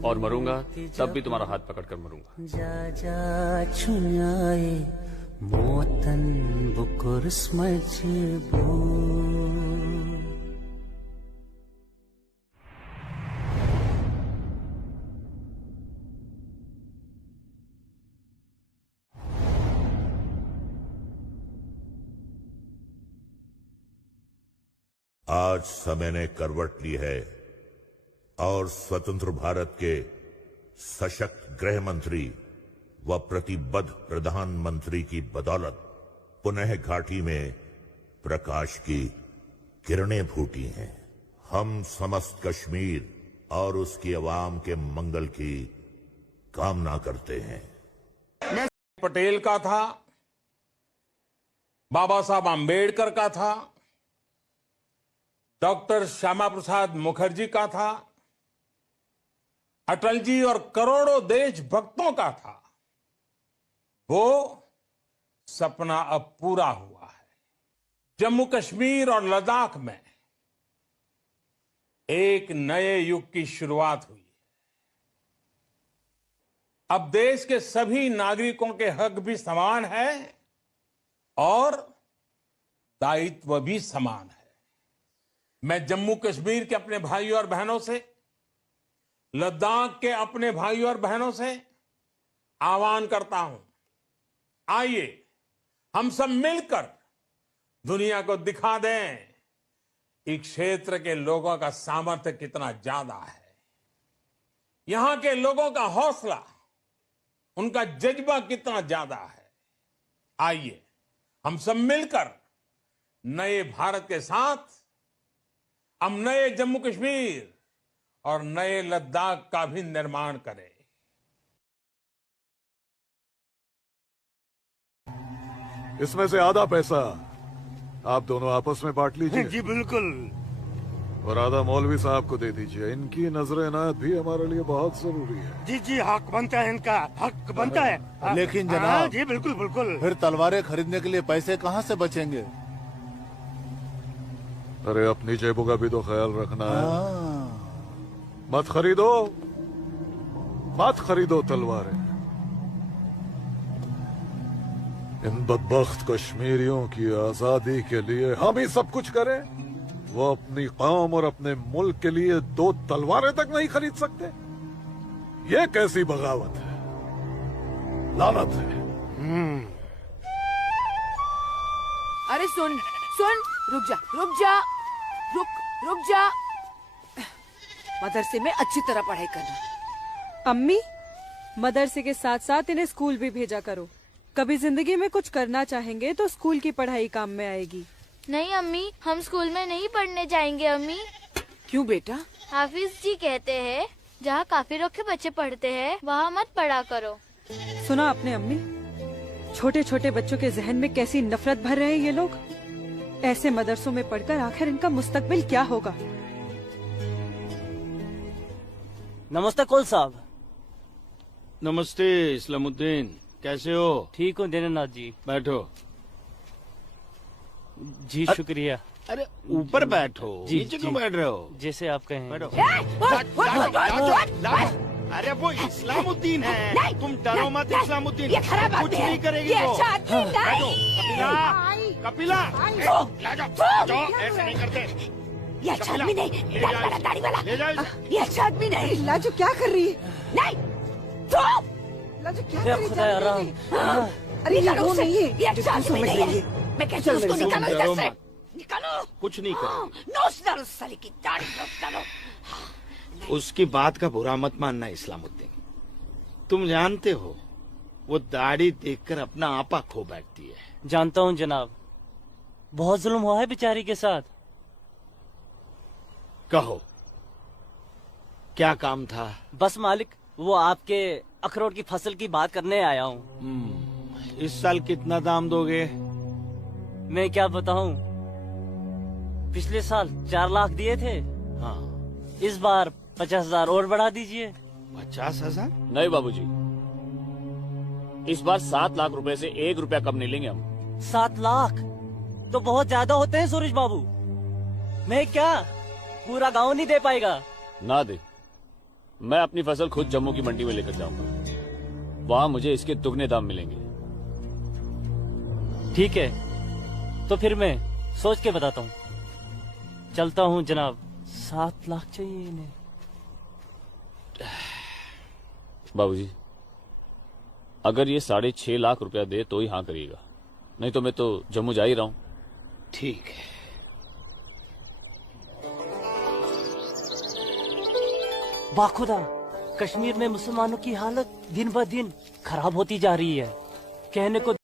और मरूंगा तब भी तुम्हारा हाथ पकड़कर मरूंगा। जा जा छुनाए मोतन बुकुर मजबूर। आज समय ने करवट ली है और स्वतंत्र भारत के सशक्त गृह मंत्री व प्रतिबद्ध प्रधानमंत्री की बदौलत पुनः घाटी में प्रकाश की किरणें फूटी हैं। हम समस्त कश्मीर और उसकी आवाम के मंगल की कामना करते हैं। मैं पटेल का था, बाबा साहब आम्बेडकर का था, डॉक्टर श्यामा प्रसाद मुखर्जी का था, अटल जी और करोड़ों देशभक्तों का था। वो सपना अब पूरा हुआ है। जम्मू कश्मीर और लद्दाख में एक नए युग की शुरुआत हुई। अब देश के सभी नागरिकों के हक भी समान है और दायित्व भी समान है। मैं जम्मू कश्मीर के अपने भाइयों और बहनों से, लद्दाख के अपने भाइयों और बहनों से आह्वान करता हूं, आइए हम सब मिलकर दुनिया को दिखा दें इस क्षेत्र के लोगों का सामर्थ्य कितना ज्यादा है। यहां के लोगों का हौसला, उनका जज्बा कितना ज्यादा है। आइए हम सब मिलकर नए भारत के साथ हम नए जम्मू कश्मीर और नए लद्दाख का भी निर्माण करें। इसमें से आधा पैसा आप दोनों आपस में बांट लीजिए। जी बिल्कुल। और आधा मौलवी साहब को दे दीजिए। इनकी नजर इनायत भी हमारे लिए बहुत जरूरी है। जी जी हक बनता है, इनका हक बनता है। लेकिन जनाब, जी बिल्कुल बिल्कुल। फिर तलवारें खरीदने के लिए पैसे कहाँ से बचेंगे? अरे अपनी जेबों का भी तो ख्याल रखना है। मत खरीदो, मत खरीदो तलवारें। इन बदबख्त कश्मीरियों की आजादी के लिए हम ही सब कुछ करें, वो अपनी कौम और अपने मुल्क के लिए 2 तलवारें तक नहीं खरीद सकते। ये कैसी बगावत है, लानत है। अरे सुन सुन, रुक जा, रुक जा। मदरसे में अच्छी तरह पढ़ाई करना। अम्मी, मदरसे के साथ साथ इन्हें स्कूल भी भेजा करो। कभी जिंदगी में कुछ करना चाहेंगे तो स्कूल की पढ़ाई काम में आएगी। नहीं अम्मी, हम स्कूल में नहीं पढ़ने जाएंगे अम्मी। क्यों बेटा? हाफिज जी कहते हैं जहाँ काफिरों के बच्चे पढ़ते हैं वहाँ मत पढ़ा करो। सुना आपने अम्मी? छोटे छोटे बच्चों के जहन में कैसी नफरत भर रहे हैं ये लोग। ऐसे मदरसों में पढ़कर आखिर इनका मुस्तकबिल क्या होगा? नमस्ते कौल साहब। नमस्ते इस्लामुद्दीन, कैसे हो? ठीक हूँ दीनानाथ जी। बैठो। जी शुक्रिया। अरे ऊपर बैठो, जी, नीचे जी। क्यों बैठ रहे हो? जैसे आप कहें। बैठो। अरे वो इस्लामुद्दीन है, तुम डरो मत इस्लामुद्दीन, कुछ नहीं करेगी वो। बैठो। कपिला, जाओ, ऐसे नहीं करते। ये अच्छा आदमी नहीं, दाढ़ी वाला। ले जाओ। ये अच्छा आदमी नहीं। लाजो क्या कर रही है? नहीं, लाजो क्या कर रही खुदा राम। अरे ये वो नहीं है, ये अच्छा आदमी नहीं है। मैं कैसे उसको निकालूं इधर से? निकालो। कुछ नहीं करेगी। नोच डालो साली की दाढ़ी, नोच डालो। उसकी बात का बुरा मत मानना इस्लामुद्दीन। तुम जानते हो वो दाढ़ी देखकर अपना आपा खो बैठती है। जानता हूँ जनाब, बहुत जुल्म हुआ है बेचारी के साथ। कहो क्या काम था? बस मालिक, वो आपके अखरोट की फसल की बात करने आया हूँ। इस साल कितना दाम दोगे? मैं क्या बताऊं, पिछले साल 4 लाख दिए थे। हाँ। इस बार 50,000 और बढ़ा दीजिए। 50,000? नहीं बाबूजी, इस बार 7 लाख रुपए से 1 रुपया कम नहीं लेंगे हम। 7 लाख तो बहुत ज्यादा होते हैं सूरज बाबू। मैं क्या पूरा गांव नहीं दे पाएगा? ना दे, मैं अपनी फसल खुद जम्मू की मंडी में लेकर जाऊंगा। वहाँ मुझे इसके दुगने दाम मिलेंगे। ठीक है, तो फिर मैं सोच के बताता हूँ। चलता हूँ जनाब। 7 लाख चाहिए इन्हें। बाबूजी, अगर ये 6.5 लाख रुपया दे तो ही हाँ करिएगा, नहीं तो मैं तो जम्मू जा ही रहा हूँ। ठीक है। बाखुदा, कश्मीर में मुसलमानों की हालत दिन ब दिन खराब होती जा रही है। कहने को